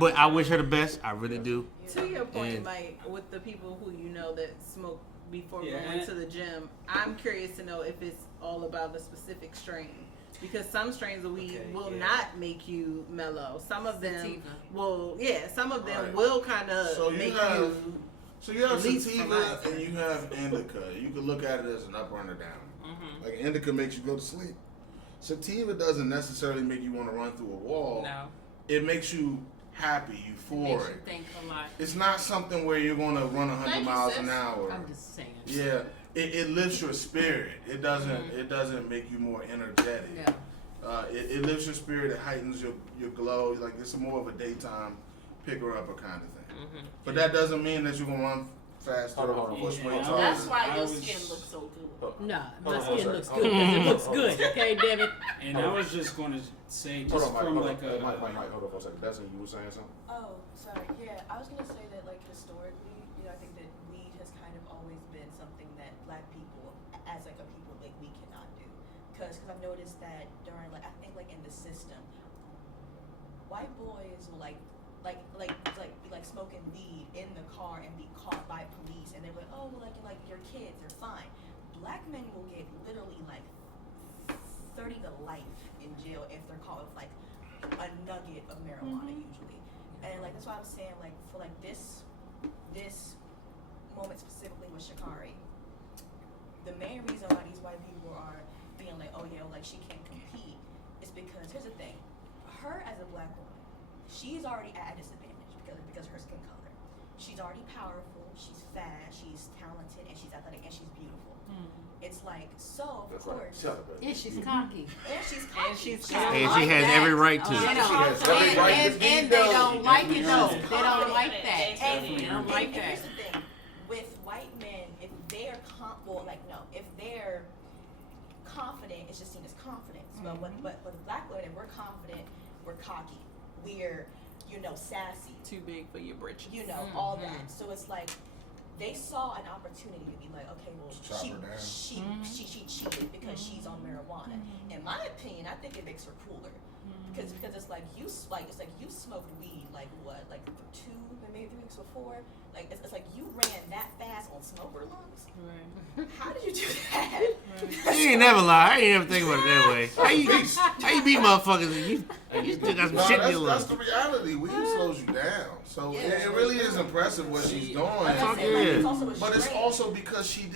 But I wish her the best. I really do. To your point, Mike, with the people who that smoke before going to the gym, I'm curious to know if it's all about the specific strain. Because some strains of weed will not make you mellow. Some of them will, some of them will kind of make you. So you have sativa and you have indica. You can look at it as an up or a down. Like indica makes you go to sleep. Sativa doesn't necessarily make you want to run through a wall. No. It makes you happy, euphoric. Makes you think a lot. It's not something where you're going to run 100 miles an hour. I'm just saying. Yeah. It lifts your spirit. It doesn't make you more energetic. Yeah. It lifts your spirit. It heightens your glow. Like it's more of a daytime picker upper kind of thing. But that doesn't mean that you're gonna run faster or push weights harder. That's why your skin looks so good. No, my skin looks good because it looks good. Okay, David. And I was just going to say, just Mike, from like a. Mike, hold on for a second. That's you were saying something? Oh, sorry. Yeah, I was gonna say that historically, I think that weed has kind of always been something that black people, as a people, we cannot do. Because I've noticed that during I think in the system, white boys will be smoking weed in the car and be caught by police, and they're like, oh, well, your kids, they're fine. Black men will get literally 30 to life in jail if they're caught with a nugget of marijuana usually. And that's why I'm saying for this moment specifically with Sha'carri, the main reason why these white people are being she can't compete is because here's the thing, her as a black woman, she's already at a disadvantage because of her skin color. She's already powerful, she's fast, she's talented, and she's athletic, and she's beautiful. It's so of course. And she's cocky. And she's cocky. And she has every right to. And they don't like it though. They don't like that. They don't like that. Here's the thing, with white men, if they're if they're confident, it's just seen as confidence. But with black women, we're confident, we're cocky, we're sassy. Too big for your britches. All that. So it's they saw an opportunity to be like, okay, well, Chop her down. she cheated because she's on marijuana. In my opinion, I think it makes her cooler. Because it's like you smoked weed like what, like 2 maybe 3 weeks before. Like it's like you ran that fast on smoker lungs. Right. How did you do that? Right. You ain't never lie. I ain't never think about it that way. How you beat motherfuckers and you still got some shit in your lungs? That's the reality. Weed slows you down. So it really is impressive what she's doing. But it's also because she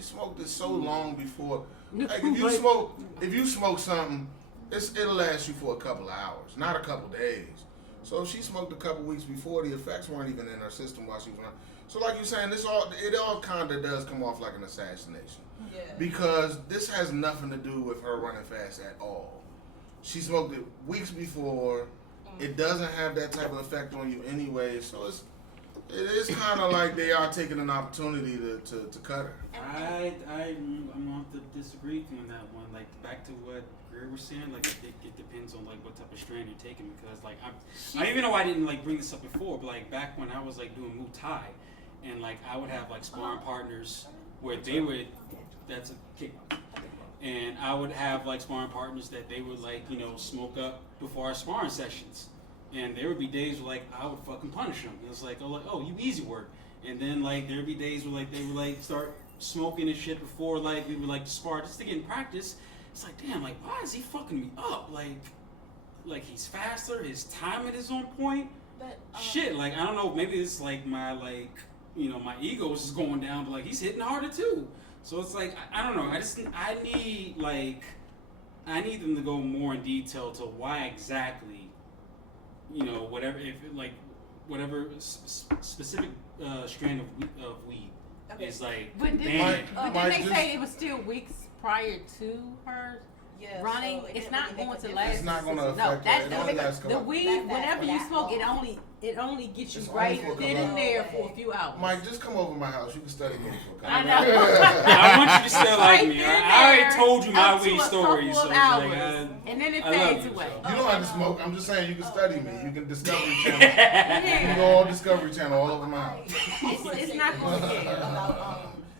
smoked it so long before. Like if you smoke something, it'll last you for a couple of hours, not a couple days. So if she smoked a couple weeks before, the effects weren't even in her system while she was running. So like you're saying, it all kind of does come off like an assassination. Yeah. Because this has nothing to do with her running fast at all. She smoked it weeks before. It doesn't have that type of effect on you anyway. So it is kind of like they are taking an opportunity to cut her. I'm going to disagree with you on that one. Like back to what Greer was saying, like it depends on like what type of strand you're taking, because like I even know I didn't like bring this up before, but like back when I was like doing Muay Thai, and like I would have like sparring partners where they would, that's a kickbox, and I would have like sparring partners that they would like, you know, smoke up before our sparring sessions, and there would be days where like I would fucking punish them. It was like, oh you easy work, and then like there'd be days where like they would like start smoking and shit before like we would like spar just to get in practice. It's like, damn, like why is he fucking me up? Like he's faster, his timing is on point. But shit, like I don't know, maybe it's like my like, you know, my ego is just going down, but like he's hitting harder too. So it's like I don't know. I need them to go more in detail to why exactly, you know, whatever specific strand of weed is like. But didn't they say it was still weeks prior to her running? So it's not going to last. It's not going to affect her. The weed, whenever you smoke, it only gets you right then and there for a few hours. Mike, just come over to my house. You can study me for a couple I know. I want you to still like me. I already told you my weed story, so and then it fades away. You don't have to smoke. I'm just saying you can study me. You can Discovery Channel. You can go on Discovery Channel all over my house. It's not going to get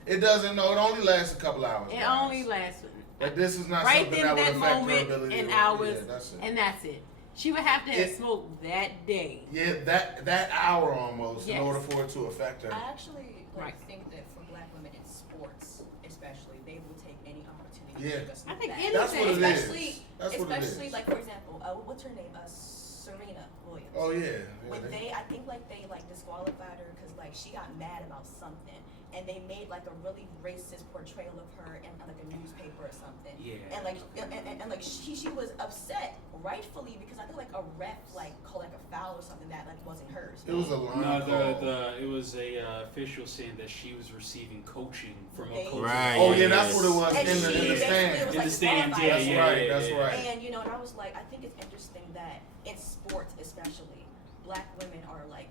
it doesn't. No, it only lasts a couple hours. It only lasts. But this is not right something that would affect her ability. Right in that moment, in hours, and that's it. She would have to have smoked that day. Yeah, that hour almost in order for it to affect her. I actually think that for black women in sports, especially, they will take any opportunity. Yeah, I think anything. That's what it is. Especially like for example, what's her name? Serena Williams. Oh yeah. When I think they disqualified her because like she got mad about something. And they made like a really racist portrayal of her in like a newspaper or something. Yeah. And like she was upset, rightfully, because I think like a ref like called like a foul or something that like wasn't hers. It was a line. No, it was a official saying that she was receiving coaching from a coach. Right. Oh yeah, that's what it was in the stand. In the stand, That's right. And you know, and I was like, I think it's interesting that in sports especially, black women are like,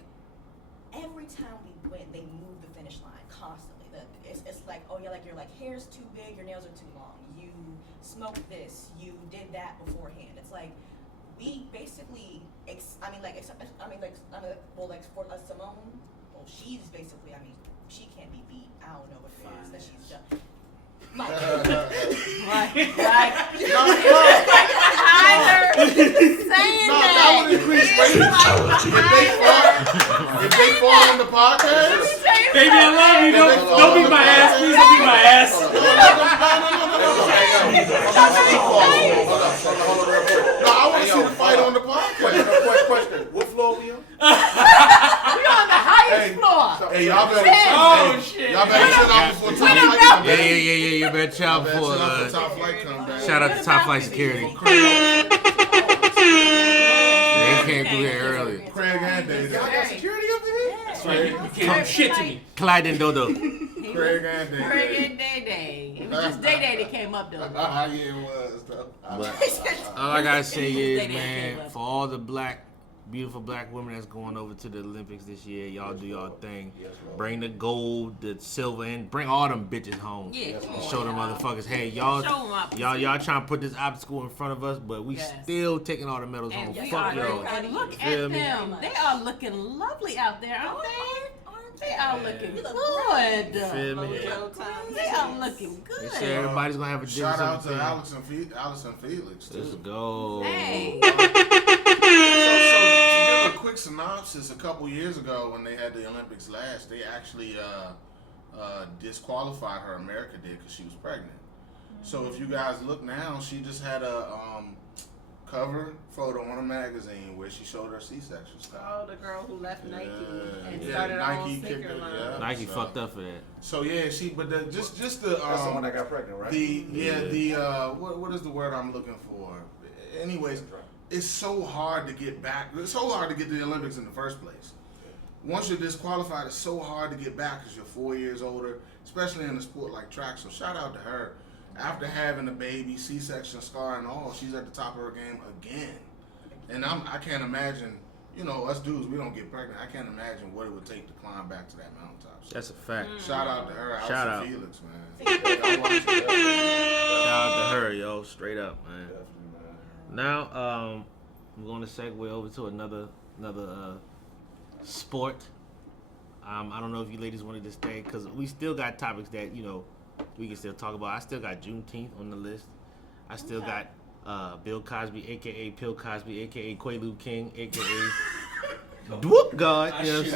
every time we win, they move the finish line constantly. It's like, oh yeah, like your like hair's too big, your nails are too long. You smoked this, you did that beforehand. It's like we basically, Simone. Well, she's basically, she can't be beat. I don't know what it is that she's done. That would increase ratings. If they fall on the podcast, baby, I love you. Don't beat my ass. Please don't beat my ass. No, I want to see the fight on the podcast. Question. What floor we on? We on the highest floor. Hey, y'all better. Shit. Y'all better chill out before top flight comes down. Yeah. You better chill out before top flight comes down. Shout out to Top Flight Security. They came through here early. Craig and Dave. Y'all got security up in here? That's right. You can't do shit to me. Clyde and Dodo. Craig and Dave. Craig and Day. It was just Day that came up though. Yeah, it was though. All I gotta say is, man, for all the beautiful black women that's going over to the Olympics this year, y'all do y'all thing. Bring the gold, the silver, and bring all them bitches home. Yeah. And show them motherfuckers, hey, y'all trying to put this obstacle in front of us, but we still taking all the medals home. Fuck y'all. And look at them. They are looking lovely out there, aren't they? They all looking good. Feel me? They all looking They good. say everybody's gonna have a different Shout out to opinion. Allison Felix too. Let's go. Hey. So to give a quick synopsis, a couple years ago when they had the Olympics last, they actually disqualified her. America did because she was pregnant. So if you guys look now, she just had a cover photo on a magazine where she showed her C-section stuff. Oh, the girl who left Nike and Yeah, started her Nike own kicked sneaker her, line. yeah. Nike fucked up for that. So yeah, just the That's the one that got pregnant, right? What is the word I'm looking for? Anyways, it's so hard to get back. It's so hard to get to the Olympics in the first place. Once you're disqualified, it's so hard to get back because you're 4 years older, especially in a sport like track. So shout out to her. After having a baby, C-section scar and all, she's at the top of her game again. And I can't imagine, us dudes, we don't get pregnant. I can't imagine what it would take to climb back to that mountaintop. So That's a fact. shout out to her. Shout out. Felix, man. Shout out to her, yo. Straight up, man. Now, we're going to segue over to another sport. I don't know if you ladies wanted to stay because we still got topics that we can still talk about. I still got Juneteenth on the list. I still got Bill Cosby, aka Pill Cosby, aka Quaalude King, aka Dwoop God. You know what I'm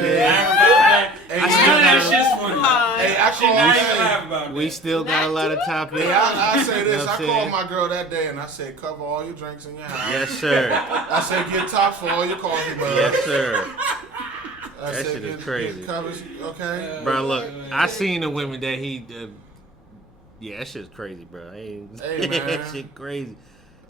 saying? We still got a lot of topics. Hey, I say this. You know what I'm I called saying? my girl that day and I said, cover all your drinks in your house. Yes, sir. I said, get tops for all your coffee mugs. Yes, sir. I That said, shit is get crazy. covers, okay? Bro, look, I seen the women that he. Yeah, that shit's crazy, bro. Hey, man. That shit crazy.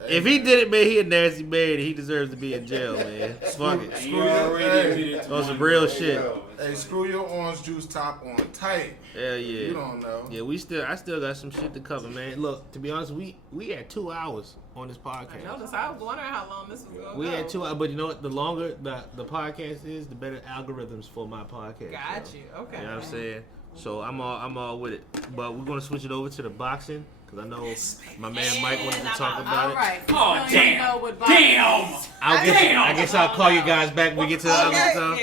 If he did it, man, he a nasty man. And he deserves to be in jail, man. Fuck it. On some real shit. Hey, screw your orange juice top on tight. Hell yeah. You don't know. Yeah, I still got some shit to cover, man. Look, to be honest, we had 2 hours on this podcast. I noticed. I was wondering how long this was going. We had 2 hours, but you know what? The longer the podcast is, the better algorithms for my podcast. Got so. you. Okay. You know what I'm saying? So I'm all with it. But we're gonna switch it over to the boxing because I know my man Mike wanted to talk about it. All right. Oh, damn. I guess I'll call you guys back when we get to the other stuff.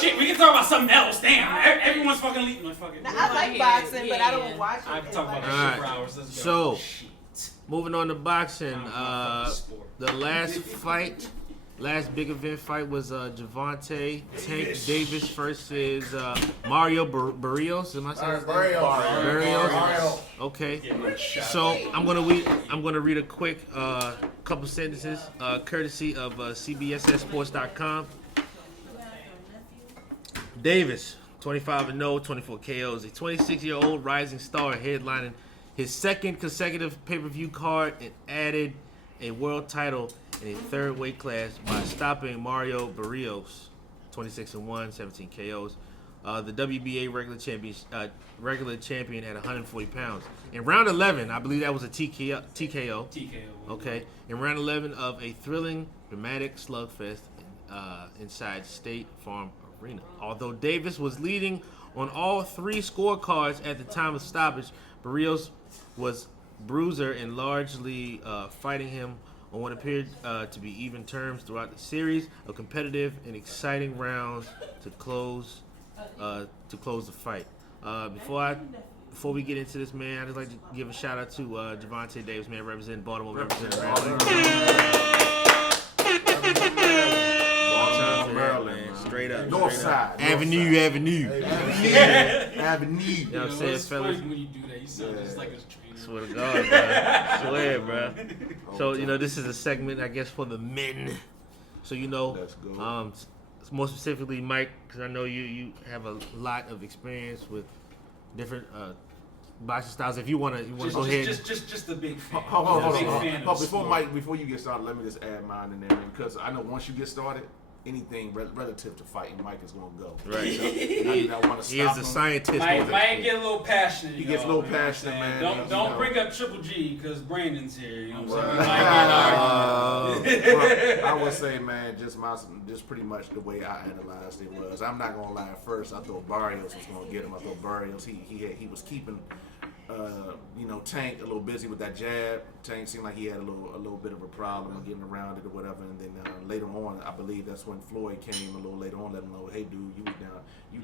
Shit, we can talk about something else. Damn, everyone's fucking leaving. Now, I like boxing, but I don't watch it. I can talk about All that right. shit for hours. Let's go. So, moving on to boxing, the last big event fight was Javante Tank Davis versus Mario Barrios. Am I saying his name? Barrios. Okay. So I'm gonna read a quick couple sentences, courtesy of CBSSports.com. Davis, 25-0, 24 KOs, a 26-year-old rising star headlining his second consecutive pay-per-view card and added a world title in a third weight class by stopping Mario Barrios, 26-1, 17 KOs. The WBA regular champion at 140 pounds. In round 11, I believe that was a TKO. Okay. In round 11 of a thrilling, dramatic slugfest inside State Farm Arena. Although Davis was leading on all 3 scorecards at the time of stoppage, Barrios was bruiser and largely fighting him on what appeared to be even terms throughout the series of competitive and exciting rounds to close the fight. Before we get into this, man, I'd just like to give a shout out to Javante Davis, man, representing Baltimore, representing Maryland, man. Straight up. Northside. Avenue. Avenue. Avenue. You know what I'm saying, fellas? When you do that, you sound just like a trainer. Swear to God, bro. Swear, bro. So, this is a segment, I guess, for the men. So, more specifically, Mike, because I know you have a lot of experience with different boxing styles. If you want to go ahead. Just the big fan. Hold on. Before you get started, let me just add mine in there, because I know once you get started, anything relative to fighting, Mike is going to go. Right. So, I do not want to stop He is the him. scientist. Mike get a little passionate. He gets a little passionate, man. Don't bring up Triple G because Brandon's here. You know what I'm saying? I would say, man, just pretty much the way I analyzed it was. I'm not gonna lie. At first, I thought Barrios was gonna get him. I thought Barrios he was keeping Tank a little busy with that jab. Tank seemed like he had a little bit of a problem getting around it or whatever. And then later on, I believe that's when Floyd came a little later on, let him know, hey, dude, you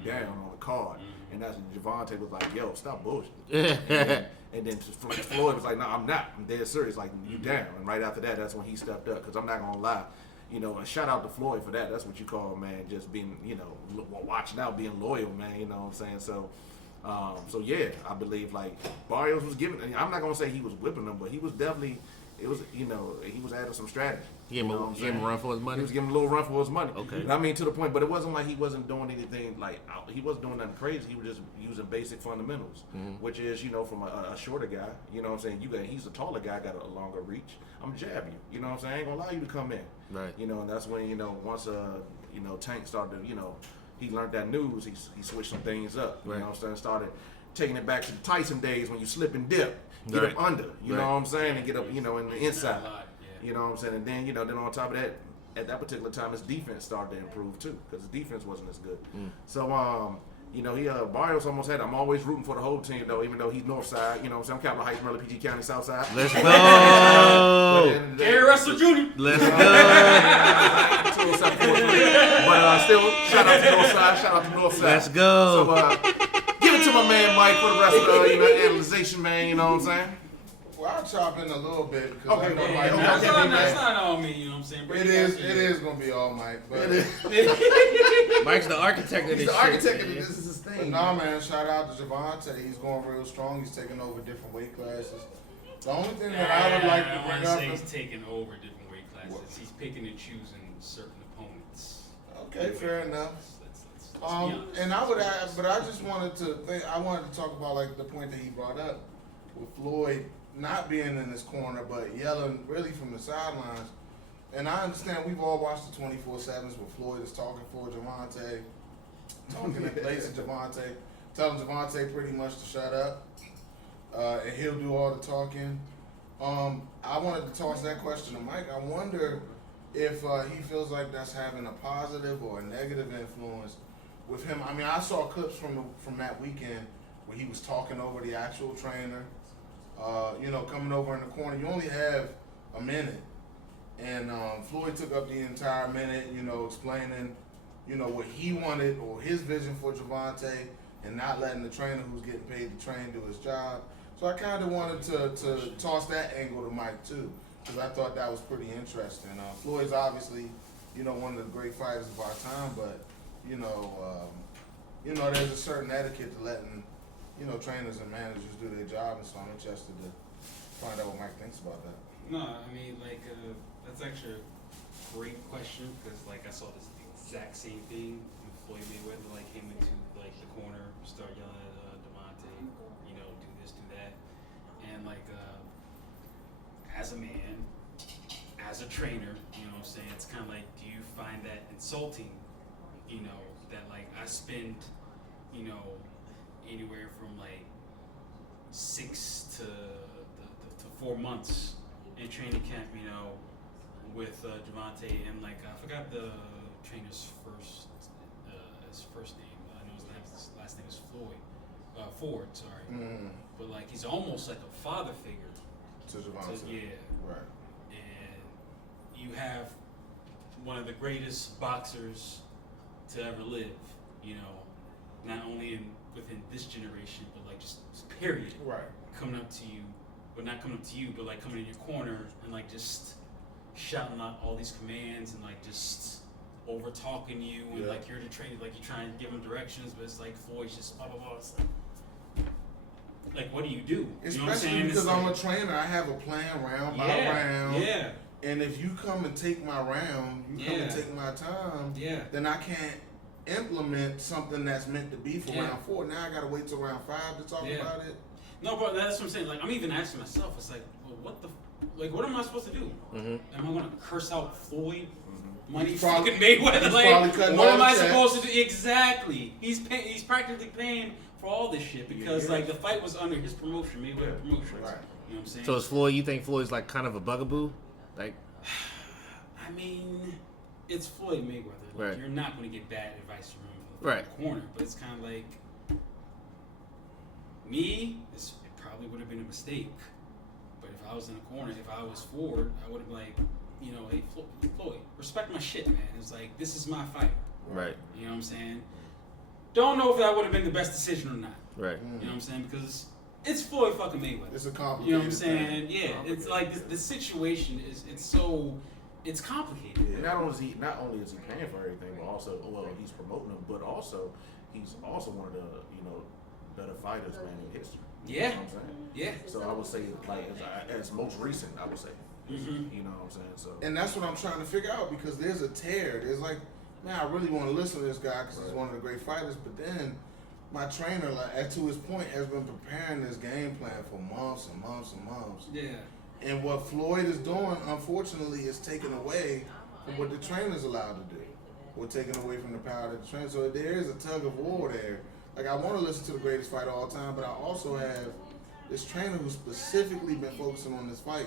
down on the card. And that's when Javante was like, yo, stop bullshit. and then Floyd was like, no, I'm not. I'm dead serious. Like, you down. And right after that, that's when he stepped up. Because I'm not going to lie. And shout out to Floyd for that. That's what you call, man, just being, watching out, being loyal, man. You know what I'm saying? So yeah, I believe like Barrios was giving. I'm not gonna say he was whipping him, but he was definitely. It was he was adding some strategy. Give him a run for his money. He was giving him a little run for his money. Okay. I mean, to the point, but it wasn't like he wasn't doing anything like he wasn't doing nothing crazy. He was just using basic fundamentals, which is from a shorter guy. You know what I'm saying? He's a taller guy, got a longer reach. I'm jabbing you. You know what I'm saying? I ain't gonna allow you to come in. Right. And that's when once Tank started he learned that news. He switched some things up. You know what I'm saying? Started taking it back to the Tyson days when you slip and dip, get up under. You know what I'm saying? And get up, in the inside. You know what I'm saying? And then, then on top of that, at that particular time, his defense started to improve too, because his defense wasn't as good. So, Barrios almost had. I'm always rooting for the whole team though, even though he's North Side. You know what I'm saying? I'm Capitol Heights, Maryland, PG County, South Side. Let's go. Gary Russell Jr. Let's go. But still, shout out to North Side. Shout out to North Side. Let's go. So, give it to my man Mike for the rest of the analyzation, man. You know what I'm saying? Well, I'll chop in a little bit. Okay, that's not all me, you know what I'm saying? It is going to be all Mike. But Mike's the architect of this shit. He's the architect of this. This is his thing. But nah, man, shout out to Javante. He's going real strong. He's taking over different weight classes. The only thing that I would like to bring up is he's taking over different weight classes. He's picking and choosing certain opponents. Okay, fair enough. And I would add, but I just wanted to talk about like the point that he brought up with Floyd not being in his corner, but yelling really from the sidelines. And I understand we've all watched the 24/7s where Floyd is talking for Javante, talking in place of Javante, telling Javante pretty much to shut up, and he'll do all the talking. I wanted to toss that question to Mike. I wonder if he feels like that's having a positive or a negative influence with him. I mean, I saw clips from that weekend where he was talking over the actual trainer, coming over in the corner. You only have a minute. And Floyd took up the entire minute, explaining, what he wanted or his vision for Javante and not letting the trainer who's getting paid to train do his job. So I kind of wanted to toss that angle to Mike too, because I thought that was pretty interesting. Floyd's obviously, one of the great fighters of our time, but there's a certain etiquette to letting, trainers and managers do their job, and so I'm interested to find out what Mike thinks about that. No, I mean, that's actually a great question, because, I saw this exact same thing when Floyd Mayweather, came into, the corner, started yelling at Devontae, do this, do that. And, as a man, as a trainer, you know what I'm saying, it's kind of do you find that insulting, that, I spend, anywhere from, 6 to 4 months in training camp, with Javante, and I forgot the trainer's first name. I know his last name is Ford. Sorry, but he's almost like a father figure to Javante. Yeah, right. And you have one of the greatest boxers to ever live. Not only within this generation, but just period. Right. Coming up to you, but not coming up to you, but coming in your corner and just shouting out all these commands and just over talking you and you're the trainer, you're trying to give him directions, but it's Floyd's just blah blah blah. It's what do you do? Especially because I'm a trainer, I have a plan round by round. Yeah. And if you come and take my round, come and take my time, then I can't implement something that's meant to be for round 4. Now I gotta wait till round 5 to talk about it. No, but that's what I'm saying. I'm even asking myself. It's well, what am I supposed to do? Am I gonna curse out Floyd? Money fucking Mayweather? What am I supposed to do? Exactly. He's practically paying for all this shit because the fight was under his promotion, Mayweather Promotions. Right. You know what I'm saying? So is Floyd? You think Floyd's kind of a bugaboo? I mean, it's Floyd Mayweather. Right. You're not going to get bad advice from him from the corner, but it's kind of me. It's probably would have been a mistake. But if I was in the corner, if I was forward, I would have been like, you know, hey, Floyd, respect my shit, man. It's like, this is my fight. Right. You know what I'm saying? Don't know if that would have been the best decision or not. Right. You know what I'm saying? Because it's Floyd fucking Mayweather. It's a complicated You know what I'm saying? thing. Yeah. It's like the situation it's complicated. Yeah. Not only is he paying for everything, but also, well, he's promoting them, but also he's also one of the, you know, better fighters, man, in history. Yeah. You know what I'm saying? Yeah. So I would say, like, as most recent, I would say. Mm-hmm. You know what I'm saying? So. And that's what I'm trying to figure out, because there's a tear. There's like, man, I really want to listen to this guy because he's one of the great fighters. But then my trainer, like, to his point, has been preparing this game plan for months and months and months. Yeah. And what Floyd is doing, unfortunately, is taken away from what the trainer's allowed to do. We're taking away from the power of the trainer. So there is a tug of war there. Like, I want to listen to the greatest fighter of all time, but I also have this trainer who's specifically been focusing on this fight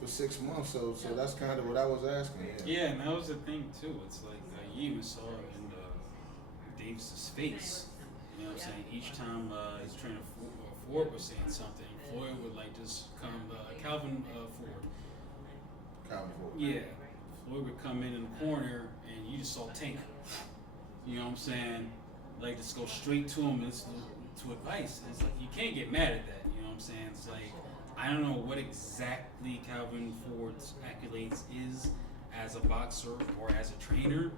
for 6 months. So that's kind of what I was asking. Yeah, and that was the thing too. It's like you even saw in Davis's face. You know what I'm saying? Each time his trainer Ford was saying something, Floyd would like just come. Calvin Ford. Calvin Ford. Yeah, Floyd would come in the corner, and you just saw Tank. You know what I'm saying? Like, just go straight to him and to advice. It's like, you can't get mad at that. You know what I'm saying? It's like, I don't know what exactly Calvin Ford's accolades is as a boxer or as a trainer,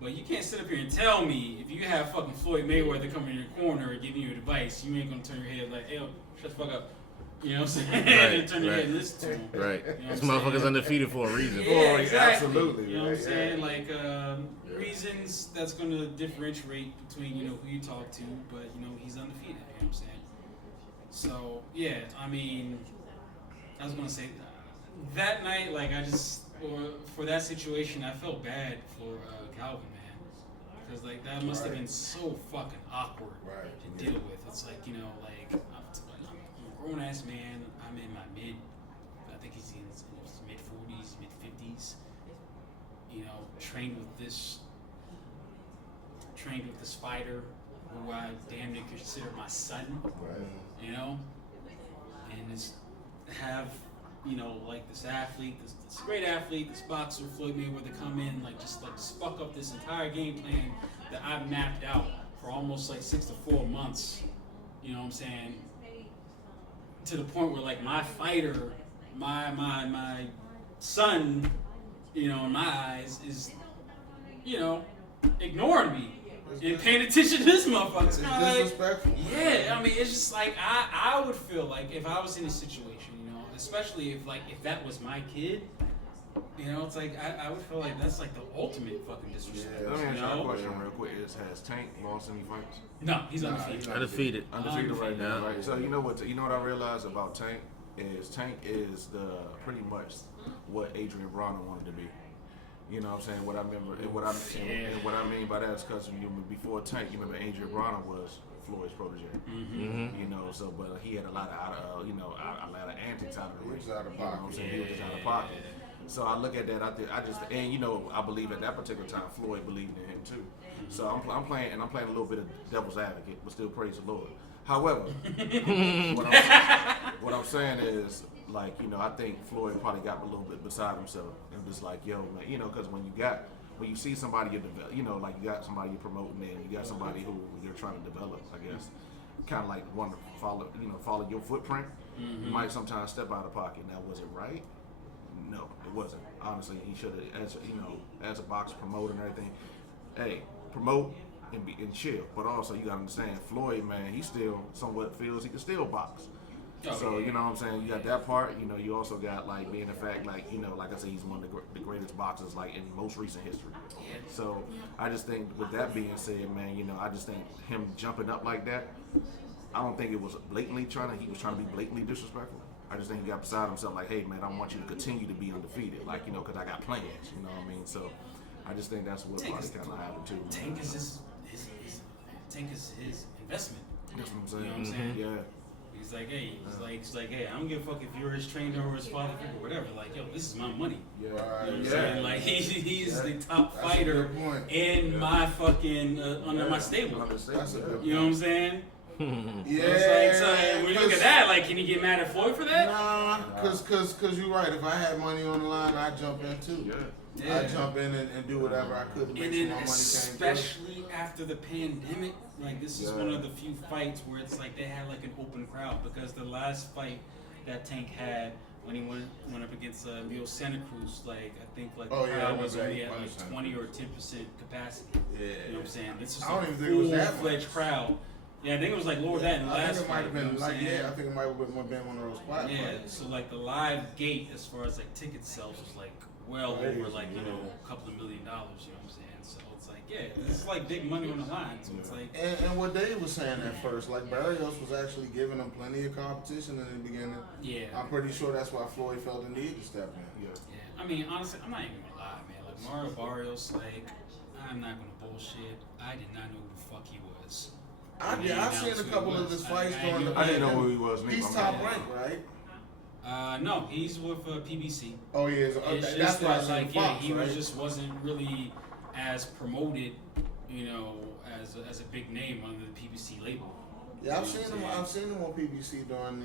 but you can't sit up here and tell me if you have fucking Floyd Mayweather coming in your corner and giving you advice, you ain't gonna turn your head like, hey, shut the fuck up. You know what I'm saying? Right, and turn your head and listen to him. Right. You know This what I'm motherfucker's saying? undefeated for a reason. Yeah, exactly. Absolutely. You know what I'm saying? Like, reasons that's going to differentiate between, you know, who you talk to, but, you know, he's undefeated. You know what I'm saying? So, yeah, I mean, I was going to say, that night, like, or for that situation, I felt bad for Calvin, man. Because, like, that must have been so fucking awkward to deal with. It's like, you know, like, I'm a grown-ass man. I'm in my I think he's in his mid-40s, mid-50s. You know, trained with this fighter who I damn near consider my son. You know? And just have, you know, like this athlete, this great athlete, this boxer, Floyd Mayweather, come in, just fuck up this entire game plan that I've mapped out for almost like 6 to 4 months. You know what I'm saying? To the point where, like, my fighter, my son, you know, in my eyes, is, you know, ignoring me and paying attention to this motherfucker. It's disrespectful. Yeah, I mean, it's just like, I would feel like if I was in a situation, you know, especially if that was my kid, you know, it's like, I would feel like that's like the ultimate fucking disrespect. Let me ask you you a know? question real quick. Has Tank lost any fights? No, he's undefeated. Undefeated right now. Right? So you know what I realized about Tank is pretty much what Adrian Broner wanted to be. You know what I'm saying? What I mean by that is because before Tank, you remember Adrian Broner was Floyd's protege. Mm-hmm. You know, so but he had a lot of a lot of antics out of the ring. He was out of You know what I'm pocket. saying? He was just out of pocket. So I look at that. And you know, I believe at that particular time Floyd believed in him too. So I'm playing a little bit of devil's advocate, but still praise the Lord. However, what I'm saying is, like, you know, I think Floyd probably got a little bit beside himself and just like, yo, man, you know, because when you see somebody you know, like you got somebody you're promoting and you got somebody who you're trying to develop, I guess, kind of like want to follow your footprint. You might sometimes step out of pocket. Now, was it right? No, it wasn't. Honestly, he should have, as a box promoter and everything. Hey, promote and chill. But also, you gotta understand, Floyd, man, he still somewhat feels he can still box. So, you know what I'm saying? You got that part. You know, you also got, like, being the fact, like, you know, like I said, he's one of the greatest boxers, like, in most recent history. So, I just think, with that being said, man, you know, I just think him jumping up like that, I don't think it was he was trying to be blatantly disrespectful. I just think he got beside himself, like, hey, man, I want you to continue to be undefeated, like, you know, because I got plans, you know what I mean? So, I just think that's what probably kind of happened, too. Tank is his investment. That's what I'm saying. You know what I'm saying? Yeah. He's like, hey, hey, I don't give a fuck if you're his trainer or his father figure or whatever. Like, yo, this is my money. Yeah. You know what I'm saying? Like, he's the top That's fighter a good point. in my fucking under my stable. That's a good You know what I'm saying? Yeah. So when you look at that, like, can you get mad at Floyd for that? Nah, cause you're right. If I had money on the line, I'd jump in too. Yeah. I'd jump in and do whatever I could to make And sure then my money came especially after the pandemic, like this is one of the few fights where it's like they had like an open crowd, because the last fight that Tank had when he went up against Leo Santa Cruz, like I think like the crowd was only at like 20 or 10% capacity. Yeah. You know what I'm saying? This is I don't a even think it was that full-fledged crowd. Yeah, I think it was like lower than the I last think it might have fight, you know been what I'm like saying? I think it might have been one of those spot Yeah, fights. so like the live gate as far as like ticket sales was like well over like, you know, a couple of $1 million, you know what I'm saying? So it's like, yeah, this is like big money on the line. So it's like And what Dave was saying at first, like Barrios was actually giving him plenty of competition in the beginning. Yeah. I'm pretty sure that's why Floyd felt the need to step in. Yeah. I mean, honestly, I'm not even gonna lie, man. Like Mario Barrios, like I'm not gonna bullshit. I did not know who the fuck he was. I've seen a couple of his fights during the I didn't know who he was. He's top ranked, right? No, he's with PBC. Oh, he is. It's That's just why I that, said like, Fox, he right? wasn't really as promoted, you know, as a big name under the PBC label. Yeah, I've seen him on PBC during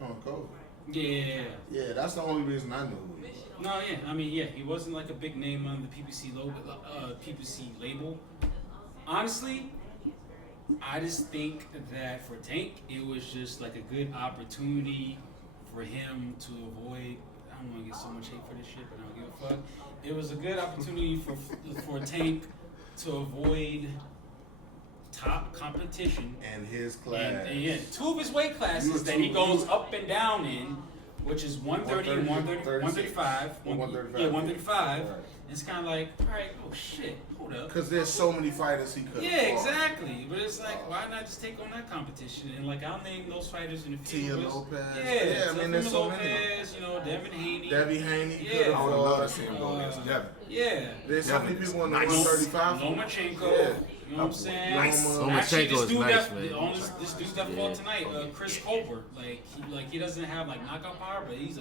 COVID. Yeah. Yeah, that's the only reason I knew who he was. No, yeah, I mean, yeah, he wasn't like a big name on the PBC label. Honestly, I just think that for Tank, it was just like a good opportunity for him to avoid. I don't want to get so much hate for this shit, but I don't give a fuck. It was a good opportunity for Tank to avoid top competition and his class. And yeah, two of his weight classes that he goes up and down in, which is 130 and 135. 135. Yeah, 135. Right. It's kind of like, all right, oh shit, hold up. Because there's so many fighters he could. Yeah, exactly. But it's like, why not just take on that competition? And like, I'll name those fighters in a few. Tia Lopez. Yeah, I mean, there's so Lopez, many. You know, Devin Haney. Debbie Haney. Yeah. I would love to see him go against Devin. Yeah. There's so many people in the 135. Lomachenko. Yeah. You know what I'm saying? Nice. Actually, Lomachenko is nice, man. This dude's that fought tonight, Chris Colbert. He doesn't have like knockout power, but he's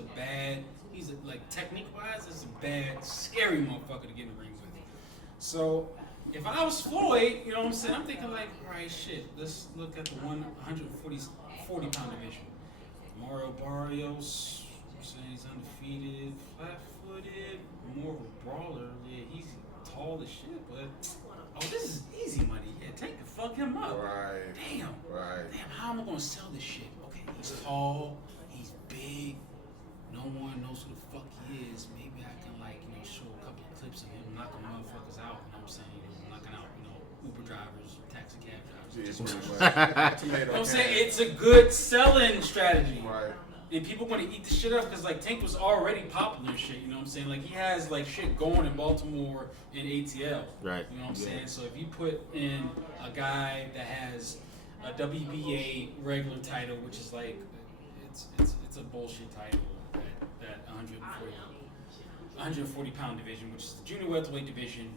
like technique wise, it's a bad, scary motherfucker to get in the ring with. So if I was Floyd, you know what I'm saying? I'm thinking like, all right, shit. Let's look at the 140 pound division. Mario Barrios, I'm saying he's undefeated, flat-footed, more of a brawler. Yeah, he's tall as shit, but this is easy money. Yeah, Tank can fuck him up. Right. Damn. Right. Damn, how am I gonna sell this shit? Okay, he's tall, he's big, no one knows who the fuck he is. Maybe I can show a couple of clips of him knocking motherfuckers out. You know what I'm saying? Knocking out, Uber drivers, taxi cab drivers. You know what I'm saying? It's a good selling strategy. Right. And people gonna eat the shit up because Tank was already popular and shit, you know what I'm saying? Like he has shit going in Baltimore and ATL. Right. You know what I'm saying? So if you put in a guy that has a WBA regular title, which is like it's a bullshit title, that 140 pound division, which is the junior welterweight division,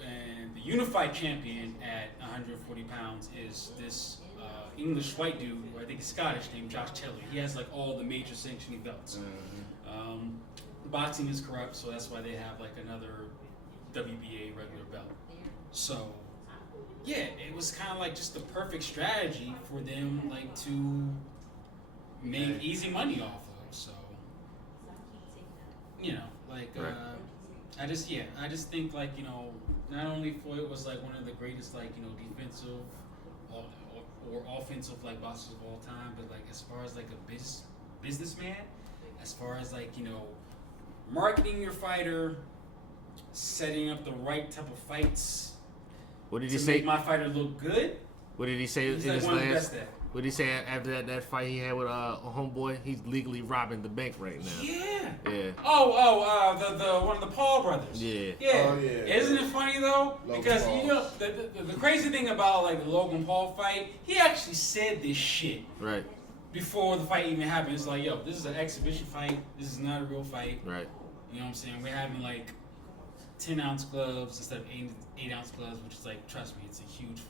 and the unified champion at 140 pounds is this English white dude, or I think he's Scottish, named Josh Taylor. He has all the major sanctioning belts. Boxing is corrupt, so that's why they have another WBA regular belt. So yeah, it was kind of just the perfect strategy for them to make easy money off of. So right. I just think not only Floyd was one of the greatest defensive or offensive boxers of all time, but as far as a businessman, as far as marketing your fighter, setting up the right type of fights. What did to he say? Make my fighter look good. What did he say in He's his one of the last? best at. What did he say after that fight he had with a homeboy? He's legally robbing the bank right now. Yeah. Yeah. The one of the Paul brothers. Yeah. Yeah. Oh, yeah. Isn't it funny though? Logan Because Paul. the crazy thing about the Logan Paul fight, he actually said this shit Right. before the fight even happened. It's like, yo, this is an exhibition fight. This is not a real fight. Right. You know what I'm saying? We're having 10-ounce gloves instead of 8-ounce gloves, which is trust me, it's a huge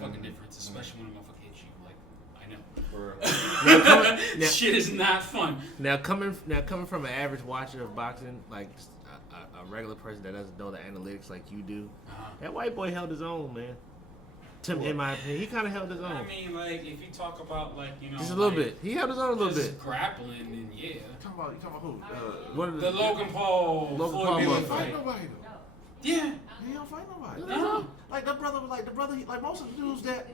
fucking difference, especially when a motherfucker hits you. I know. Shit is not fun. Now coming from an average watcher of boxing, a regular person that doesn't know the analytics like you do, that white boy held his own, man. in my opinion, he kind of held his own. I mean, like, if you talk about, like, you know, just a little bit. He held his own a little bit. Grappling, and yeah. You talking about who? The Logan Paul. Logan Paul He fight. don't fight nobody though. Yeah. He don't fight nobody. No. Like the brother, like most of the dudes that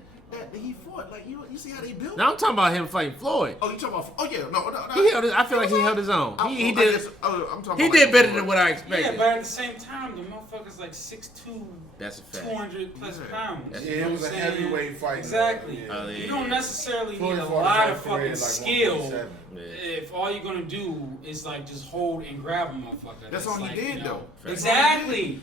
he fought, like you see how they built. Now I'm talking about him fighting Floyd. Oh, you talking about? Oh yeah, no. He held. I feel like he held his own. He did. I'm talking He about did better than what I expected. Yeah, but at the same time, the motherfucker's like 6'2", That's a fact. 200 plus pounds. Yeah, it was a heavyweight fight. Exactly. Yeah. You don't necessarily Floyd need a fought lot his of whole career fucking like skill 147. if all you're gonna do is like just hold and grab a motherfucker. That's all he like, did, you know, though. Exactly.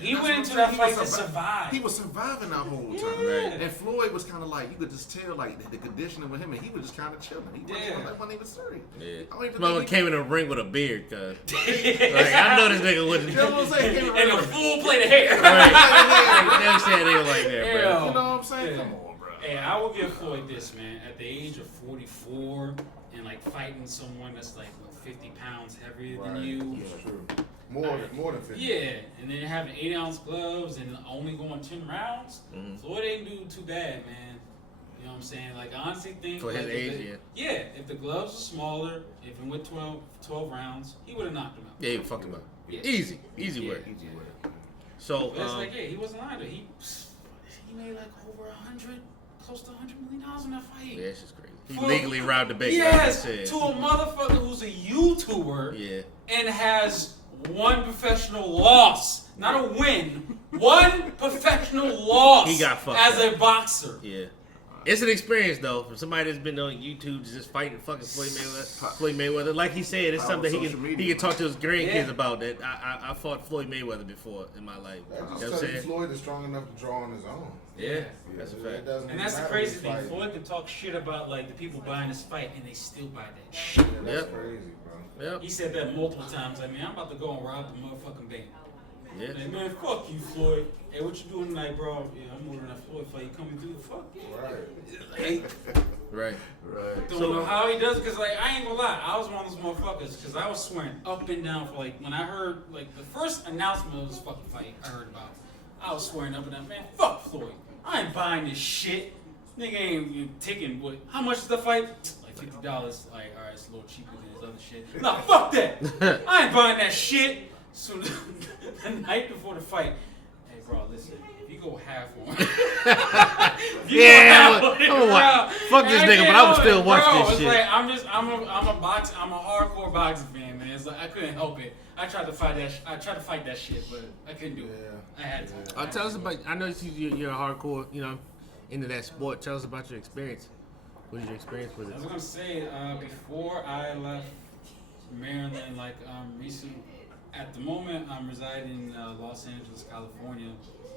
He went into that fight to survive. He was surviving that whole time. Yeah. And Floyd was kind of like, you could just tell, like, the conditioning with him, and he was just kind of chilling. He wasn't even serious. Yeah. Mama came in the ring with a beard, cuz. Like, I know this nigga wouldn't. You know what I'm saying? And a full plate of hair. Right. Never said a nigga like that, bro. You know what I'm saying? Yeah. Come on, bro. Hey, I will give Floyd this, man. At the age of 44 and like fighting someone that's like what, 50 pounds heavier than you. Yeah, true. More than 50. Yeah, and then having 8-ounce gloves and only going 10 rounds. Floyd ain't do too bad, man. You know what I'm saying? Like, I honestly think For his like, age, yeah, if the gloves were smaller, if it went 12 rounds, he would have knocked him out. Yeah, he fucked him up. Yeah. Easy work. Easy work. So, But it's like, yeah, he wasn't lying to. He made like over 100, close to $100 million in that fight. yeah, it's just crazy. He legally robbed the bank. Yes, like I said. to a motherfucker who's a YouTuber Yeah. and has one professional loss, not a win, one professional loss. He got fucked as up. a boxer. Yeah. It's an experience though, for somebody that's been on YouTube just fighting fucking Floyd Mayweather. Like he said, it's something he can talk to his grandkids about. That I fought Floyd Mayweather before in my life. That You know just what I'm tells you saying? Floyd is strong enough to draw on his own. Yeah, that's a fact. And that's the crazy thing. Floyd could talk shit about like the people buying his fight, and they still buy that shit. Yeah, that's crazy, bro. Yep. He said that multiple times. I mean, I'm about to go and rob the motherfucking bank. Yeah. Like, man, fuck you, Floyd. Hey, what you doing tonight, bro? Yeah, I'm ordering that Floyd fight. You coming through? Fuck yeah. Right. Don't know how he does it, because, like, I ain't gonna lie. I was one of those motherfuckers, because I was swearing up and down for, like, when I heard, like, the first announcement of this fucking fight I heard about, I was swearing up and down, man, fuck Floyd. I ain't buying this shit. Nigga ain't taking what? How much is the fight? Like $50. Like, alright, it's a little cheaper than his other shit. Nah, fuck that. I ain't buying that shit. So the night before the fight, hey bro, listen, if you go half on, fuck this nigga, but I would still watch this it's shit. Like, I'm a hardcore boxing fan, man. It's like I couldn't help it. I tried to fight that shit, but I couldn't do it. I had to. Tell us about. I know you're a hardcore, into that sport. Tell us about your experience. What is your experience with it? I was gonna say before I left Maryland, like recent. At the moment, I'm residing in Los Angeles, California.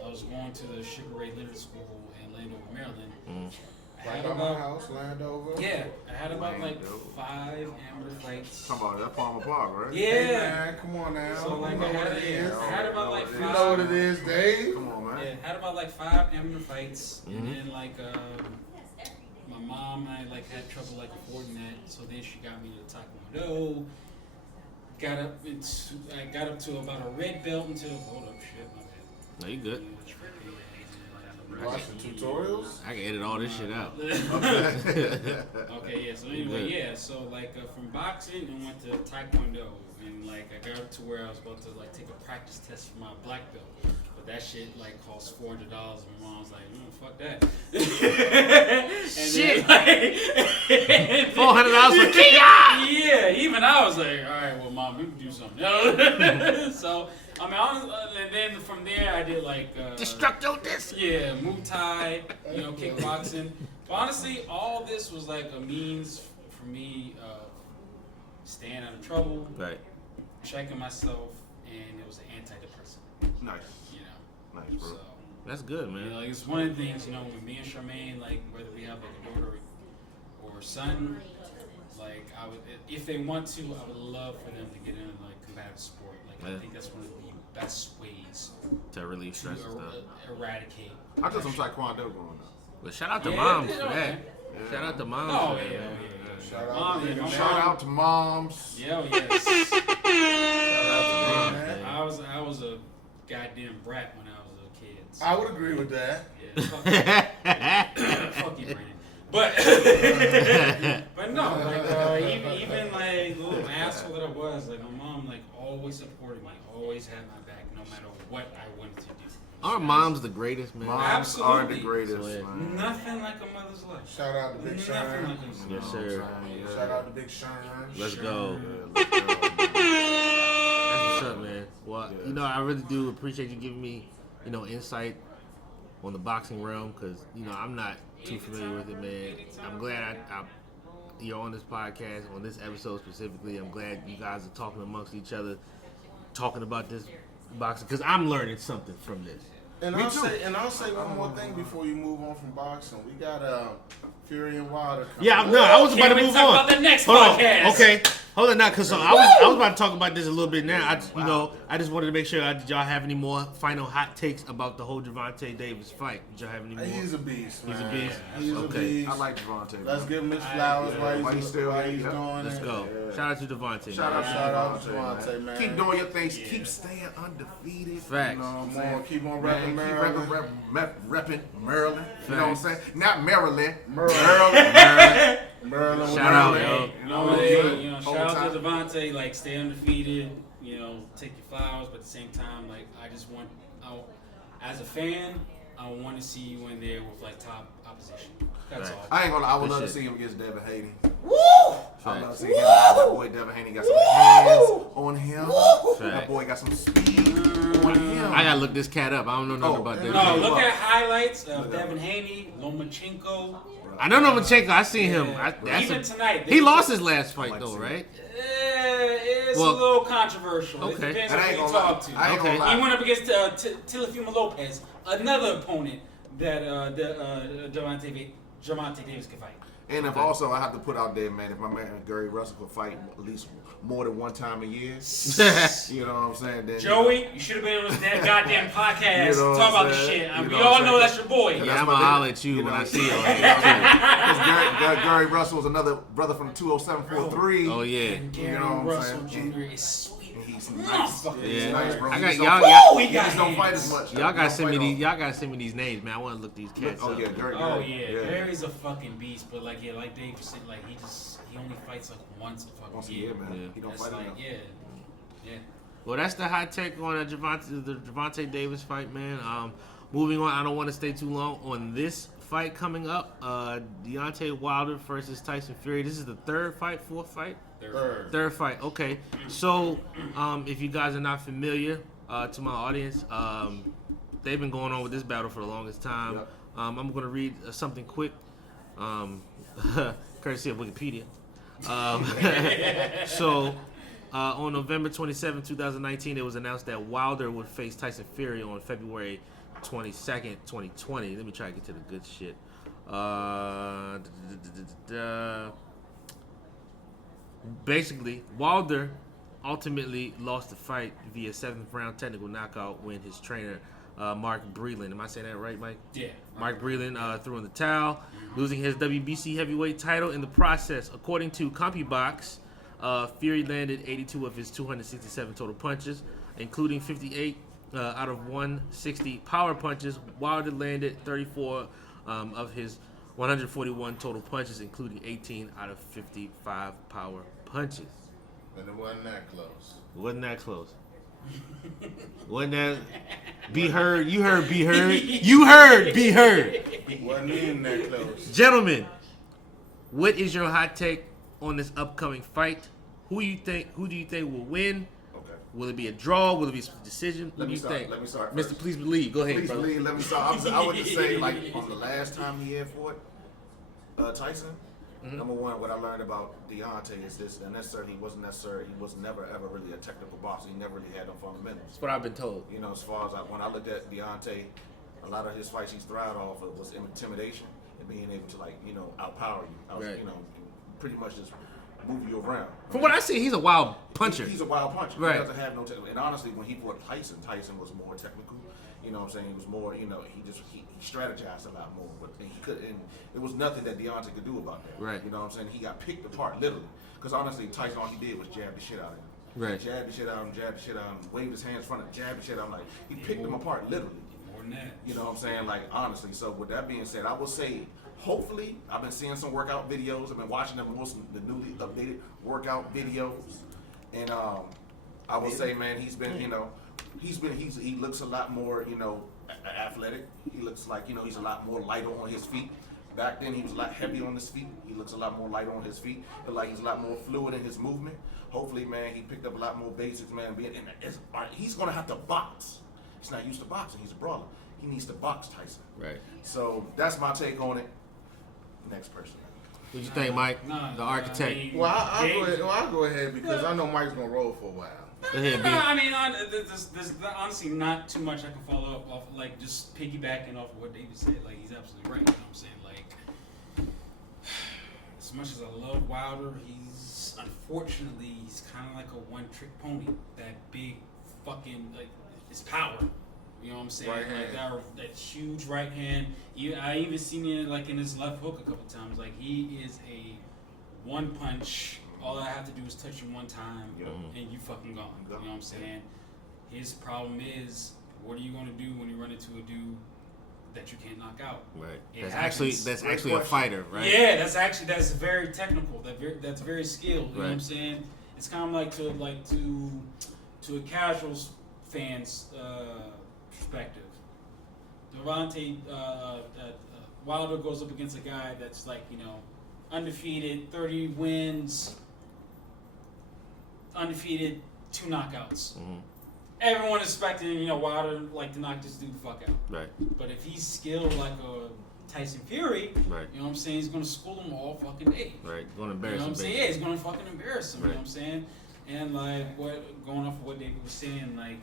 I was going to the Sha'carri Richardson School in Landover, Maryland. Right by my house, Landover. Yeah, I had about like 5 amateur fights. Talking about that Palmer Park, right? Yeah. Hey, man, come on now. So like you know what it is. I had about like 5. You know what it is, Dave. Come on, man. Yeah, had about like 5 amateur fights, and then like my mom, I like had trouble like affording that, so then she got me to Taekwondo. Got up to about a red belt until hold up shit. My bad. No, you good. Watch the tutorials. I can edit all this shit out. Okay, yeah. So anyway, yeah. So like from boxing, I went to Taekwondo, and like I got up to where I was about to like take a practice test for my black belt. But that shit like cost $400. And my mom was like, fuck that. Shit. Like, $400 for Kia. Yeah, even I was like, all right, well, mom, we can do something. So I mean, and then from there I did like Destructo Disc. Yeah, Muay Thai, kickboxing. But honestly, all this was like a means for me staying out of trouble, right? Checking myself, and it was an antidepressant. Nice. Nice, bro. So, that's good, man. Like it's one of the things, with me and Charmaine, like whether we have like a daughter or son, like I would, if they want to, I would love for them to get in like combative sport. Like I think that's one of the best ways to relieve stress and stuff. Eradicate. I did some Taekwondo growing up. But shout out to moms for that. Yeah. Shout out to moms. Oh for that. yeah. Shout out to moms. Yeah, yes. Shout out to moms. I was a goddamn brat when I was a kid. So, I would agree with that. Yeah, fuck you, Brandon. But no, like even like little asshole that I was, like my mom like always supported me, always had my back, no matter what I wanted to do. Our mom's the greatest, man. Moms are the greatest, man. Nothing like a mother's love. Shout out to Big Sean. Yes, sir. Shout out to Big Sean. Let's go. That's what's up, man. Well, you know, I really do appreciate you giving me, you know, insight on the boxing realm because, you know, I'm not too familiar with it, man. I'm glad you're on this podcast, on this episode specifically. I'm glad you guys are talking amongst each other, talking about this boxing because I'm learning something from this. And I'll say one more thing before you move on from boxing. We got Fury and Wilder coming. Yeah, no, I was about to move on. About the next Hold podcast. on. Okay, hold on now, because I was about to talk about this a little bit now. I just wanted to make sure. Did y'all have any more final hot takes about the whole Gervonta Davis fight? Did y'all have any more? He's a beast, man. He's a beast. He's a beast. I like Gervonta. Let's give him his flowers while he's doing Let's it. go. Yeah. Shout out to Devontae. Shout out to Devontae, man. Keep doing your things. Keep staying undefeated. Facts. You know what I'm saying? Keep on repping Maryland. Repping Maryland. You know what I'm saying? Not Maryland. Maryland. Shout out, yo. Shout out to Devontae. Like, stay undefeated. You know, take your flowers, but at the same time, like, I just want, as a fan, I want to see you in there with like top opposition. That's all. I ain't gonna lie. I would love to see him against Devin Haney. Woo! I love to see him. That boy Devin Haney got some hands on him. That boy got some speed on him. I gotta look this cat up. I don't know nothing about that. No, look at highlights of Devin Haney, Lomachenko. I know Lomachenko. I seen him. Even tonight. He lost his last fight though, right? It's a little controversial. Okay. It depends on who you talk to. Okay. He went up against Teofimo Lopez, another opponent that Gervonta Davis could fight. And if also I have to put out there, man, if my man Gary Russell could fight at least more than one time a year, you know what I'm saying? Then Joey, you should have been on this damn goddamn podcast You know talk what about I'm this saying? shit. You We know what all I'm know saying? that's your boy. Yeah, I'm gonna holler at you when I see him. Gary Russell is another brother from 20743. Oh yeah. And Gary Russell Jr. is sweet. He's nice. Yeah. He's nice, bro. I got He y'all. just don't fight as much. Y'all gotta send me these. Y'all gotta send me these names, man. I want to look these cats up. Gary's a fucking beast, but like Dave said, like he only fights like once a year, man. Yeah. He don't That's fight like, enough. yeah. Well, that's the hot take on the Gervonta Davis fight, man. Moving on, I don't want to stay too long on this fight coming up. Deontay Wilder versus Tyson Fury. This is the fourth fight? Third fight. Okay. So, if you guys are not familiar, to my audience, they've been going on with this battle for the longest time. Yep. I'm going to read something quick, courtesy of Wikipedia. So, on November 27, 2019, it was announced that Wilder would face Tyson Fury on February 22nd, 2020. Let me try to get to the good shit. Basically, Wilder ultimately lost the fight via 7th round technical knockout when his trainer, Mark Breland, am I saying that right, Mike? Yeah. Mark Breland threw in the towel, losing his WBC heavyweight title in the process. According to CompuBox, Fury landed 82 of his 267 total punches, including 58 out of 160 power punches. Wilder landed 34 of his 141 total punches, including 18 out of 55 power punches. And it wasn't that close. Wasn't that close. Wasn't that... Be heard. You heard be heard. You heard be heard. Wasn't even that close. Gentlemen, what is your hot take on this upcoming fight? Who do you think will win? Okay. Will it be a draw? Will it be a decision? What do you think? Let me start Mr. first. Please believe. Go ahead, Please brother. believe. Let me start. I would just say, like, on the last time he had fought Tyson, number one, what I learned about Deontay is this, and he was never ever really a technical boxer. He never really had no fundamentals. That's what I've been told. You know, as far as when I looked at Deontay, a lot of his fights he's thrived off of was intimidation and being able to, like, you know, outpower you. Right. You know, pretty much just move you around. From what I see, he's a wild puncher. He's a wild puncher. Right. He doesn't have no technical. And honestly, when he fought Tyson was more technical. You know what I'm saying? He was more, you know, he strategized a lot more. But he could, and there was nothing that Deontay could do about that. Right. You know what I'm saying? He got picked apart, literally. Because honestly, Tyson, all he did was jab the shit out of him. Right. Jab the shit out of him, jab the shit out of him, waved his hands in front of him, jab the shit out of him. Like, he picked him apart, literally. More than that. You know what I'm saying? Like, honestly. So, with that being said, I will say, hopefully, I've been seeing some workout videos. I've been watching them most of the newly updated workout videos. And I will say, man, he's been, you know, he looks a lot more, you know, athletic. He looks like, you know, he's a lot more lighter on his feet. Back then, he was a lot heavy on his feet. He looks a lot more lighter on his feet. But like he's a lot more fluid in his movement. Hopefully, man, he picked up a lot more basics, man. He's gonna have to box. He's not used to boxing. He's a brawler. He needs to box Tyson. Right. So that's my take on it. Next person. What you think, Mike? The architect. Well, I'll go ahead because I know Mike's gonna roll for a while. Go ahead, B. I mean, there's honestly not too much I can follow up off, like, just piggybacking off of what David said. Like, he's absolutely right. You know what I'm saying? Like, as much as I love Wilder, unfortunately, he's kind of like a one-trick pony. That big fucking, like, his power. You know what I'm saying? Right like hand. that huge right hand. I even seen it like in his left hook a couple times. Like, he is a one punch. All I have to do is touch you one time, and you fucking gone. You know what I'm saying? His problem is, what are you gonna do when you run into a dude that you can't knock out? Right. That's actually a fighter, right? Yeah, that's very technical. That's very skilled. You know what I'm Right. saying? It's kind of like to a casual fan's perspective. Devontae Wilder goes up against a guy that's like, you know, undefeated, 30 wins, undefeated, 2 knockouts. Mm-hmm. Everyone expecting, you know, Wilder like to knock this dude the fuck out. Right. But if he's skilled like a Tyson Fury, Right. you know what I'm saying, he's gonna school him all fucking day. Right. Gonna embarrass You know him. what I'm saying? Yeah, he's gonna fucking embarrass him. Right. You know what I'm saying? And like going off of what David was saying, like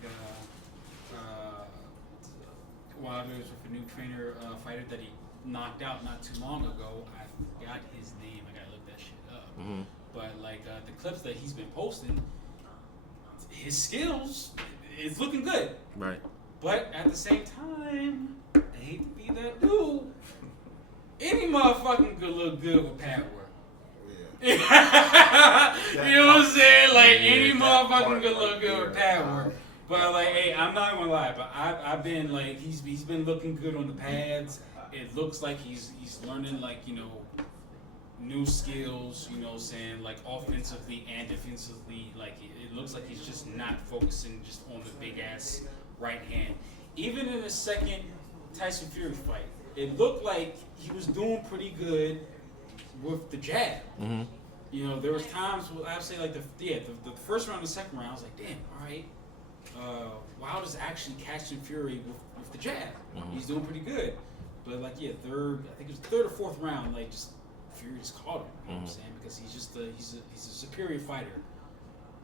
Wilder is with a new trainer, fighter that he knocked out not too long ago. I forgot his name. I gotta look that shit up. Mm-hmm. But like the clips that he's been posting, his skills is looking good. Right. But at the same time, I hate to be that dude. Any motherfucking could look good with pad work. You know what I'm saying? Like any motherfucking could look good with pad work. But like, hey, I'm not gonna lie, but I've been like, he's been looking good on the pads. It looks like he's learning, like, you know, new skills, you know what I'm saying, like offensively and defensively. Like it looks like he's just not focusing just on the big ass right hand. Even in the second Tyson Fury fight, it looked like he was doing pretty good with the jab. Mm-hmm. You know, there was times where I would say like the first round and the second round, I was like, damn, all right. Wilder's actually catching Fury with the jab. Mm-hmm. He's doing pretty good. But like, yeah, I think it was third or fourth round, like just Fury just caught him. You know what I'm saying? Because he's just he's a superior fighter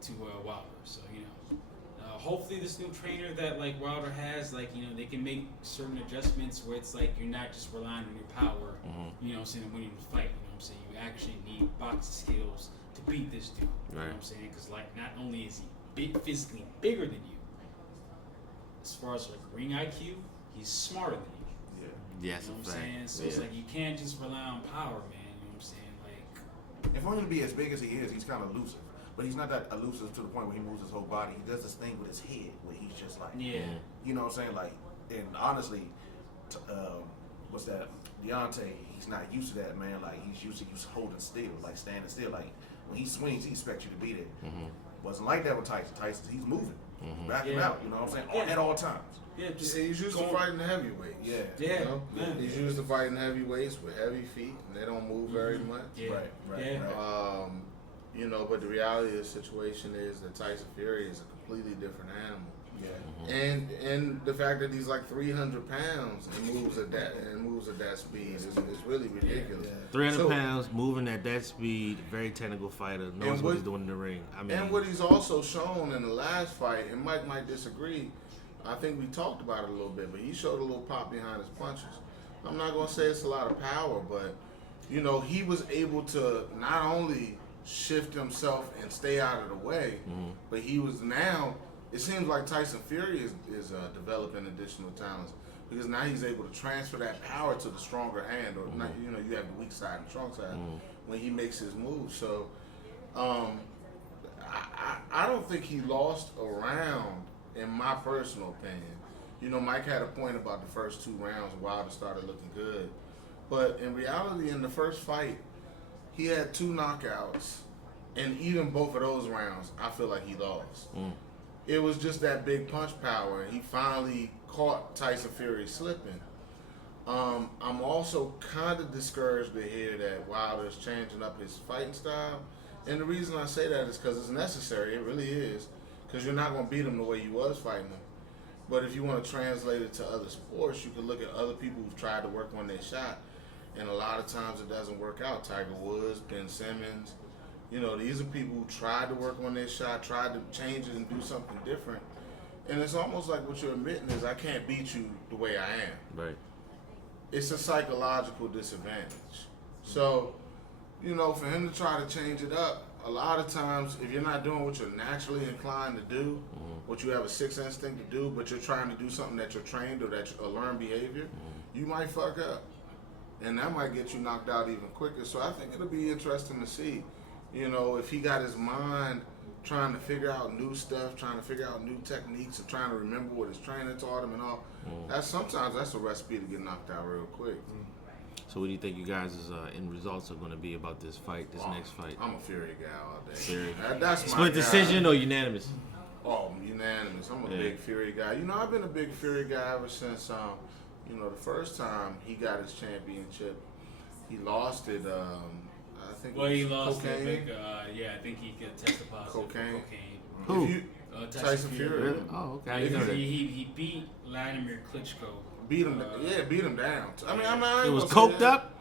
to Wilder. So, you know, hopefully this new trainer that like Wilder has, like, you know, they can make certain adjustments where it's like you're not just relying on your power. You know what I'm saying, winning the fight. You know what I'm saying? You actually need boxing skills to beat this dude. You know what I'm saying? Because like, not only is he physically bigger than you, as far as like ring IQ, he's smarter than you. Yes, you know what I'm saying? So Yeah. it's like you can't just rely on power, man. You know what I'm saying? Like, And for him to be as big as he is, he's kind of elusive. But he's not that elusive to the point where he moves his whole body. He does this thing with his head where he's just like, yeah. you know what I'm saying? Like, and honestly, what's that? Deontay, he's not used to that, man. Like, he's used to you holding still, like standing still. Like, when he swings, he expects you to be there. Wasn't like that with Tyson. He's moving, backing out. You know what I'm saying? At all times. Yeah, just He's used to fighting heavyweights. Yeah. Yeah. You know? He's used to fighting heavyweights with heavy feet, and they don't move very much. Yeah. Right. Yeah. You know, but the reality of the situation is that Tyson Fury is a completely different animal. Yeah. And the fact that he's like 300 pounds and moves at that speed is really ridiculous. 300 pounds, moving at that speed, very technical fighter, knows what he's doing in the ring. I mean, and what he's also shown in the last fight, and Mike might disagree, I think we talked about it a little bit, but he showed a little pop behind his punches. I'm not going to say it's a lot of power, but, you know, he was able to not only shift himself and stay out of the way, but he was now, it seems like Tyson Fury is developing additional talents, because now he's able to transfer that power to the stronger hand, or not, you know, you have the weak side and strong side when he makes his moves. So I don't think he lost a round, in my personal opinion. You know, Mike had a point about the first 2 rounds. Wilder started looking good. But in reality, in the first fight, he had 2 knockouts. And even both of those rounds, I feel like he lost. It was just that big punch power. He finally caught Tyson Fury slipping. I'm also kind of discouraged to hear that Wilder's changing up his fighting style. And the reason I say that is because it's necessary. It really is. Because you're not going to beat him the way you was fighting him. But if you want to translate it to other sports, you can look at other people who've tried to work on their shot. And a lot of times it doesn't work out. Tiger Woods, Ben Simmons. You know, these are people who tried to work on their shot, tried to change it and do something different. And it's almost like what you're admitting is, I can't beat you the way I am. Right. It's a psychological disadvantage. So, you know, for him to try to change it up, a lot of times, if you're not doing what you're naturally inclined to do, what you have a sixth instinct to do, but you're trying to do something that you're trained or that a learned behavior, you might fuck up. And that might get you knocked out even quicker. So I think it'll be interesting to see, you know, if he got his mind trying to figure out new stuff, trying to figure out new techniques, and trying to remember what his trainer taught him and all. Sometimes that's a recipe to get knocked out real quick. So what do you think you guys' end results are going to be about this fight, this next fight? I'm a Fury guy all day. Fury. That's my Split decision or unanimous? Oh, unanimous. I'm a big Fury guy. You know, I've been a big Fury guy ever since, you know, the first time he got his championship. He lost it, I think he lost cocaine. I think he could test positive cocaine. for Who? cocaine. Tyson Fury. Really? Oh, okay. He beat Vladimir Klitschko. Beat him down. I mean, it was coked up?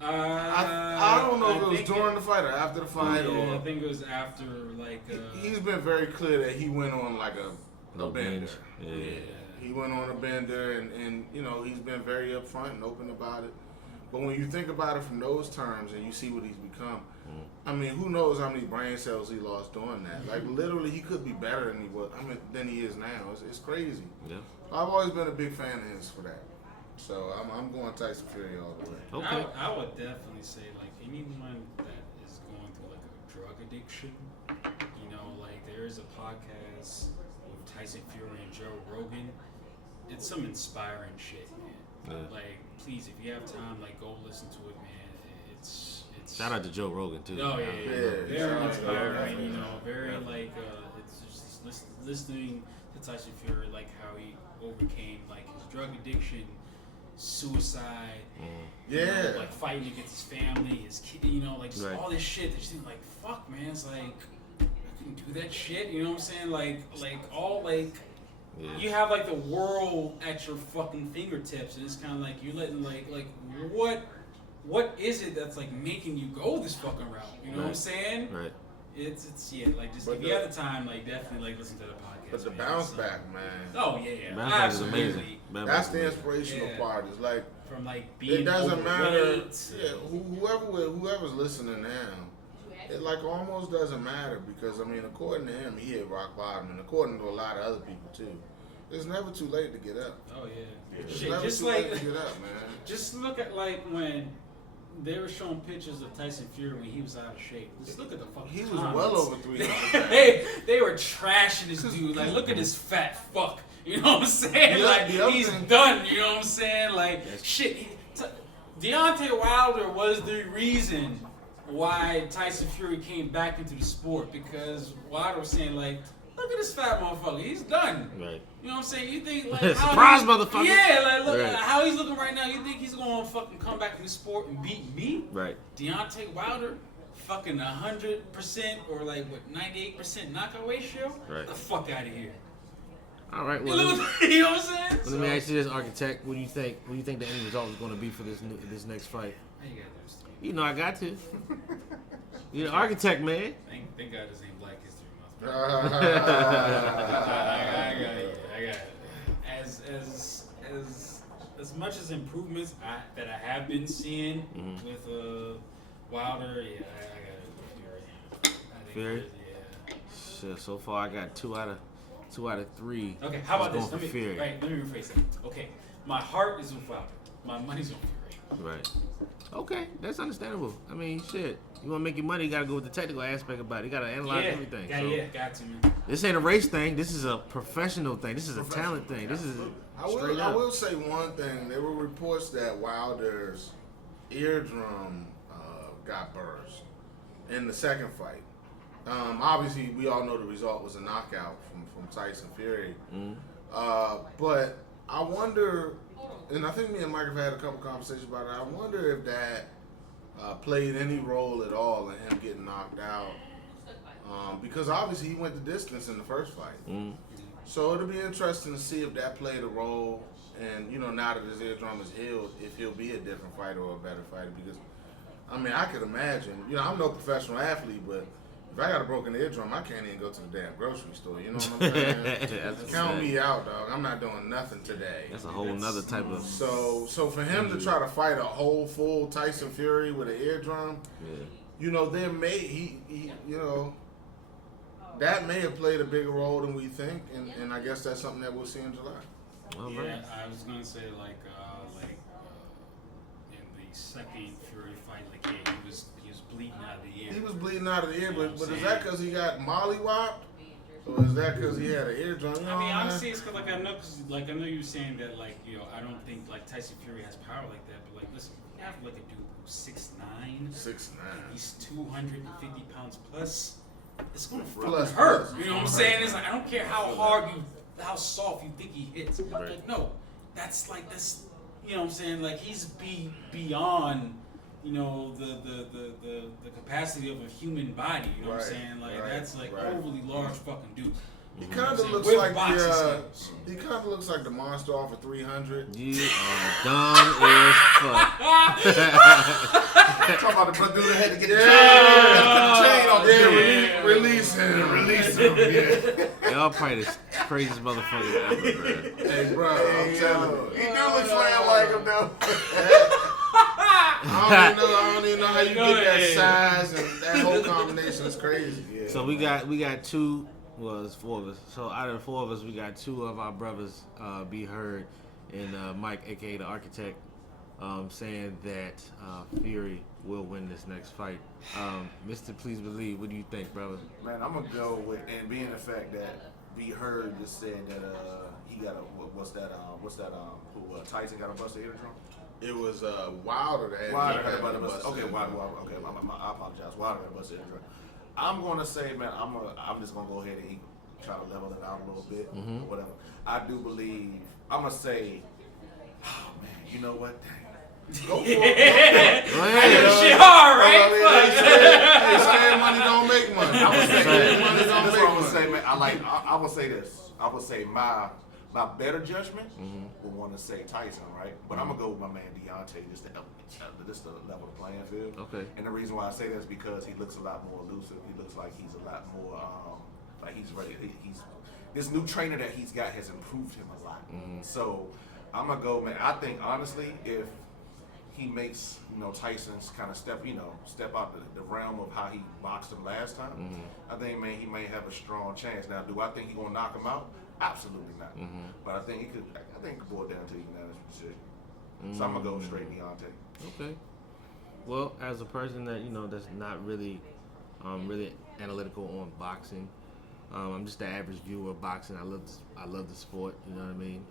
I don't know if it was during the fight or after the fight. Yeah, I think it was after, like... he's been very clear that he went on, like, a bender. Yeah. He went on a bender, and, you know, he's been very upfront and open about it. But when you think about it from those terms and you see what he's become, I mean, who knows how many brain cells he lost doing that? Like, literally, he could be better than he was. Than he is now. It's crazy. Yeah. I've always been a big fan of his for that. So I'm going Tyson Fury all the way. Okay. I would definitely say, like, anyone that is going through, like, a drug addiction, you know, like, there is a podcast with Tyson Fury and Joe Rogan. It's some inspiring shit, man. Yeah. Like, please, if you have time, like, go listen to it, man. It's Shout out to Joe Rogan, too. Oh, yeah. Very inspiring, you know, very, like, it's just listening to Tyson Fury, like, how he overcame, like, his drug addiction, suicide, you know, like, fighting against his family, his kid, you know, like, just all this shit that you think, like, fuck, man, it's like, I couldn't do that shit, you know what I'm saying? Like, all, like, you have, like, the world at your fucking fingertips, and it's kind of like, you're letting, like, what is it that's, like, making you go this fucking route? You know what I'm saying? Right. It's like, just, if you have the time, like, definitely, like, listen to the podcast. But the bounce back, man. Oh, yeah. Bounce back is amazing. That's the inspirational part. It's like, from, like, being it doesn't matter. Yeah, whoever's listening now, it, like, almost doesn't matter because, I mean, according to him, he hit rock bottom, and according to a lot of other people, too. It's never too late to get up. Oh, yeah. It's Shit, never just too late to get up, man. Just look at, like, when they were showing pictures of Tyson Fury when he was out of shape. Just look at the fucking He was comments. well over 300. they were trashing this dude. Like, look at this fat fuck. You know what I'm saying? Yeah, like, he's done. You know what I'm saying? Like, shit. Deontay Wilder was the reason why Tyson Fury came back into the sport, because Wilder was saying, like, look at this fat motherfucker. He's done. Right. You know what I'm saying? You think, like, surprise, motherfucker. Yeah, like, look right. at how he's looking right now. You think he's gonna fucking come back in the sport and beat me? Right. Deontay Wilder, fucking 100% or like what 98% knockout ratio? Right. Get the fuck out of here. All right. Well, you know what I'm saying? Let me ask you this, Architect. What do you think? What do you think the end result is going to be for this next fight? How you got this? You know I got to. You're the architect, man. Thank God this ain't Black History Month. I got it. As much as improvements that I have been seeing with Wilder, yeah, I got it. Fury. Yeah. Shit, so far I got 2 out of 3. Okay, how about this? Let me rephrase that. Okay, my heart is with Wilder. My money's on Fury. Right. Okay, that's understandable. I mean, shit. You want to make your money, you got to go with the technical aspect about it. You got to analyze everything. Got to, man. This ain't a race thing. This is a professional thing. This is a talent thing. This is straight up. I will say one thing. There were reports that Wilder's eardrum got burst in the second fight. Obviously, we all know the result was a knockout from Tyson Fury. But I wonder, and I think me and Mike have had a couple conversations about it, I wonder if that played any role at all in him getting knocked out. Because obviously he went the distance in the first fight. So it'll be interesting to see if that played a role. And, you know, now that his eardrum is healed, if he'll be a different fighter or a better fighter. Because, I mean, I could imagine, you know, I'm no professional athlete, but if I got a broken eardrum, I can't even go to the damn grocery store. You know what I'm saying? Count me out, dog. I'm not doing nothing today. That's a whole nother type of. So for him to try to fight a whole full Tyson Fury with an eardrum, you know, there may he you know, that may have played a bigger role than we think, and I guess that's something that we'll see in July. Yeah, I was gonna say like in the second Fury fight, like he was bleeding out of the ear. He was bleeding out of the ear, but is that because he got mollywopped, or is that because he had an eardrum? You know, I mean, honestly, it's because like I know you were saying that like, you know, I don't think like Tyson Fury has power like that, but like listen, you have like a dude who's 6'9", he's 250 pounds plus. It's gonna fucking hurt. You know what I'm saying? It's like I don't care how soft you think he hits. Like no, that's you know what I'm saying? Like he's beyond, you know, the capacity of a human body. You know what I'm saying? Like that's like overly large fucking dude. He kind of looks like he kind of looks like the monster off of 300. You are dumb as fuck. Talking about the dude that had to get the chain off. Release him. Yeah. Y'all probably the craziest motherfuckers ever, bro. Hey, bro, I'm telling you. He do look like him though. I don't even know how you get that size, and that whole combination is crazy. Yeah. So we got two. Well, it's four of us. So out of the four of us, we got two of our brothers be heard, and Mike, aka the Architect, saying that Fury will win this next fight. Mr. Please Believe, what do you think, brother? Man, I'm gonna go with, and being the fact that Be Heard just said that he got Tyson got a busted eardrum. It was Wilder that had a busted. Okay, Wilder. Okay, I apologize. Wilder had a busted eardrum. I'm gonna say, man, I'm just gonna go ahead and try to level it out a little bit or whatever. I do believe. I'm gonna say, oh man, you know what? Dang. Go for it. Shit hard, right? Hey, scared money don't make money. I would say money don't make money. Say, man, I would say this. I would say my better judgment would want to say Tyson, right? But I'm gonna go with my man Deontay just to level the playing field. Okay. And the reason why I say that is because he looks a lot more elusive. He looks like he's a lot more like he's ready. He's this new trainer that he's got has improved him a lot. So I'm gonna go, man. I think honestly, if he makes Tyson's kind of step out the realm of how he boxed him last time, I think, man, he may have a strong chance. Now, do I think he's gonna knock him out? Absolutely not. But I think it could boil down to unanimous decision. So I'm gonna go straight Deontay. Okay. Well, as a person that that's not really analytical on boxing, I'm just the average viewer of boxing. I love the sport. You know what I mean?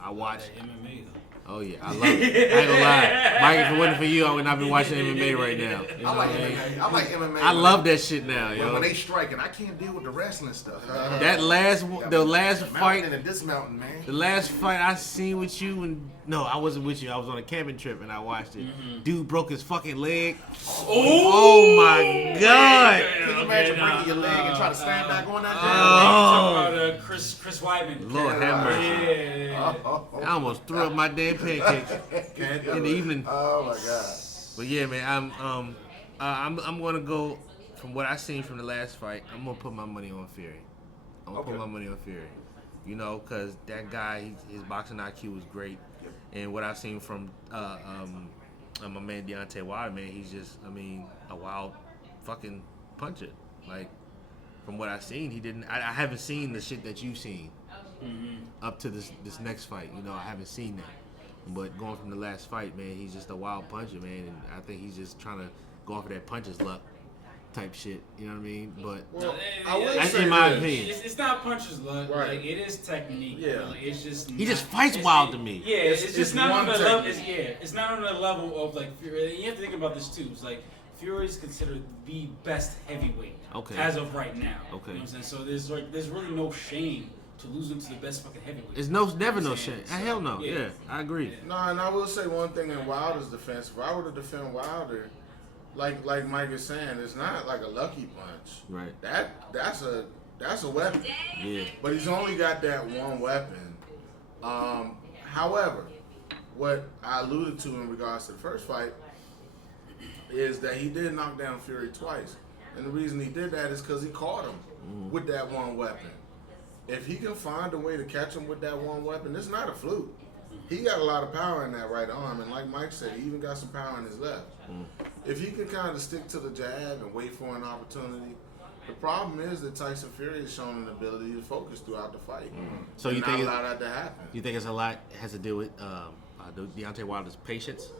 I watch MMA though. Oh yeah, I love it. I ain't gonna lie, Mike. If it wasn't for you, I would not be watching MMA right now. You know I like MMA. I like MMA. I love that shit now, yo. When they striking, I can't deal with the wrestling stuff. The last fight, and dismounting, man. The last fight I seen with you, and no, I wasn't with you. I was on a camping trip and I watched it. Dude broke his fucking leg. Oh my god! Can you imagine breaking your leg and try to stand back on that? Talking about Chris Weidman. Lord have mercy. I almost threw up my damn pancakes in the evening. Oh my god! But yeah, man, I'm gonna go from what I seen from the last fight. I'm gonna put my money on Fury. I'm gonna put my money on Fury. Because that guy, his boxing IQ was great, and what I've seen from my man Deontay Wilder, man, he's just, a wild fucking puncher. Like, from what I've seen, he didn't. I haven't seen the shit that you've seen up to this next fight. I haven't seen that. But going from the last fight, man, he's just a wild puncher, man, and I think he's just trying to go off of that puncher's luck type shit. You know what I mean? But in my opinion, it's not puncher's luck. Right. Like, it is technique. Yeah. Like, it's just he just fights wild to me. Yeah, it's just not on the level. technique. It's not on the level of like Fury. You have to think about this too. It's like Fury is considered the best heavyweight as of right now. Okay. You know what I'm saying? So there's really no shame to lose him to the best fucking heavyweight. It's never no shame. Hell no. Yeah, I agree. No, and I will say one thing in Wilder's defense. If I were to defend Wilder, like Mike is saying, it's not like a lucky punch. Right. That's a weapon. Yeah. But he's only got that one weapon. However, what I alluded to in regards to the first fight is that he did knock down Fury twice. And the reason he did that is because he caught him with that one weapon. If he can find a way to catch him with that one weapon, it's not a fluke. He got a lot of power in that right arm, and like Mike said, he even got some power in his left. If he can kind of stick to the jab and wait for an opportunity, the problem is that Tyson Fury has shown an ability to focus throughout the fight. So and you think not allow that to happen? You think it's a lot has to do with Deontay Wilder's patience?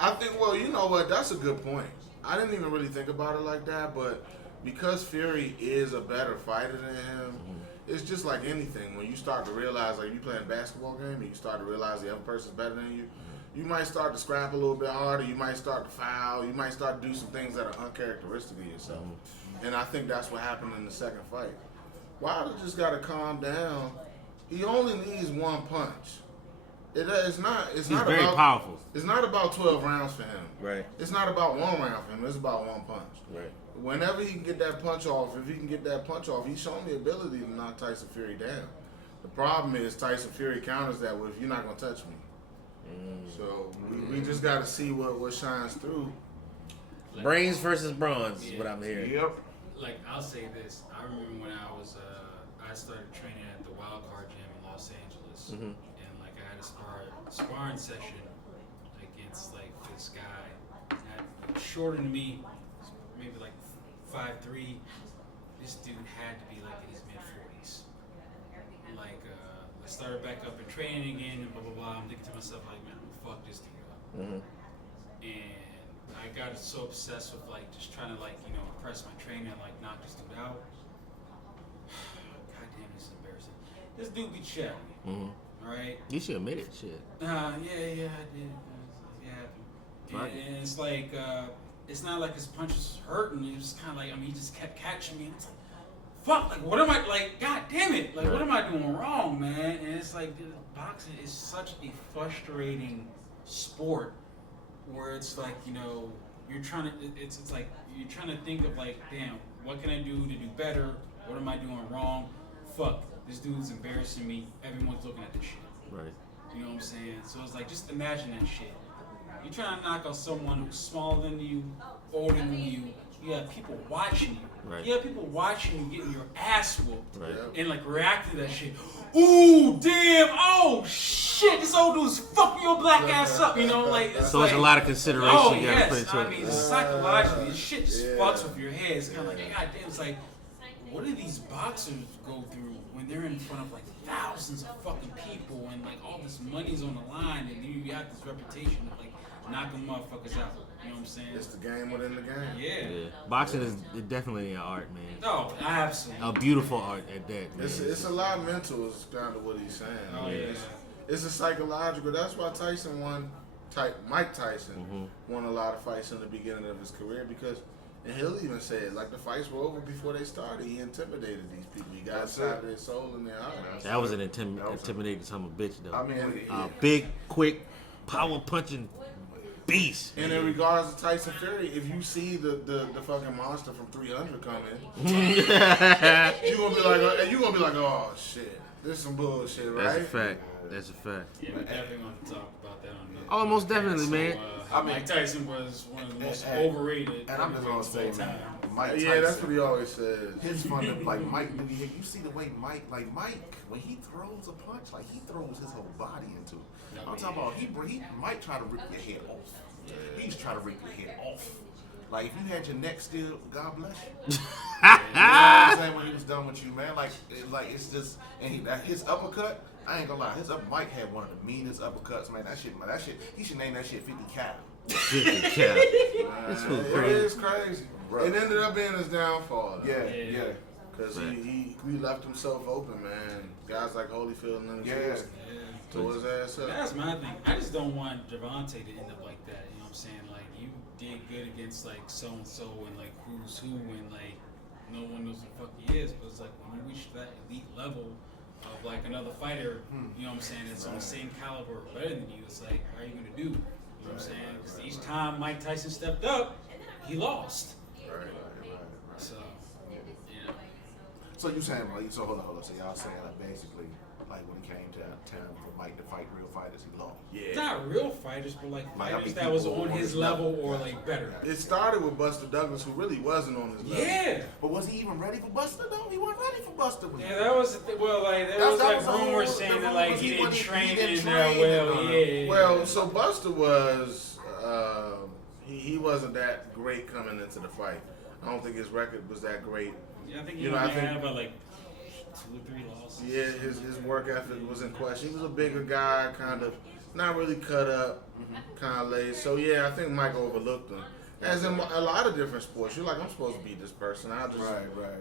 I think, well, you know what? That's a good point. I didn't even really think about it like that, but because Fury is a better fighter than him, it's just like anything. When you start to realize, like you playing a basketball game and you start to realize the other person's better than you, you might start to scrap a little bit harder. You might start to foul. You might start to do some things that are uncharacteristic of yourself. And I think that's what happened in the second fight. Wilder just got to calm down. He only needs one punch. It's not very about, powerful. It's not about 12 rounds for him. Right. It's not about one round for him. It's about one punch. Right. Whenever he can get that punch off, if he can get that punch off, he's shown the ability to knock Tyson Fury down. The problem is Tyson Fury counters that with, you're not going to touch me. So we just got to see what shines through. Brains versus bronze is what I'm hearing. Yep. Like, I'll say this. I remember when I started training at the Wild Card Gym in Los Angeles. And, like, I had a sparring session against, like, this guy. Shorter than me, maybe, like, 5'3". This dude had to be, like, in his mid-40s. Like, I started back up in training again and blah, blah, blah. I'm thinking to myself, like, man, fuck this dude up. And I got so obsessed with, like, just trying to, like, you know, impress my trainer and, like, knock this dude out. God damn, this is embarrassing. This dude beat Sha'carri. Alright? You should admit it, shit. Yeah, I did. Yeah. And it's like, it's not like his punches hurting. It was kind of like, I mean, he just kept catching me. And it's like, fuck, like, what am I, like, god damn it. Like, what am I doing wrong, man? And it's like, dude, boxing is such a frustrating sport where it's like, you know, you're trying to, it's like, you're trying to think of, like, damn, what can I do to do better? What am I doing wrong? Fuck, this dude's embarrassing me. Everyone's looking at this shit. Right. You know what I'm saying? So it's like, just imagine that shit. You're trying to knock out someone who's smaller than you, older than you. You have people watching you. Right. You have people watching you getting your ass whooped. Right. And like react to that shit. Ooh, damn, oh shit, this old dude's fucking your black ass up. You know, like it's So like, it's a lot of consideration oh, you gotta put yes. into I it. mean, psychologically, this shit just fucks with your head. It's kinda like, god damn, it's like, what do these boxers go through when they're in front of like thousands of fucking people and like all this money's on the line and you have this reputation of like knocking motherfuckers out. You know what I'm saying? It's the game within the game. Yeah. Boxing is definitely an art, man. No, absolutely. A beautiful art at that, man. It's a lot mental is kind of what he's saying. Oh, yeah. It's a psychological. That's why Tyson won. Mike Tyson won a lot of fights in the beginning of his career because, and he'll even say it, like the fights were over before they started. He intimidated these people. He got inside their soul and their heart. That was an intimidating son of a bitch, though. I mean, big, quick, power punching beast. And in regards to Tyson Fury, if you see the fucking monster from 300 coming, you're gonna be like, oh shit, this is some bullshit, right? That's a fact. That's a fact. Yeah, we're definitely going to talk about that on the Oh, most definitely, man. Mike Tyson was one of the most overrated. And I'm just gonna say, man, Mike Tyson. Yeah, that's what he always says. His fun to like Mike. You see the way Mike when he throws a punch, like he throws his whole body into it. I'm talking about he might try to rip your head off. He's trying to rip your head off. Like if you had your neck still, God bless you. I'm saying when he was done with you, man. Like it's just, and his uppercut. I ain't gonna lie, Mike had one of the meanest uppercuts, man. That shit. He should name that shit 50 cal. 50 cal. It is crazy. Bro. It ended up being his downfall. Though. Yeah. Because he left himself open, man. Guys like Holyfield and them tore his ass up. That's my thing. I just don't want Javante to end up like that. You know what I'm saying? Like, you did good against, like, so-and-so and, like, who's who and, like, no one knows who the fuck he is. But it's like, when you reach that elite level of, like, another fighter, you know what I'm saying, that's on the same caliber or better than you, it's like, how are you going to do? You know what I'm saying? Because each time Mike Tyson stepped up, he lost. Right. So, So you saying, like, so hold on. So y'all saying, like, basically, like, when it came to time for Mike to fight real fighters, he lost. Yeah. Not real fighters, but like fighters that was on his level or like better. It started with Buster Douglas, who really wasn't on his level. Yeah. But was he even ready for Buster though? He wasn't ready for Buster. Yeah, that was well, like there was like rumors saying that like he didn't train in there well. Yeah. Well, so Buster was he wasn't that great coming into the fight. I don't think his record was that great. Yeah, I think he had about like 2 or 3 losses. Yeah, his work ethic was in question. He was a bigger guy, kind of not really cut up, kind of laid. So yeah, I think Mike overlooked him. As in a lot of different sports, you're like, I'm supposed to beat this person. I'll just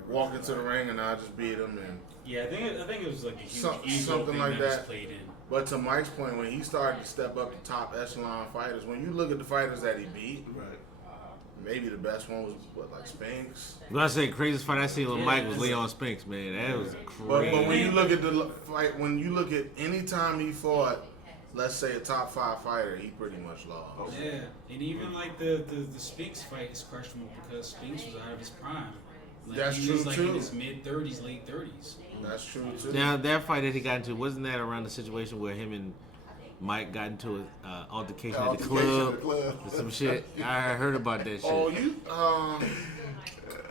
walk into the ring and I'll just beat him. And yeah, I think it was like a huge ego something thing like that. Played in. But to Mike's point, when he started to step up to top echelon fighters, when you look at the fighters that he beat, maybe the best one was like Spinks. When I say craziest fight I seen with Mike was Leon Spinks, man. That was crazy. But when you look at the fight, when you look at any time he fought, let's say a top 5 fighter, he pretty much lost. Yeah, and even like the Spinks fight is questionable because Spinks was out of his prime. Like, That's he true was like too. in his mid-30s, late 30s. That's true too. Now that fight that he got into, wasn't that around the situation where him and Mike got into an altercation at the club or some shit? I heard about that shit. Oh, you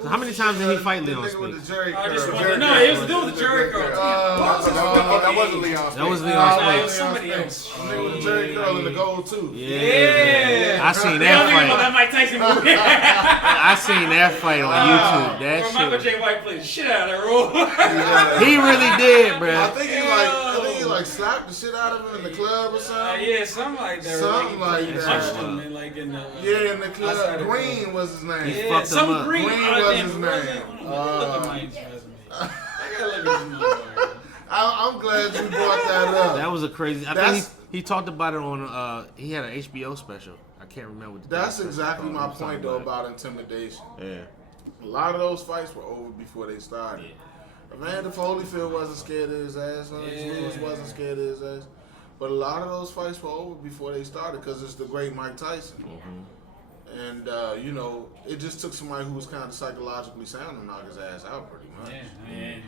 So how many times did he fight Leon Spinks? No, it was the dude with the Jerry curl. That wasn't Leon Spinks. That was Leon Spinks. It was somebody else. Nigga with the Jerry curl and the gold too. Yeah. I seen that fight. That Mike Tyson movie. I seen that fight on YouTube. That shit. Michael J. White played the shit out of that role. He really did, bro. I think he slapped the shit out of him in the club or something. Yeah, something like that. Something like that. Punched him in like in the in the club. Green was his name. He fucked him up. Green was his name. Look at Mike's resume. I gotta look at this motherfucker. I'm glad you brought that up. That was a crazy. I think he talked about it on. He had an HBO special. I can't remember. That's exactly my point though about intimidation. Yeah. A lot of those fights were over before they started. Evander Holyfield wasn't scared of his ass. Lewis wasn't scared of his ass. But a lot of those fights were over before they started because it's the great Mike Tyson. And, it just took somebody who was kind of psychologically sound to knock his ass out pretty much. Yeah, and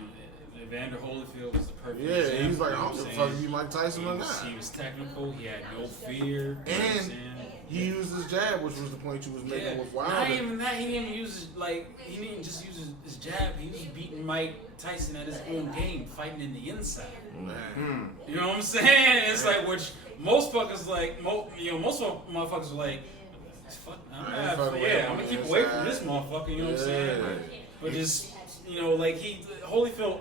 Evander Holyfield was the perfect Yeah, example. he's like, I don't give a fuck if you Mike Tyson or not. He was technical. He had no fear. And he used his jab, which was the point you was making with Wilder. Not even that. He didn't use he didn't just use his jab. He was beating Mike Tyson at his own game, fighting in the inside. You know what I'm saying? It's like which most fuckers like. Most motherfuckers are like. Fuck, I'm gonna keep away from this motherfucker. You know what I'm saying? But just Holyfield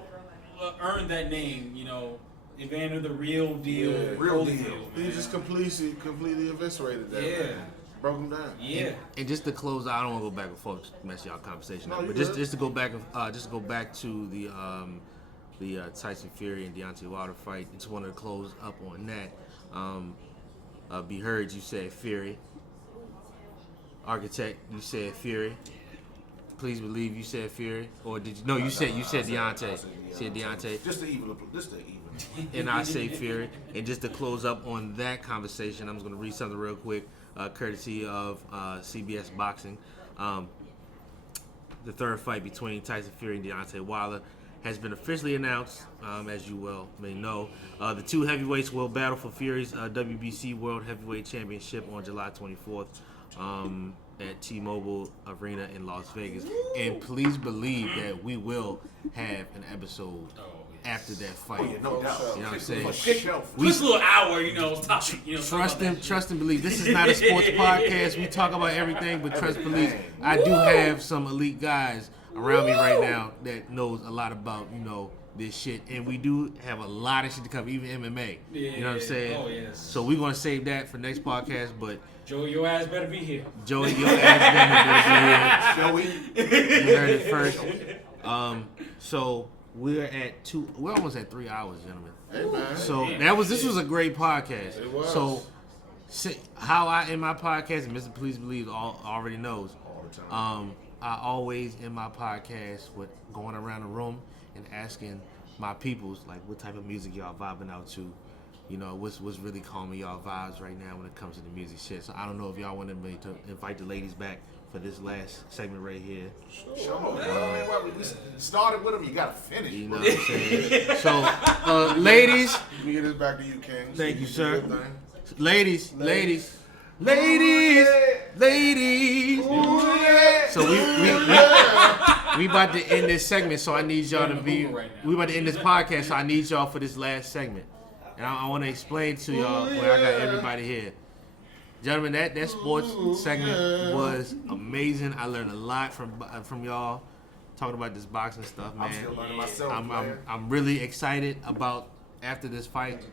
earned that name. Evander the real deal. Real deal. He just completely eviscerated that. Man. Broke him down. Yeah. And just to close out, I don't want to go back and forth, mess y'all conversation up. But just to go back, to the Tyson Fury and Deontay Wilder fight. Just wanted to close up on that. Be heard, you said Fury. Architect, you said Fury. Please believe you said Fury, or did you? No, you said Deontay. You said Deontay. Just the even. And I say Fury. And just to close up on that conversation, I'm just going to read something real quick, courtesy of CBS Boxing. The third fight between Tyson Fury and Deontay Wilder has been officially announced, as you well may know. The two heavyweights will battle for Fury's WBC World Heavyweight Championship on July 24th. At T-Mobile Arena in Las Vegas. And please believe that we will have an episode after that fight. No doubt. You know what I'm saying? This little hour, Trust and believe. This is not a sports podcast. We talk about everything, but trust, believe. I do have some elite guys around me right now that knows a lot about, this shit. And we do have a lot of shit to cover, even MMA. You know what I'm saying? Oh, yes. So we're going to save that for next podcast, but Joey, your ass better be here. Joey, your ass better be here. Joey. You heard it first. So we're almost at 3 hours, gentlemen. Hey, man. So this was a great podcast. It was. So how I end my podcast, and Mr. Please Believe already knows. All the time. I always end my podcast with going around the room and asking my peoples like what type of music y'all vibing out to. What's really calming y'all vibes right now when it comes to the music shit. So I don't know if y'all wanted me to invite the ladies back for this last segment right here. Sure. We started with them. You gotta finish. You know what I'm saying? So, ladies. Let me get this back to you, King. Thank you, sir. Good thing. Ladies. So we about to end this segment. So I need y'all to be. We about to end this podcast. So I need y'all for this last segment, and I want to explain to y'all where I got everybody here. Gentlemen, that sports segment was amazing. I learned a lot from y'all talking about this boxing stuff, man. I'm still learning myself. I'm really excited about after this fight,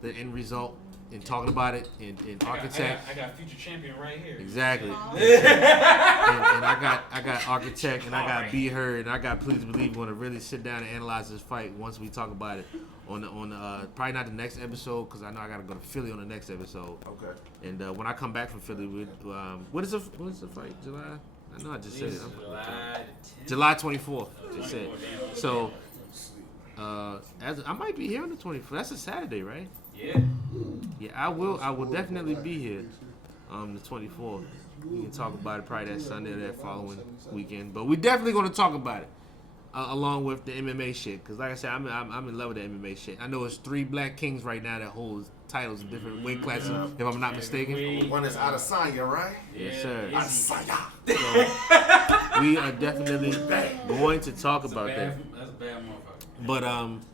the end result, and talking about it in Architect. I got future champion right here. Exactly. and I got Architect, and I got Be Heard, and I got Please Believe. We're gonna really sit down and analyze this fight once we talk about it on the probably not the next episode, because I know I gotta go to Philly on the next episode. Okay. And when I come back from Philly, what is the fight? July? I know I just said it. July 24th. Just said. So I might be here on the 24th. That's a Saturday, right? Yeah. Yeah, I will definitely be here the 24th. We can talk about it probably that Sunday or that following weekend. But we're definitely going to talk about it along with the MMA shit. Because like I said, I'm in love with the MMA shit. I know it's 3 black kings right now that hold titles in different weight classes, if I'm not mistaken. One is Adesanya, right? Yes, sir. Adesanya. So we are definitely going to talk about that. That's a bad motherfucker. But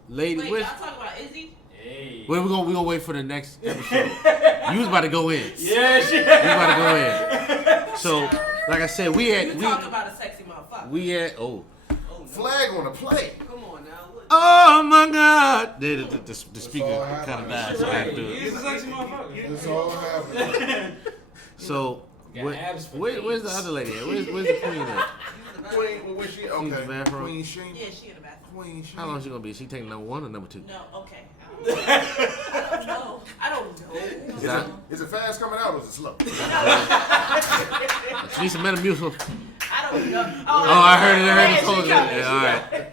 lady, Wait, y'all talking about Izzy? Hey. We're gonna wait for the next episode. You was about to go in. Yeah, shit. You was about to go in. So, like I said, You talking about a sexy motherfucker. Flag on the plate. Come on now. Oh my God! The speaker kind of died, so I had to do He's it. a sexy motherfucker. It's all happening. So, where's the other lady at? Where's the queen at? Queen, where's she? She's in the Okay. bathroom. Queen Sheen. Yeah, she in the bathroom. Queen Sheen. How long is she gonna be? She taking number 1 or number 2? No, okay. I don't know. Is it fast coming out or is it slow? She needs some Metamucil. I don't know. Oh, I heard it. Told you. Yeah,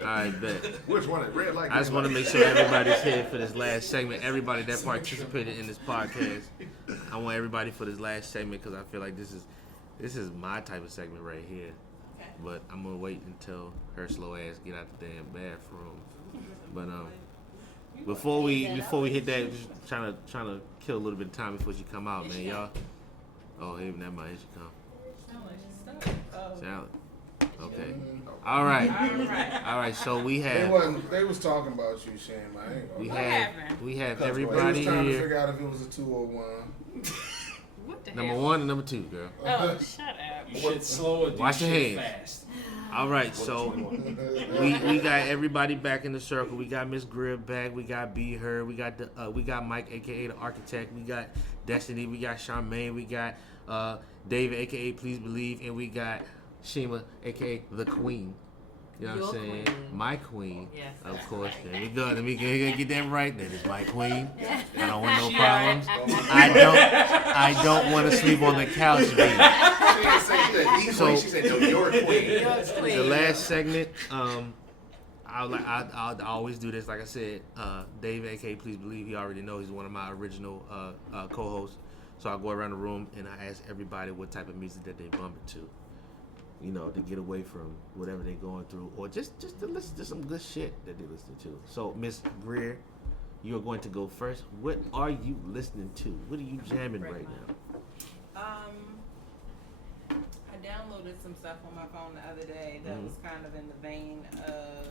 all right, bet. Which one? Red light. I just want to make sure everybody's here for this last segment. Everybody that participated in this podcast, I want everybody for this last segment because I feel like this is my type of segment right here. But I'm gonna wait until her slow ass get out the damn bathroom. But before we hit that, just trying to kill a little bit of time before she come out, man. Y'all. Oh, hey, never mind. Here she come. Salad. Okay. All right. So we have. They was talking about you, Shane. I ain't gonna We have They everybody was trying here. to figure out if it was a 2 or 1. Number 1 and number 2, girl. Oh, shut up. Shit slow and Wash your shit hands. fast. All right, so we got everybody back in the circle. We got Miss Greer back. We got Be Her. We got Mike, aka the Architect. We got Destiny. We got Charmaine. We got David, aka Please Believe, and we got Shima, aka the Queen. You know what I'm saying? Queen. My queen. Yes, of that's course. right. There we go. Let me get that right. That is my queen. I don't want no She problems. alright. I don't want to sleep on the couch, B. She didn't say So- she said, no, you're a queen. The last segment, I always do this. Like I said, Dave, aka Please Believe, he already knows he's one of my original co-hosts. So I go around the room and I ask everybody what type of music that they bump into, to get away from whatever they're going through, or just to listen to some good shit that they're listening to. So Miss Greer, you're going to go first. What are you listening to? What are you jamming right now? I downloaded some stuff on my phone the other day that was kind of in the vein of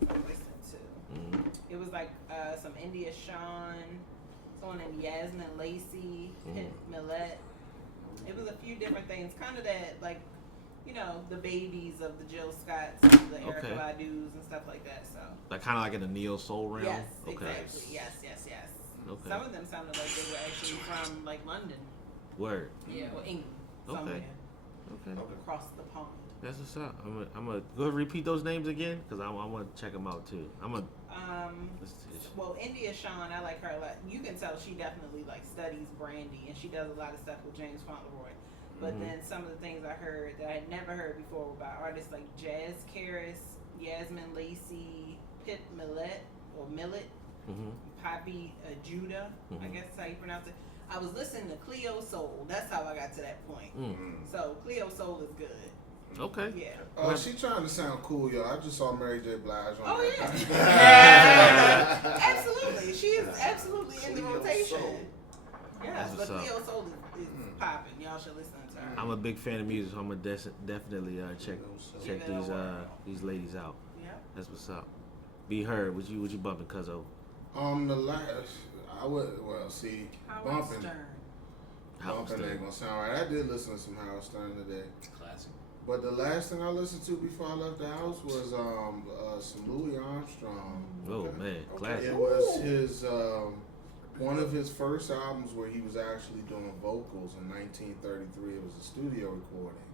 what was I listening to? It was like some India Shawn, someone named Yasmin Lacey, Hit Millet. It was a few different things, kind of that like, you know, the babies of the Jill Scotts, the Erykah Badu's and stuff like that. So like kind of like in the neo soul realm. yes, Okay. exactly. Yes. Okay. Some of them sounded like they were actually from like London. Word. Yeah, or England. Okay. Somewhere. Okay. Across the pond. That's what's up. I'm gonna go ahead and repeat those names again because I want to check them out too. Well, India Shawn, I like her a lot. You can tell she definitely like studies Brandy, and she does a lot of stuff with James Fauntleroy. But then some of the things I heard that I had never heard before were by artists like Jazz Karis, Yasmin Lacey, Pip Millet, Poppy Judah, I guess that's how you pronounce it. I was listening to Cleo Soul. That's how I got to that point. So Cleo Soul is good. Okay. Yeah. Oh, she trying to sound cool, yo. I just saw Mary J. Blige on Absolutely. She is absolutely in the rotation. Yeah, but Cleo Soul is popping. Y'all should listen to her. I'm a big fan of music, so I'm gonna definitely check these ladies out. Yeah. That's what's up. Be Heard. What you bumping, Cuzzo? The last I would see bumping. Bumping ain't gonna sound right. I did listen to some Howard Stern today. Classic. But the last thing I listened to before I left the house was some Louis Armstrong. Oh man, classic. It was his one of his first albums where he was actually doing vocals in 1933. It was a studio recording,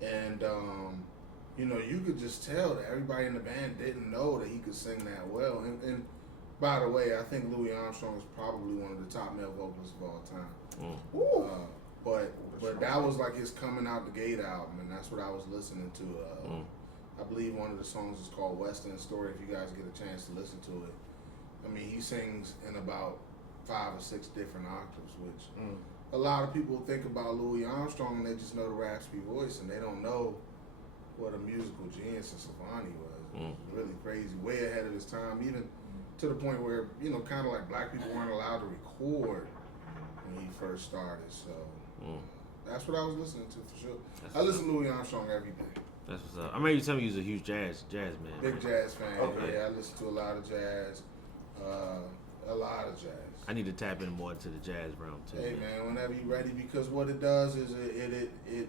and you know, you could just tell that everybody in the band didn't know that he could sing that well. And by the way, I think Louis Armstrong is probably one of the top male vocalists of all time. But that was like his coming out the gate album, and that's what I was listening to. I believe one of the songs is called West End Story. If you guys get a chance to listen to it, I mean, he sings in about 5 or 6 different octaves, which a lot of people think about Louis Armstrong and they just know the raspy voice, and they don't know what a musical genius and savant he was. Really crazy, way ahead of his time, even to the point where, you know, kind of like black people weren't allowed to record when he first started. So that's what I was listening to for sure. I listen to Louis Armstrong every day. That's what's up. I remember you telling me you was a huge jazz man. Big jazz fan. Okay. Yeah, I listen to a lot of jazz. A lot of jazz. I need to tap in more into the jazz realm too. Hey man, whenever you're ready, because what it does is it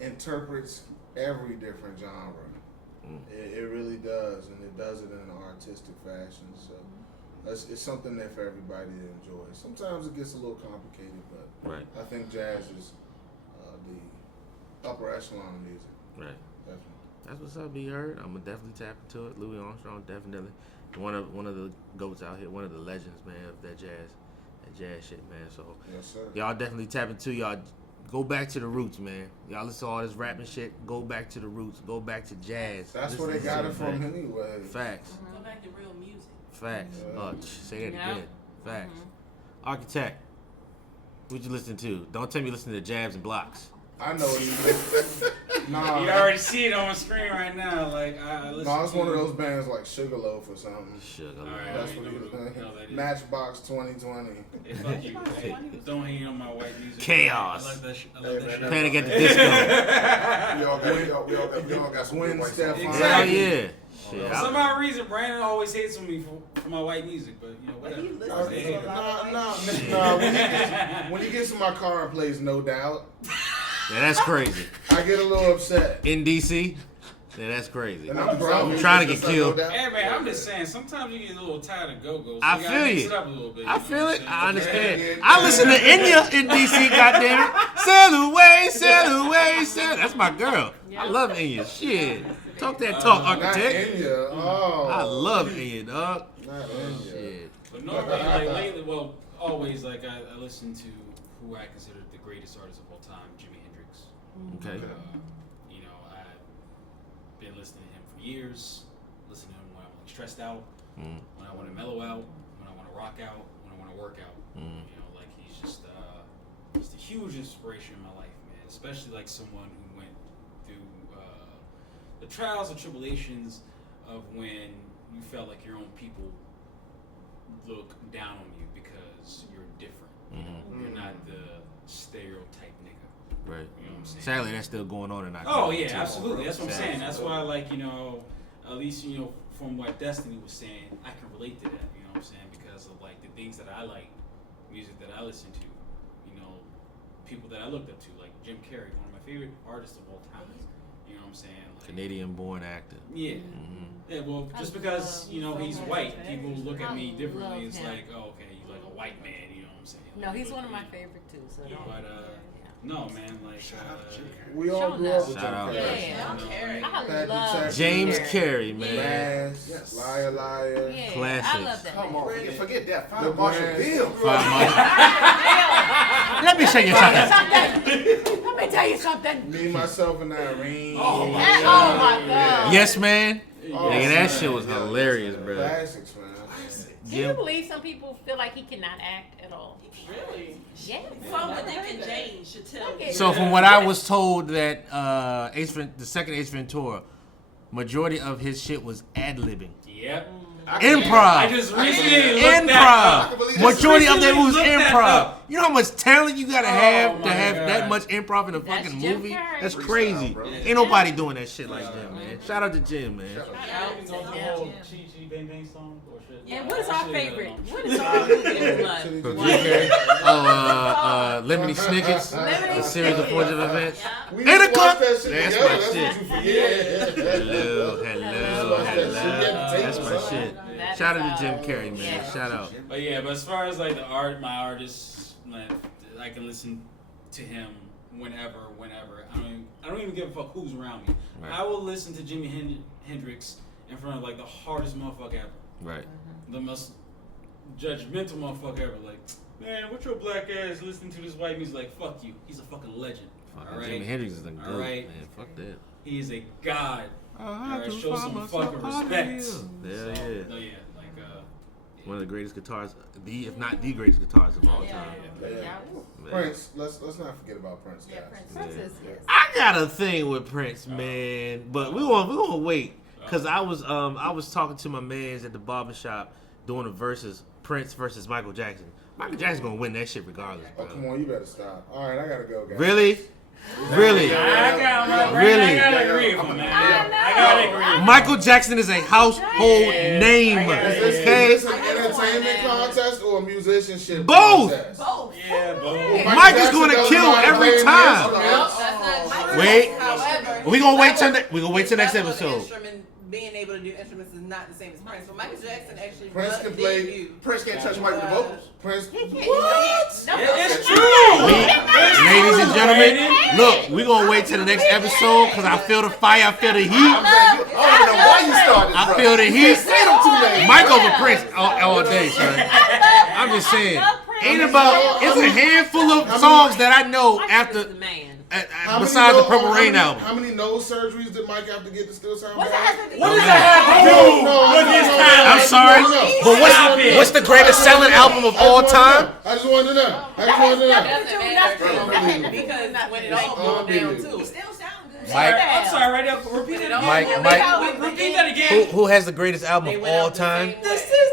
interprets every different genre. It really does, and it does it in an artistic fashion. So it's something there for everybody to enjoy. Sometimes it gets a little complicated, but I think jazz is the upper echelon of music. Right. Definitely. That's what's up. Be Heard. I'm gonna definitely tap into it. Louis Armstrong, definitely one of the goats out here, one of the legends, man, of that jazz shit, man. So yes, sir. Y'all definitely tap into y'all. Go back to the roots, man. Y'all listen to all this rapping shit. Go back to the roots. Go back to jazz. That's where they got it from anyway. Facts. Go back to real music. Facts. Yeah. Say that again. Facts. Architect. What you listen to? Don't tell me you listen to Jabs and Blocks. I know you. Nah. You already see it on the screen right now. Like I listen. No, it's one of those bands like Sugarloaf or something. Sugarloaf. Right, That's what it is. Matchbox 2020. Hey, fuck you. Hey, don't hate on my white music. Chaos. I like that shit. I love that shit. Panic at the Disco. we all got some Gwen Stefani. Hell yeah. Shit, For some odd reason, Brandon always hates on me for my white music, but you know whatever. When he gets in my car and plays No Doubt, yeah, that's crazy. I get a little upset. In DC, yeah, that's crazy. And I'm trying to get killed. Hey man, I'm just saying. Sometimes you get a little tired of go-go's. I you feel gotta mix you. it up a little bit, I feel it. I understand. Yeah. I listen to Enya in DC. Goddamn it, sail away, sail away, sail. That's my girl. I love Enya. Shit, talk that talk, architect. Not Enya. Oh, I love Enya, dog. Not Enya. Shit. But normally, like lately, well, always like I listen to who I consider the greatest artist of all time, Jimi Hendrix. Okay. You know, I've been listening to him for years. Listening to him when I'm like stressed out, when I want to mellow out, when I want to rock out, when I want to work out. You know, like he's just a huge inspiration in my life, man. Especially like someone who went through the trials and tribulations of when you felt like your own people look down on you because you're different. You know, you're not the stereotype nigga. Right. You know what I'm saying? Sadly, that's still going on in our Oh country, yeah, too. absolutely. That's what I'm Sadly. saying. That's why, like, you know, at least, you know, from what Destiny was saying, I can relate to that. You know what I'm saying? Because of like the things that I like, music that I listen to. You know, people that I looked up to, like Jim Carrey, one of my favorite artists of all time. You know what I'm saying? Like, Canadian-born actor. yeah. Yeah, well, just because, you know, he's white, people look at me differently. It's like, oh, okay, he's like a white man, you know what I'm saying? No, he's one of my favorite too. So don't. But, no, man, like, We all grew up with Shout out. I love James Carrey, man. Yes. Liar, liar. Yeah, Classics. I love that. Come on, forget that. The Five Marshall brands. Bill. Let me show you something. Let me tell you something. Me, myself, and Irene. Oh my God. Yes, man. Oh, Nigga, that man. shit was hilarious, bro. Classics, man. Can you believe some people feel like he cannot act at all? Really? Yeah. Some would think that Jane should tell you. So from what I was told that the second Ace Ventura, majority of his shit was ad-libbing. Yep. Improv. I just recently looked that up. Majority of that was Recently looked that improv. up. You know how much talent you gotta have to my have God. that much improv in a That's fucking Jim movie? Carrey. That's Freestyle, crazy. bro. Ain't nobody doing that shit like that, man. Shout out to Jim, man. And what is our favorite? What is our favorite blood? From Jim Carrey. Lemony Snicket's, the series of fortunate events. We And a used to watch cup. that shit That's together. my That's shit. what you forget. Hello. That's my shit. Shout out to Jim Carrey, man. Yeah. Shout out. But yeah, but as far as like my artists, like, I can listen to him whenever. I don't even give a fuck who's around me. Right. I will listen to Jimi Hendrix in front of like the hardest motherfucker ever, Right. the most judgmental motherfucker ever. Like, man, what your black ass listening to this white music? Like, fuck you. He's a fucking legend. All right. Jimi Hendrix is a good right. man. Fuck that. He is a god. All I right, show some fucking respect. Yeah, So, yeah. no, yeah, like One of the greatest guitars, if not the greatest guitars of all time. Yeah. Man. Prince. Let's not forget about Prince, guys. Prince is, yes. I got a thing with Prince, man, but we gonna wait because I was talking to my mans at the barbershop doing the versus Prince versus Michael Jackson. Michael Jackson's gonna win that shit regardless, Oh, bro. come on, you better stop. All right, I gotta go, guys. Really? Really? I gotta agree with him, man. I gotta agree. Michael Jackson is a household name. Is Okay? this an entertainment contest or a musicianship Both. contest? Both. Yeah, both. Mike is gonna kill every time. However, Wait. We gonna wait till next episode. Being able to do instruments is not the same as Prince. But Michael Jackson actually Prince can play. Prince can't touch Mike with the vocals. Prince. It's true. Ladies and gentlemen, look, we gonna wait till the next episode because I feel the fire, I feel the heat. I don't know why you started. I feel the heat. Say them two names. Mike over Prince all day, son. I'm just saying. It's a handful of songs that I know after. The man. Besides the Purple Rain album. How many nose surgeries did Mike have to get to still sound What's bad? that? What does that have to do with his talent? I'm sorry, but what's the greatest selling album of all time? I just wanted to know. Doesn't matter because when it all boils down to He it. still sound good. Mike. I'm sorry, right now. Repeat it again. Mike. Repeat that again. Who has the greatest album of all time?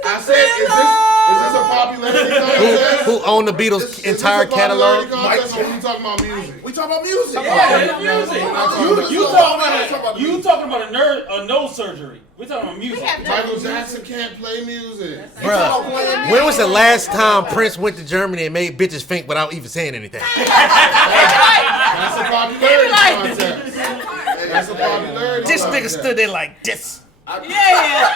I said, is this a popularity contest? Who owned the Beatles' entire catalog? Contest, or we talking about music? We talking about music. Yeah, music. You talking about a nose surgery? We talking about music. Michael Jackson can't play music. Bruh, when was the last time Prince went to Germany and made bitches faint without even saying anything? That's a popularity contest. That's a popularity This nigga contest. stood there like this. Yeah.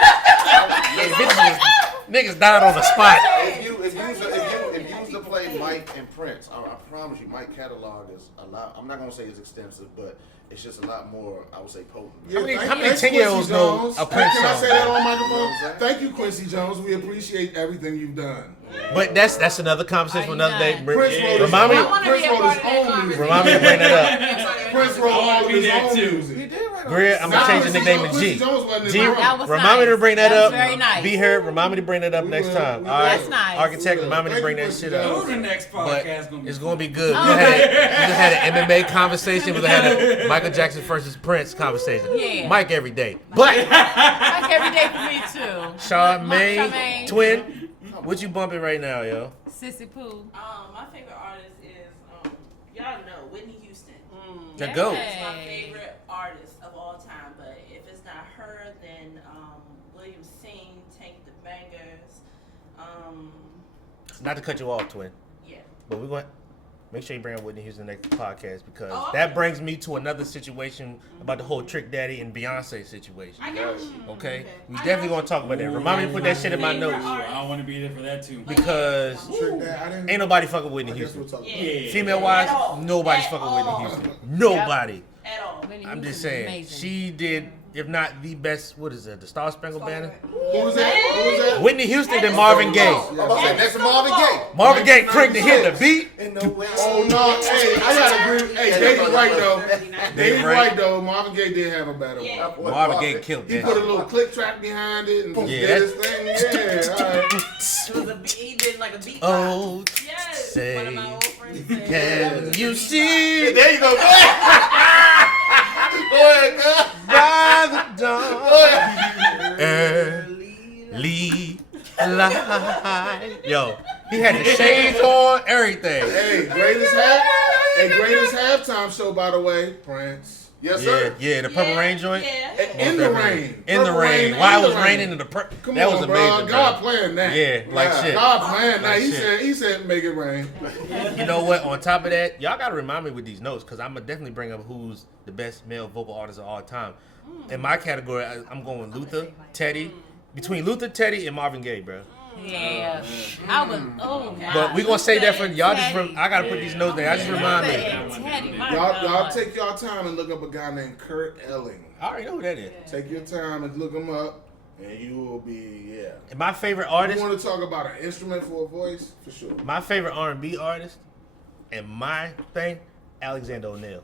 Niggas died on the spot. If you was to play Mike and Prince, I promise you, Mike's catalog is a lot. I'm not gonna say it's extensive, but it's just a lot more. I would say potent. Yeah, How many 10-year-olds know a Prince Can I song? say that on microphone? Thank you, Quincy Jones. We appreciate everything you've done. But that's another conversation for another day. Prince wrote Remind me. Prince wrote his own music. Remind me to bring that up. Prince wrote all of his own music. Greer, I'm gonna change the nickname to G. G, remind me to bring that up. Very nice. Be heard. Remind me to bring that up next time. All right. That's nice. Architect, remind me to bring that shit up. Who's the next But podcast gonna be? it's gonna be good. We just had an MMA conversation. We had a Michael Jackson versus Prince conversation. Yeah. Mike every day. But Like every day for me too. Charmaine, Charmaine. twin, what you bumping right now, yo? Sissy Pooh. My favorite artist is y'all know Whitney Houston. The GOAT. That's my favorite artist of all time. But if it's not her, then William Singh, Tank the Bangers. Not to cut you off, twin. Yeah. But we're going. make sure you bring up Whitney Houston next podcast because that brings me to another situation about the whole Trick Daddy and Beyonce situation. I got you. Okay? We definitely gonna talk about that. Remind me to put that shit in my notes. I don't want to be there for that too. Because ain't nobody fucking Whitney Houston. Female wise, nobody's fucking Whitney Houston. Nobody. At all. I'm just saying, she did, if not the best, what is it, the Star Spangled Banner? Who was that? Whitney Houston and Marvin Gaye. Next to Marvin Gaye. Marvin Gaye cranked to hit the beat. Oh no! Hey, I gotta agree. Hey, David's right though. David's right though. Marvin Gaye did have a better one. Marvin Gaye killed He that. put a little click track behind it and did his thing. Yeah, all right. He did like a beat. Oh, say, can you see? There you go. Go ahead, girl. By the dawn, early light. Yo, he had the shades on, everything. Hey, greatest halftime show, by the way, Prince. Yes, sir. Yeah, the Purple Rain joint. In the rain. In the rain. While it was raining in the Come that on, was amazing. bro. God playing that. Yeah, like shit. God playing that. Like He shit. said, make it rain. You know what? On top of that, y'all gotta remind me with these notes because I'm gonna definitely bring up who's the best male vocal artist of all time. In my category, I'm going with Luther, Teddy. Between Luther, Teddy, and Marvin Gaye, bro. Yeah, I would. Oh, God. But we gonna say that for y'all. I gotta put these notes there. I just remind me. Teddy, my Y'all God. take y'all time and look up a guy named Kurt Elling. I already know who that is. Take your time and look him up, and you will be And my favorite You artist. want to talk about an instrument for a voice? For sure. My favorite R&B artist, and my thing, Alexander O'Neal.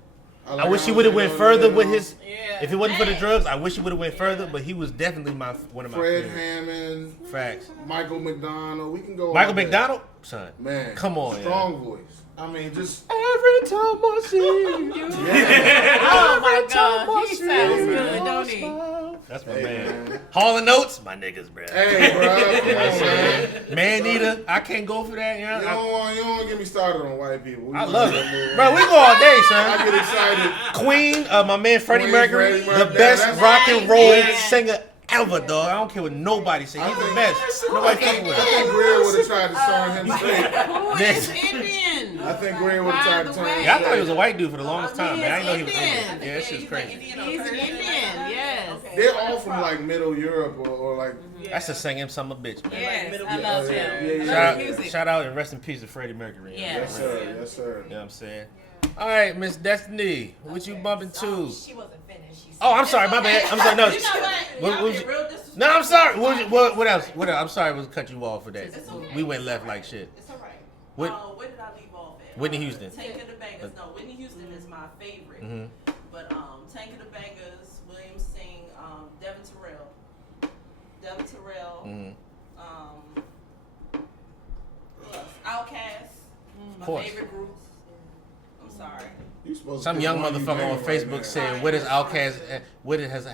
I I like wish he would have went Alexander further with O'Neal. his. If it wasn't for the drugs, I wish he would have went further. But he was definitely one of my Fred favorites. Hammond, Facts. Michael McDonald. We can go. Michael all day. McDonald, son. Man, come on, strong voice. I mean, just every time I see you. Oh my God, he sounds good, don't he? That's my man. Hall and Notes, my niggas, bro. Hey, bro, come on, man. Man eater, I can't go for that. You know? You don't want to get me started on white people. I love it, bro. We go all day, son. I get excited. Queen, my man Freddie Mercury, Freddie the Mercury. best That's rock and roll right. singer ever, dog. I don't care what nobody say. He's the best. Nobody fucking with I him. think Greer would have tried to turn him straight. Who is Indian? I think Greer would have tried to turn him Yeah, I thought he was straight. a white dude for the longest time, man. I didn't know he was Indian. Yeah, that shit's crazy. He's an Indian, yes. They're all from like Middle Europe or like. That's a singing son of a bitch, man. Yes, I love him. Shout out and rest in peace to Freddie Mercury. Yes, sir. Yes, sir. You know what I'm saying? All right, Miss Destiny, what you bumping to? She wasn't finished. Oh, I'm sorry, my bad. I'm sorry, no. You know what? Y'all get real disrespectful. No, I'm sorry. What else? What else? I'm sorry, I was cut you off for that. We went left like shit. It's all right. What? Where did I leave off at? Whitney Houston. Tank of the Bangers. No, Whitney Houston is my favorite. Mhm. But Tank of the Bangers, William Singh, Devin Terrell. Mhm. Who else? Outkast. My course. favorite group. I'm sorry. Some young motherfucker on Facebook said, "What is Outkast? What has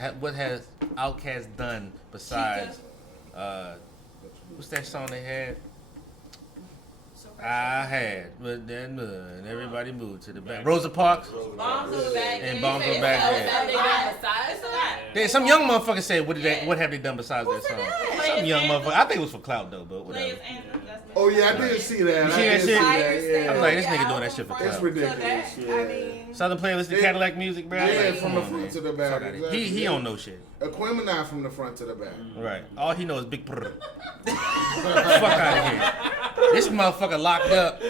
Outkast done besides what's that song they had? I had, but then everybody moved to the back. Rosa Parks Bombs on the back. and Bombs on the back. Yeah. It's a lot. Then some young motherfucker said, "What have they done besides that song?" Some young motherfucker. I think it was for clout though, but whatever. Oh yeah, I did see that. You see that shit? Yeah. I was like, this nigga doing that shit for It's clout. ridiculous. Yeah. Southern playlist, the Cadillac music, bro. Yeah, from the front to the back. Fuck outta here. He don't know shit. Aquemini from the front to the back. Right. All he knows is big prrr. Fuck out of here. This motherfucker locked up,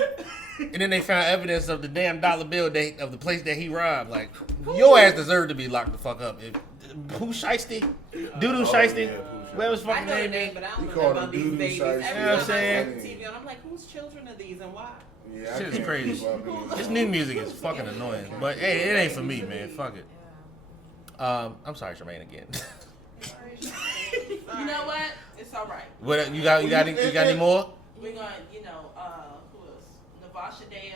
and then they found evidence of the damn dollar bill of the place that he robbed. Like, your ass deserved to be locked the fuck up. Who Shiesty? Doodoo Shiesty? Whatever his fucking name is. But I He don't know called about him these Doodoo babies. Shiesty. Every You know what I'm time I saying? watch TV, and I'm like, whose children are these and why? Yeah, I Shit is can't crazy. keep up anymore. This new music is fucking annoying. But hey, it ain't for me, man. Fuck it. I'm sorry, Charmaine again. You know what? It's all right. What you got any more? We're going, who else? Navasha Dea,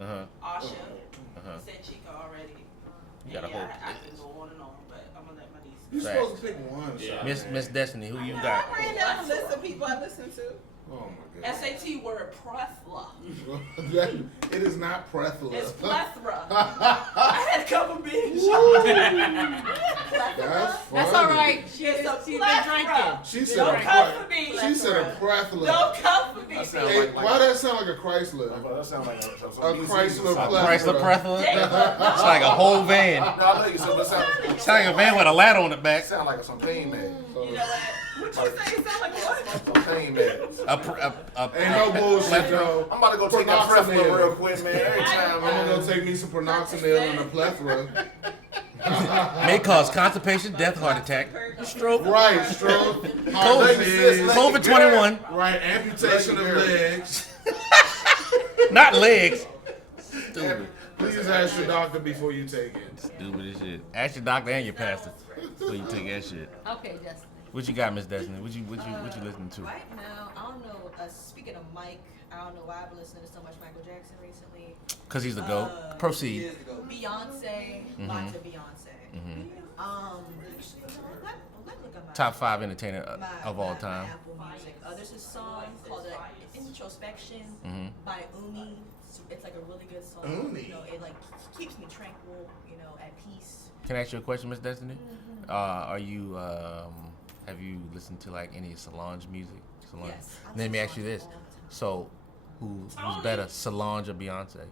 Uh-huh. Asha. Uh-huh. Said Chica already. You got a whole I can go on and on, but I'm going to let my niece. You're supposed to pick one. Miss Destiny, who you I got? ran down a list of people I listen to. Oh my God. SAT word plethora. It is not plethora. It's plethora. I had a couple beers. That's all right. She's been drinking. She said Don't come for me. She said a plethora. Don't come for me. Hey, why that sound like a Chrysler? That sound like a Chrysler Chrysler plethora. It's like a whole van. It's like a van with a ladder on the back. Sound like some pain man. You know what? What you say? It sound like what? Some pain man. Ain't no bullshit, though. I'm about to go take that Prefla real quick, man. Every time, I'm gonna go take me some Pronoxanil and a plethora. May cause constipation, death, heart attack, stroke. Right, stroke. COVID 21. Right, amputation of legs. Not legs. Stupid. Please ask your doctor before you take it. Stupid as shit. Ask your doctor and your pastor before you take that shit. Okay, Justin. What you got, Miss Destiny? What you listening to? Right now, I don't know. Speaking of Mike, I don't know why I've been listening to so much Michael Jackson recently. Cause he's the GOAT. Proceed. Beyonce, lots of Beyonce. Let look at my Top 5 entertainer of all time. Apple Music. There's a song called Introspection by Umi. It's like a really good song. You know, it like keeps me tranquil. You know, at peace. Can I ask you a question, Miss Destiny? Are you have you listened to like any Solange music? Solange. Yes. Let me ask you this. So, who's better, Solange or Beyonce?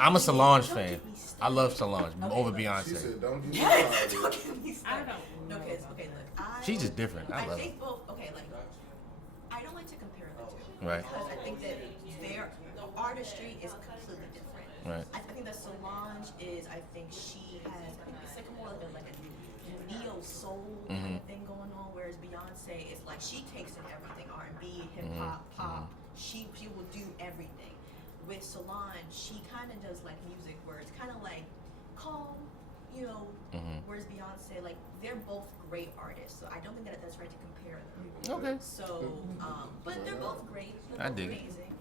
I'm a Solange fan. I love Solange over Beyonce. She said, don't get me Yes, started. don't get me started. No, because okay, look, She's just different. I love her. think both. Okay, like I don't like to compare the two. Right. Because I think that their artistry is completely different. Right. I think that Solange is. I think she has. I think it's like more like a neo soul kind of thing going on, whereas Beyonce is like she takes in everything, R&B, hip hop, pop. She will do everything. With Solange, she kind of does like music where it's kind of like calm, you know. Whereas Beyonce, like they're both great artists, so I don't think that that's right to compare them. Okay. So, but they're both great. They're I both dig it. amazing.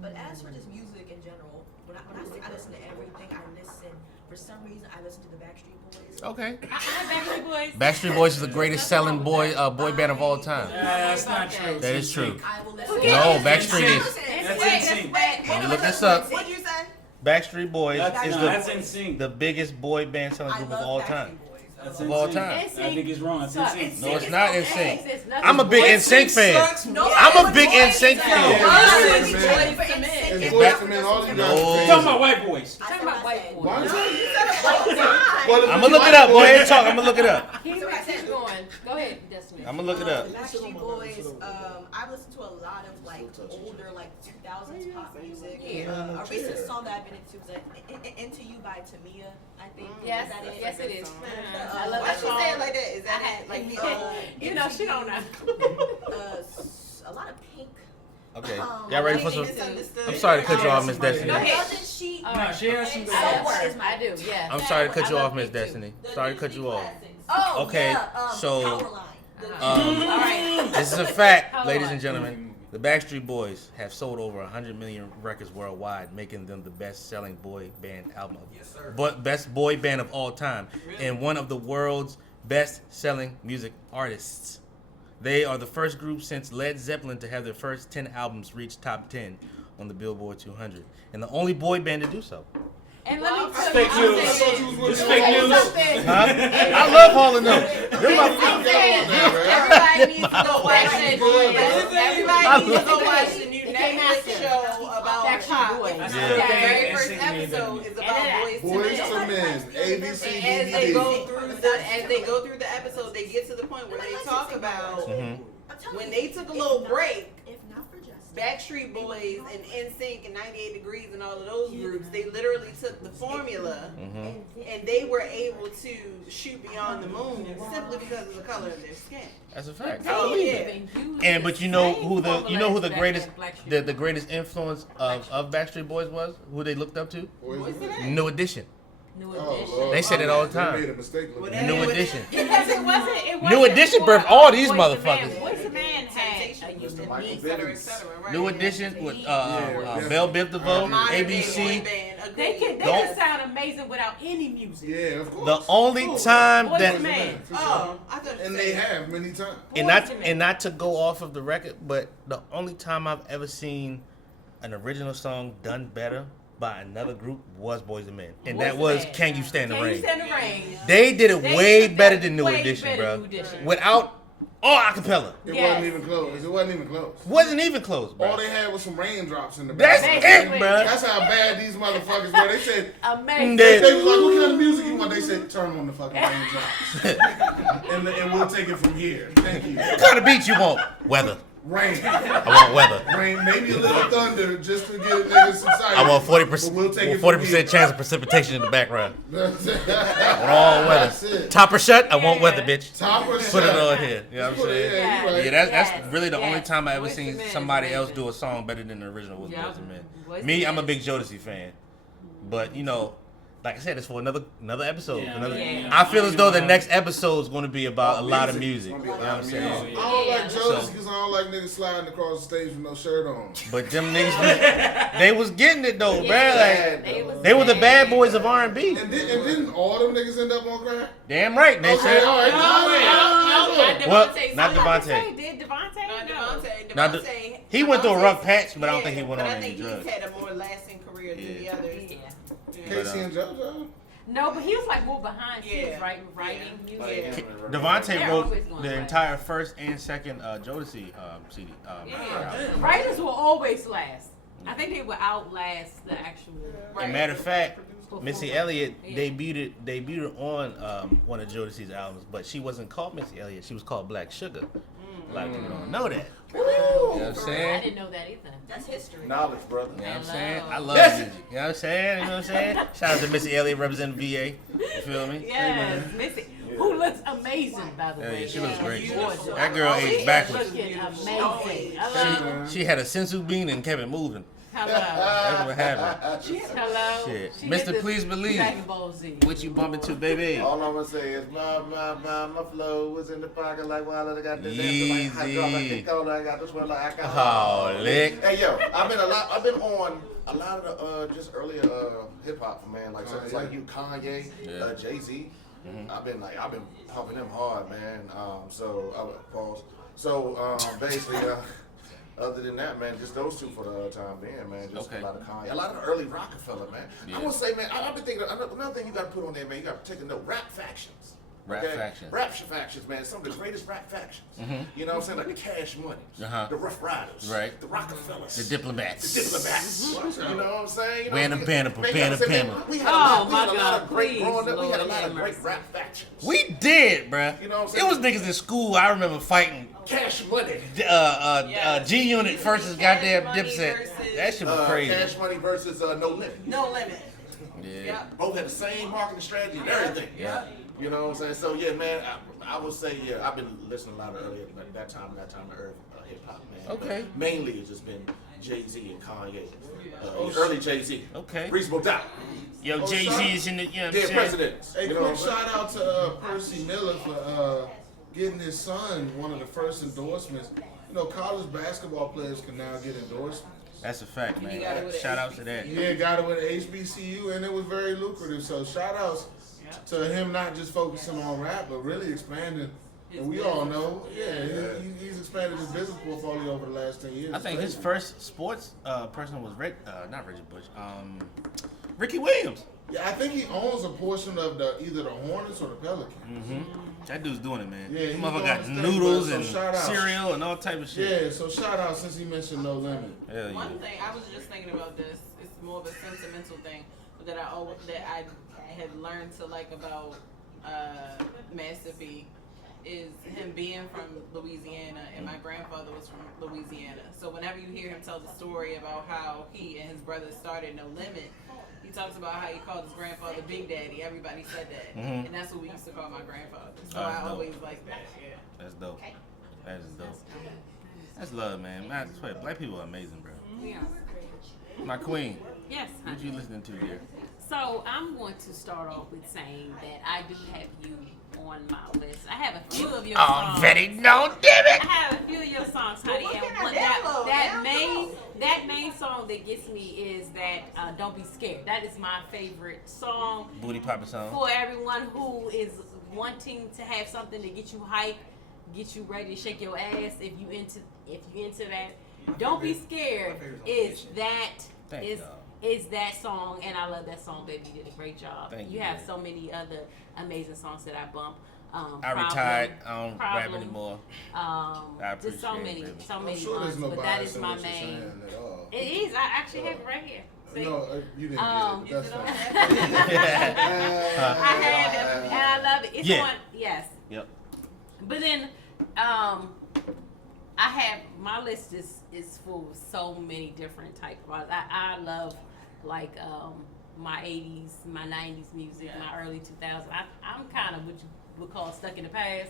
But as for just music in general, when I say I listen to everything, I listen. For some reason, I listen to the Backstreet Boys. Okay. Backstreet Boys. Backstreet Boys is the greatest selling boy band of all time. That's not true. That is true. I will listen. No, Backstreet is. That's insane. Let me look this up. What'd you say? Backstreet Boys That's is insane. the biggest boy band selling group of all time. That's Of all insane. time. I think it's wrong. That's insane. No, it's not NSYNC. I'm a big NSYNC fan. No, I'm a big NSYNC fan. Talking about white boys. Talking about white boys. I'm gonna look it up. Go ahead and talk. I'm gonna look it up. Keep going. Go ahead, Destiny. I'm gonna look it up. Backstreet Boys. I've listened to a lot of like older like 2000s pop music. A recent song that I've been into was "Into You" by Tamia. I think. Yes, That is yes, a it good is. song. I love Why that she song. say it like that? Is that I had like you know she don't know. A lot of Pink. Okay, y'all ready for some? Misunderstood. I'm sorry to cut you off, Miss Destiny. Doesn't she? No, she has some good I do. Yeah. I'm sorry to cut you off, Miss Destiny. Sorry to cut you off. Oh, Okay, yeah, so Powerline. All right. this is a fact, ladies and gentlemen. The Backstreet Boys have sold over 100 million records worldwide, making them the best-selling boy band album, but best boy band of all time, and one of the world's best-selling music artists. They are the first group since Led Zeppelin to have their first 10 albums reach top 10 on the Billboard 200, and the only boy band to do so. And let me tell Fake you news. something. It's fake news. Huh? I love Hall and Notes. They're my Everybody needs to go watch it. Everybody needs to go watch the new Netflix show about pop. The very first episode is about Boys to Men. ABC And as they go through the episode, they get to the point where they talk about when they took a little break. Backstreet Boys and NSYNC and 98 Degrees and all of those groups, they literally took the formula and they were able to shoot beyond the moon simply because of the color of their skin. That's a fact. Oh yeah. And but you know who the greatest the greatest influence of Backstreet Boys was? Who they looked up to? New Edition. They said it all the time. They made a mistake. New Edition. Because it wasn't New Edition birthed all these motherfuckers. Voice of Man had a unique. New Edition with Belle Biv DeVoe, ABC. They can sound amazing without any music. Yeah, of course. The only time Boys that to Men. Oh, I thought and they have many times. and not to go off of the record, but the only time I've ever seen an original song done better by another group was Boys and Men, and that was "Can You Stand the Rain." Can You Stand the Rain? They did it way better than New Edition, bro. Without all acapella. It wasn't even close. It wasn't even close. Wasn't even close, bro. All they had was some raindrops in the That's background. it, bro. That's how bad these motherfuckers were. They said, amazing. They was like, what kind of music you want? They said, turn on the fucking raindrops. and we'll take it from here. Thank you. What kind of beat you want? Weather. Rain. I want weather. Rain, maybe a little thunder just to get niggas excited. I want 40%. We'll take it 40% chance of precipitation in the background. That's it. Wrong weather. Top or shut? I want weather, bitch. Top or Put shut. it on here. You know what I'm saying? Yeah, That's really the only time I ever seen somebody else do a song better than the original was Boys and Men. Me, I'm a big Jodeci fan, but you know. Like I said, it's for another episode. I feel as though the next episode is going to be about a lot of music. You know what I'm saying? I don't like Jodeci because I don't like niggas sliding across the stage with no shirt on. But them niggas, they was getting it though, bruh. Like they were the bad boys of R&B. And didn't all them niggas end up on crack? Damn right, they said. All right. Well, not Devontae. Did Devontae? Not Devontae. He went through a rough patch, but I don't think he went on I any think drugs. he's had a more lasting career than the others. Casey and JoJo? No, but he was like more behind scenes, right? Writing music. Devontae wrote the entire first and second Jodeci CD. Writers will always last. I think they will outlast the actual. As a matter of fact, Missy Elliott debuted on one of Jodeci's albums, but she wasn't called Missy Elliott. She was called Black Sugar. A lot of people don't know that. You know what I'm saying? I didn't know that either. That's history. Knowledge, brother. You know what I'm saying? I love music. You know what I'm saying? You know what I'm saying? Shout out to Missy Elliott representing VA. You feel me? Yes, Missy. Who looks amazing, by the way. Yeah, she looks great. Gorgeous. That girl aged backwards. Looking amazing. Hello. She had a sensu bean and kept it moving. Hello. That's what happened. Hello. Shit. She Mr. hit the Please Believe. Dragon Ball Z. What you bumping to, baby? All I'm gonna say is my flow was in the pocket like while I got this Easy. I got this one like I got. Oh, lick. Hey yo, I've been on a lot of the just earlier hip hop, man. Like so it's like you, Kanye, Jay-Z. I've been pumping them hard, man. Pause. So basically. Other than that, man, just those two for the time being, man. Just a lot of Kanye, a lot of the early Rockefeller, man. I want to say, man, I've been thinking another thing you got to put on there, man. You got to take a note. Rap factions. Rap factions. Rap factions, man. Some of the greatest rap factions. You know what I'm saying? Like the Cash Money, the Rough Riders, the Rockefellers, the Diplomats. You know what I'm saying? You know, We had a lot of great growing up. We had a lot of great rap factions. We did, bruh. You know what I'm saying? It was niggas in school. I remember fighting. Cash Money. G Unit versus goddamn Dipset. That shit was crazy. Cash Money versus No Limit. No Limit. Yeah. Both had the same marketing strategy and everything. Yeah. You know what I'm saying? So yeah, man, I would say I've been listening a lot of earlier, like that time of hip hop, man. Okay. But mainly it's just been Jay-Z and Kanye. Early Jay-Z. Okay. Reasonable Doubt. Yo, Jay-Z is in the Dead Presidents. Hey, quick shout out to Percy Miller for getting his son one of the first endorsements. You know, college basketball players can now get endorsements. That's a fact, man. Shout out to that. Yeah, got it with HBCU, and it was very lucrative. So shout outs to him not just focusing on rap, but really expanding. And we all know, he's expanded his business portfolio over the last 10 years. I think his first sports person was not Reggie Bush, Ricky Williams. Yeah, I think he owns a portion of either the Hornets or the Pelicans. That dude's doing it, man. Yeah, he motherfucker got noodles and cereal and all type of shit. Yeah, so shout out since he mentioned No Limit. Hell yeah. One thing I was just thinking about this. It's more of a sentimental thing that I had learned to like about Master P is him being from Louisiana, and my grandfather was from Louisiana. So whenever you hear him tell the story about how he and his brother started No Limit, he talks about how he called his grandfather Big Daddy. Everybody said that, and that's what we used to call my grandfather. So I always like that. Yeah, that's dope. That is dope. That's love, man. I swear, black people are amazing, bro. Yeah. My queen. Yes. What you listening to, dear? So I'm going to start off with saying that I do have you on my list. I have a few of your songs. Already know, damn it. I have a few of your songs, honey. And that main song song that gets me is that Don't Be Scared. That is my favorite song. Booty poppin' song. For everyone who is wanting to have something to get you hyped, get you ready to shake your ass. If you into that, Don't Be Scared is that song, and I love that song. Baby, you did a great job. You have so many other amazing songs that I bump. I retired. I don't rap anymore. I just so many, I'm sure there's no but that bias is in my what you're main. saying at all. It is. I actually have it right here. See? No, you didn't get it. But that's fine. I have it, and I love it. It's on. Yes. Yep. But then, I have my list is full of so many different type of artists. I love like my 80s, my 90s music, my early 2000s. I'm kind of what you would call stuck in the past.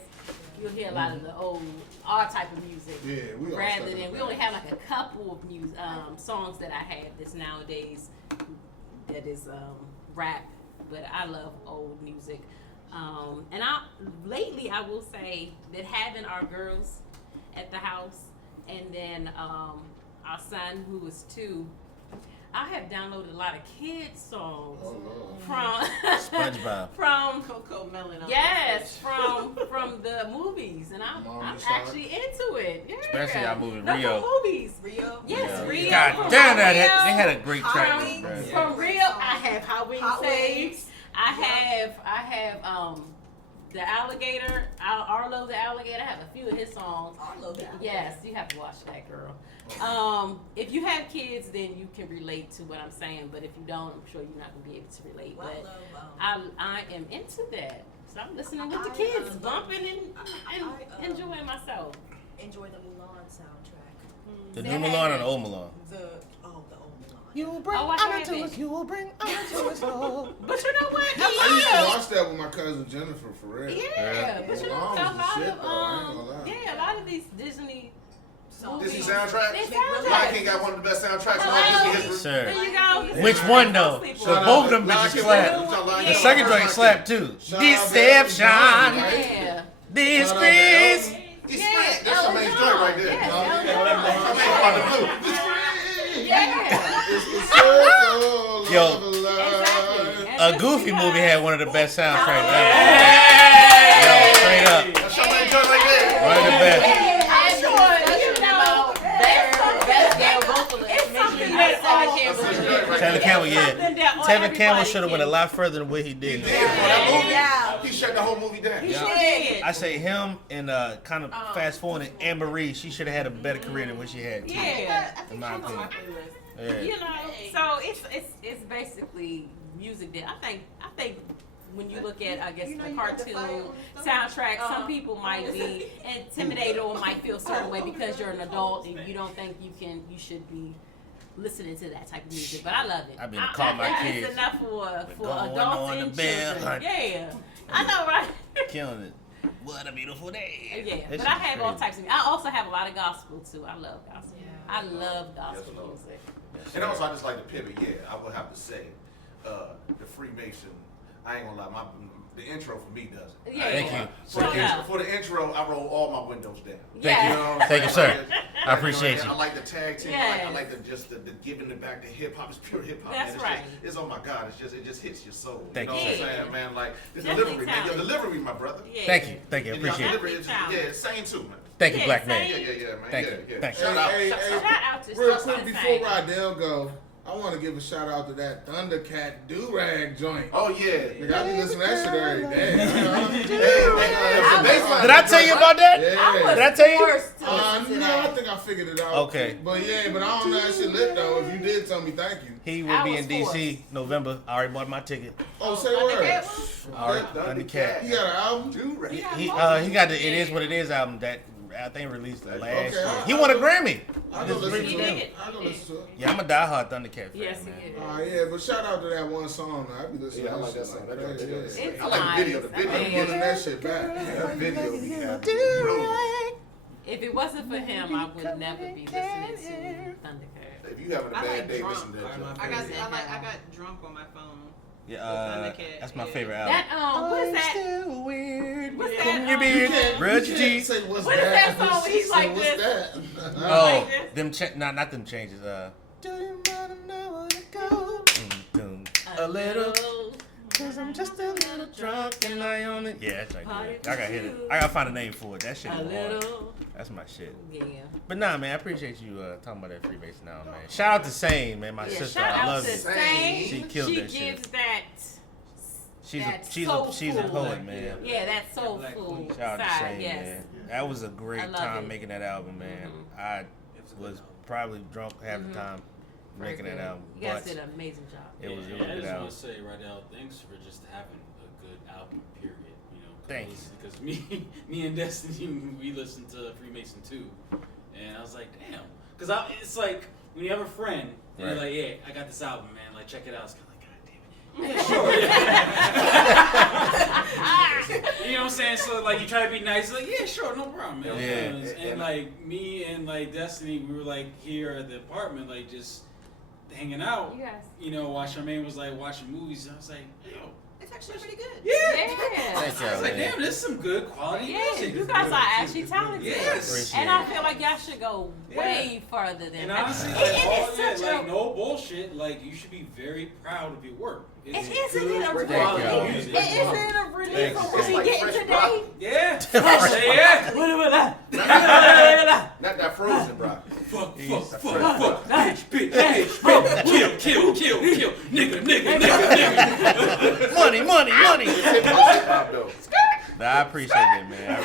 You'll hear a lot of the old our type of music. Yeah, we all rather stuck in than the we only have like a couple of music songs that I have that's nowadays that is rap, but I love old music. And lately I will say that having our girls at the house and then our son who is 2, I have downloaded a lot of kids songs from SpongeBob, from Coco Melon. Yes, from the movies, and I'm actually into it. Yeah. Especially our movie No, Rio. from movies. Rio. Yes, Rio. God damn that! They had a great track. From Rio, I have Hot Wings Saved. I have the Alligator, Arlo the Alligator. I have a few of his songs. Arlo the Alligator. Yes, you have to watch that, girl. If you have kids, then you can relate to what I'm saying. But if you don't, I'm sure you're not gonna be able to relate. Well, but I am into that. So I'm listening with the kids, bumping and enjoying myself. Enjoy the Mulan soundtrack. The new Milan or the old Milan? The old Milan. You will bring honor to us. You will bring honor to us all. But you know what? I used to watch that with my cousin Jennifer for real. Yeah, but you know, Mulan a was the lot shit, of though. I ain't gonna lie. a lot of these Disney Disney soundtrack? They soundtracks. Lion King got one of the best soundtracks in all Disney history. Sir. There you go. Which one though? So both of them bitches slapped. The second joint slapped too. Deception. Yeah. This Chris. Yeah, that's your main joint right there. Yo, a Goofy movie had one of the best soundtracks ever. Yo, straight up. That's your main joint right there. One of the best. Tevin Campbell, yeah. Tevin Campbell should have went a lot further than what he did. He shut the whole movie down. I say him and kind of fast forwarding Anne Marie. She should have had a better career than what she had. Too, in my opinion. Yeah. You know, so it's basically music that I think when you look at, I guess, the cartoon soundtrack, some people might be intimidated or might feel a certain way because you're an adult and you don't think you should be listening to that type of music. But I love it. I've been to call my kids. It's enough for going adults on and the bell, children. honey. Yeah, I know, right? Killing it. What a beautiful day. Yeah, That but I shit's have all crazy. types of. I also have a lot of gospel too. I love gospel. I love gospel music. And also, I just like to pivot. Yeah, I would have to say, the Freemason. I ain't gonna lie, the intro for me does it. Yeah. Thank you. For the intro, I roll all my windows down. Thank you. You know what I'm Thank you, saying? sir. I appreciate you. I like the tag team. Yes. I like the giving it back to hip hop. It's pure hip hop. That's man. right. It's oh my God. It just hits your soul. Thank you. Know you. what I'm saying, man? Like the Definitely delivery, man. Your talented. delivery, my brother. Yeah. Thank you. Thank you. I And your appreciate it. delivery is, yeah, same too, man. Thank you, Yeah, black man. same. Yeah, man. Thank yeah, you. yeah. Thank you. Shout out. Shout out to Real Sister quick before Sang. Rydell go, I want to give a shout out to that Thundercat do-rag joint. Oh yeah. Nigga, I be listening to that shit every day. Did I tell you about that? Yeah. Did I tell you? No, I think I figured it out. Okay. But yeah, but I don't know that shit lit though. If you did, tell me thank you. He will be in DC November. I already bought my ticket. Oh, say word. All right, Thundercat. He got an album? He got the It Is What It Is album that I think released last year. He I won a Grammy. I go listen to it. I go listen to it. Yeah, I'm a diehard Thundercat fan, Yes, man. he is. Yeah, but shout out to that one song. Man. I be listening Yeah, I to like that shit song. like That that. joint is Yeah. It's I like the video. The nice. video. I'm running that shit back. That video we have. If it wasn't for him, I would never be listening to Thundercat. If you having a bad day, listen to that. I got drunk on my phone. Yeah, that's my favorite album. That what is that? Still weird. What's From that? your beard, brush your You can't teeth. say what's What is that song when he's like What's this? that? Oh, them not them changes. Do you wanna know where to go? A little. Cause I'm just a little drunk and I only. Yeah, that's right. I gotta hit it. I gotta find a name for it. That shit is hard. That's my shit. Yeah. But nah, man, I appreciate you talking about that freebase now, man. Shout out to Sane, man, my sister. I love it. Sane. She killed that She shit. gives that. She's a poet, man. Yeah, that soulful Shout out to side. Sane, Yes. man. That was a great time it. making that album, man. I was probably drunk half the time making that album. You guys but did an amazing job. It was a I good just want album. to say right now, thanks for just having a good album, period. You know, Thank you. Because me and Destiny, we listened to Freemason 2, and I was like, damn. Because it's like, when you have a friend, and you're like, yeah, I got this album, man, like, check it out. It's kind of like, God damn it. Yeah, sure. Yeah. You know what I'm saying? So, like, you try to be nice, like, yeah, sure, no problem, man. Yeah. And, like, me and, like, Destiny, we were, like, here at the apartment, like, just hanging out. Yes. You know, while Charmaine was, like, watching movies, and I was like, yo. It's actually pretty good. Yeah. Thank you, I was like, man. damn, this is some good quality music. You guys are actually talented. Yes. And I feel like y'all should go way further than And that. honestly, It like, is such a... no bullshit. Like, you should be very proud of your work. It's Isn't it a good relief? quality music. Isn't it a relief from what we getting today? Yeah. Not that frozen, bro. Fuck, bitch, kill, nigga. Money. Nah, I appreciate that, man.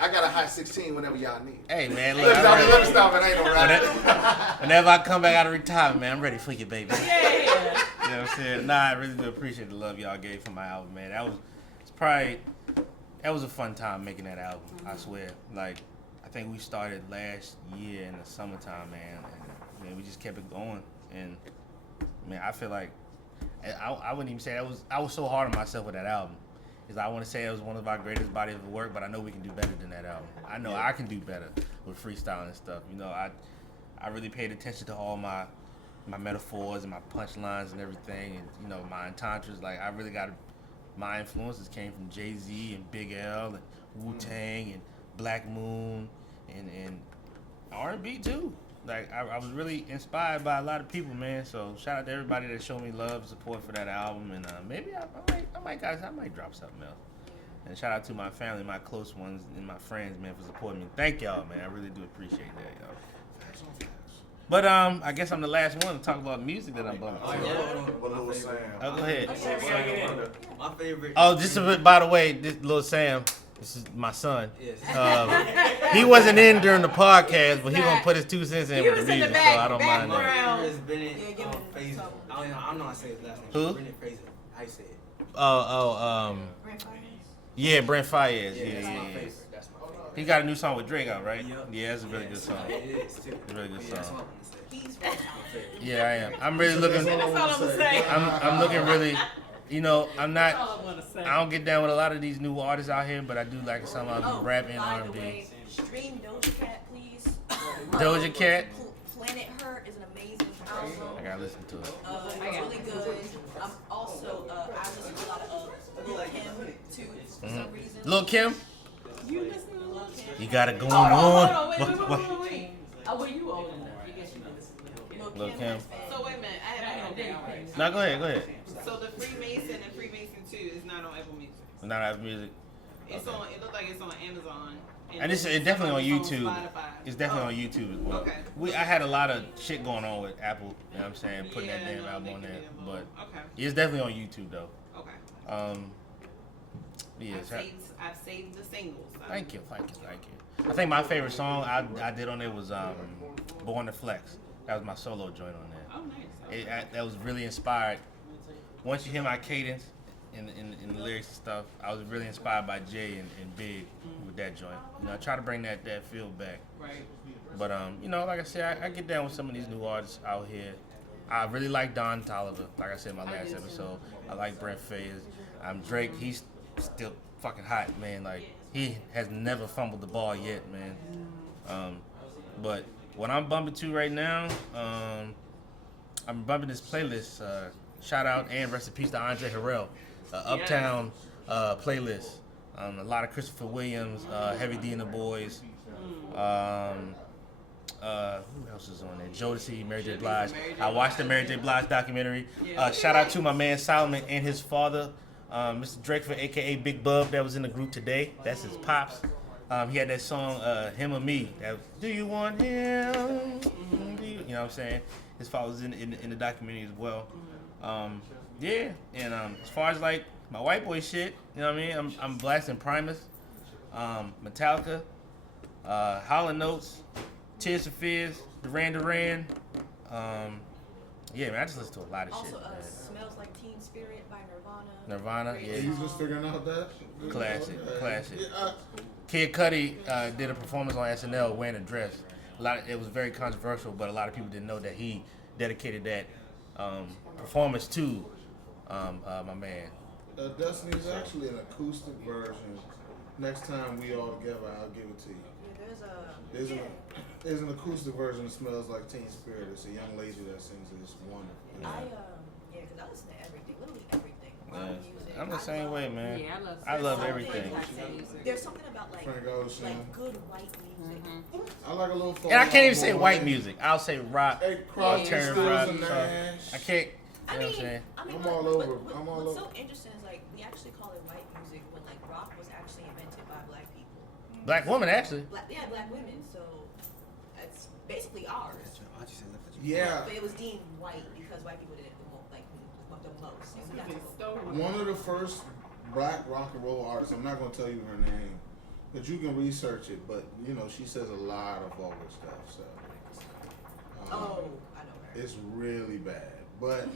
I got a hot 16 whenever y'all need. Hey, man, look. Let me stop. It ain't no rap. Whenever I come back out of retirement, man, I'm ready for you, baby. Yeah. You know what I'm saying? Nah, I really do appreciate the love y'all gave for my album, man. That was a fun time making that album. I swear. Like, I think we started last year in the summertime, man, and man, we just kept it going. And man, I feel like I wouldn't even say I was so hard on myself with that album. Because I want to say it was one of our greatest bodies of work, but I know we can do better than that album. I know I can do better with freestyle and stuff. You know, I really paid attention to all my metaphors and my punchlines and everything, and you know, my entendres. Like, I really got my influences came from Jay-Z and Big L and Wu-Tang and Black Moon and R&B too. Like, I was really inspired by a lot of people, man. So shout out to everybody that showed me love and support for that album, and maybe I might drop something else. And shout out to my family, my close ones, and my friends, man, for supporting me. Thank y'all, man. I really do appreciate that, y'all. But I guess I'm the last one to talk about music that I'm bumping to. Little Sam. Oh, go ahead. My favorite. Oh, just a bit, by the way, this Lil Sam, this is my son. He wasn't in during the podcast, but he gonna put his 2 cents in with the music, so I don't mind that. It's Bennett Fraser. I'm not gonna say his last name. Who? Bennett Fraser. How you say it? Yeah, Brent Fayez. Yeah, that's my Yeah. favorite. That's my favorite. He got a new song with Drake out, right? Yep. Yeah, it's a really good song. It is too. It's a really good Yeah, that's song. what I'm gonna say. He's my favorite. Yeah, I am. I'm really looking. That's all I'm gonna say. I'm looking really. You know, I'm not. That's all I'm gonna say. I don't get down with a lot of these new artists out here, but I do like some of them rap and by the R&B. way, stream Doja Cat, please. Doja Cat. Planet Her is an amazing album. I gotta listen to it. It's really good. I'm also, I listen to a lot of Lil Kim too for some reason. Lil Kim, You listen to Lil Kim? you got it going Hold on. on, wait. Oh, well, you old enough. You guess you can listen to Lil Kim. Lil Kim. So wait a minute, I have a question. No, go ahead. So the Freemason and Freemason 2 is not on Apple Music. Not Apple Music. It's on. It looks like it's on Amazon. And it's definitely on YouTube. Spotify. It's definitely on YouTube as well. Okay. I had a lot of shit going on with Apple, you know what I'm saying, putting that damn album on there. But it's definitely on YouTube though. Okay. Yeah. I've saved the singles. Thank you. I think my favorite song I did on there was Born to Flex. That was my solo joint on there. Oh, nice. That was really inspired. Once you hear my cadence in the lyrics and stuff, I was really inspired by Jay and Big with that joint. You know, I try to bring that feel back. Right. But you know, like I said, I get down with some of these new artists out here. I really like Don Toliver, like I said in my last episode. I like Brent Fayez. Drake, he's still fucking hot, man. Like, he has never fumbled the ball yet, man. But what I'm bumping to right now, I'm bumping this playlist. Shout out and rest in peace to Andre Harrell. Uptown playlist. A lot of Christopher Williams, Heavy D and the Boys. Who else is on there? Jodeci, Mary J. Blige. I watched the Mary J. Blige documentary. Shout out to my man Solomon and his father, Mr. Drakeford, aka Big Bub, that was in the group today. That's his pops. He had that song, Him or Me. That was, do you want him? You know what I'm saying? His father was in the documentary as well. Yeah, and as far as like my white boy shit, you know what I mean? I'm blasting Primus, Metallica, Hall & Notes, Tears for Fears, Duran. Yeah, man, I just listen to a lot of shit. Also, Smells Like Teen Spirit by Nirvana, yeah. You just figuring out that? Classic. Yeah, Kid Cudi did a performance on SNL wearing a dress. It was very controversial, but a lot of people didn't know that he dedicated that performance to my man. Destiny's actually an acoustic version. Next time we all together, I'll give it to you. There's an acoustic version that Smells Like Teen Spirit. It's a young lady that sings it. It's wonderful. Because I listen to everything, literally everything. Music. I'm the same way, man. Yeah, I love everything. There's something about like Frank Ocean. like good white music. I like a little. And I can't even say white music. I'll say rock, alternative rock. I can't. You know what I'm saying? I'm all over. What's so interesting is like we actually call it white music when like rock was actually invented by black people. Black woman, actually. Black women. So it's basically ours. Yeah. But it was deemed white because white people did it the most. And we got to go. One of the first black rock and roll artists. I'm not gonna tell you her name, but you can research it. But you know she says a lot of vulgar stuff. So. I know her. It's really bad, but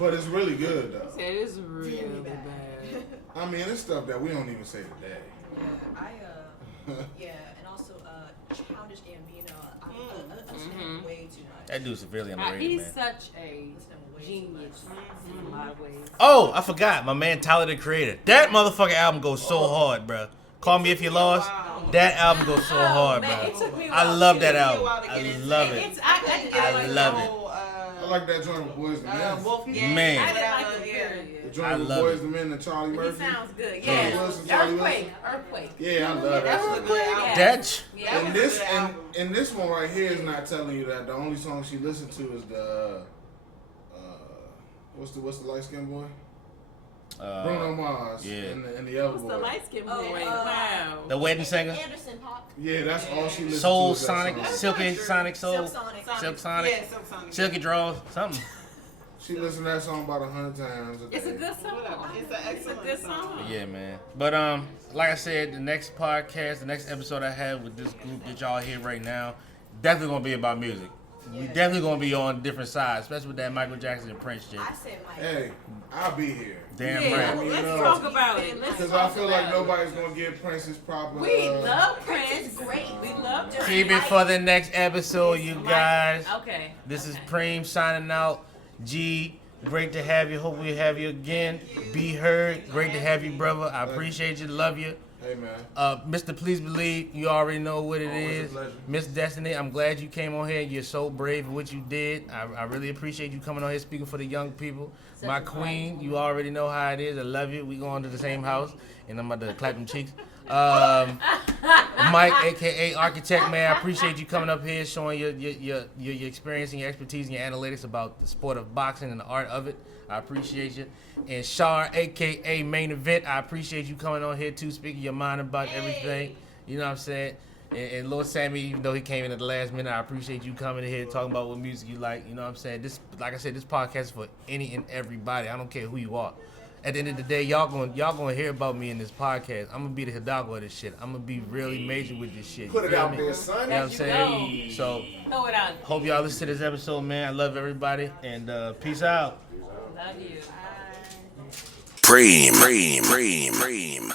it's really good though. It is really bad. I mean, it's stuff that we don't even say today. Yeah, and also Childish Gambino. I listen to him way too much. That dude's severely underrated, He's man. such a genius in a lot of ways. Oh, I forgot. My man Tyler, the Creator. That motherfucking album goes so hard, bro. Call Me If You Lost. That album goes so hard, bro. I love that album. I love it. I love it. I like that joint with Boys the Men. Man. I didn't like the period. The joint with Boys the Men and Charlie Murphy. It sounds good. Charlie Yeah. Wilson, Charlie Wilson. Earthquake. Yeah, I love that. was a good album. That. And this one right here is not telling you that. The only song she listened to is the what's the light skinned boy? Bruno Mars. Yeah. And the other boy. The light skin boy. Wow. The wedding singer. Anderson Paak. Yeah, that's all she listened Soul to. Sonic, Silky Sonic Soul, Silk Sonic, Yeah, Silk Sonic. Silky Draws, something. She listened to that song about 100 times a day. It's a good song. It's an excellent song. Yeah, man. But like I said, the next podcast, the next episode I have with this group that y'all hear right now, definitely gonna be about music. We definitely gonna be on different sides, especially with that Michael Jackson and Prince shit. I said Mike. Hey, I'll be here. Damn Yeah, right. let's talk about it. Because I feel like nobody's gonna give Prince his proper. We love Prince. It's great. We love Prince. Keep it for the next episode, you guys. Okay. This is Preem signing out. G, great to have you. Hope we have you again. Be heard. Great to have you, brother. I appreciate you. Love you. Hey, man. Mr. Please Believe, you already know what it Always a is. pleasure. Miss Destiny, I'm glad you came on here. You're so brave in what you did. I really appreciate you coming on here speaking for the young people. My queen, you already know how it is. I love you. We going to the same house, and I'm about to clap them cheeks. Mike, aka Architect, man, I appreciate you coming up here, showing your experience and your expertise and your analytics about the sport of boxing and the art of it. I appreciate you. And Shar, aka Main Event, I appreciate you coming on here too, speaking your mind about everything. You know what I'm saying? And Lord Sammy, even though he came in at the last minute, I appreciate you coming in here talking about what music you like. You know what I'm saying? This, like I said, this podcast is for any and everybody. I don't care who you are. At the end of the day, y'all gonna hear about me in this podcast. I'm gonna be the Hidalgo of this shit. I'm gonna be really major with this shit. Put it feel out me? there, son. You know what I'm saying? So, Throw it out. hope y'all listen to this episode, man. I love everybody, and peace out. Love you. Preem.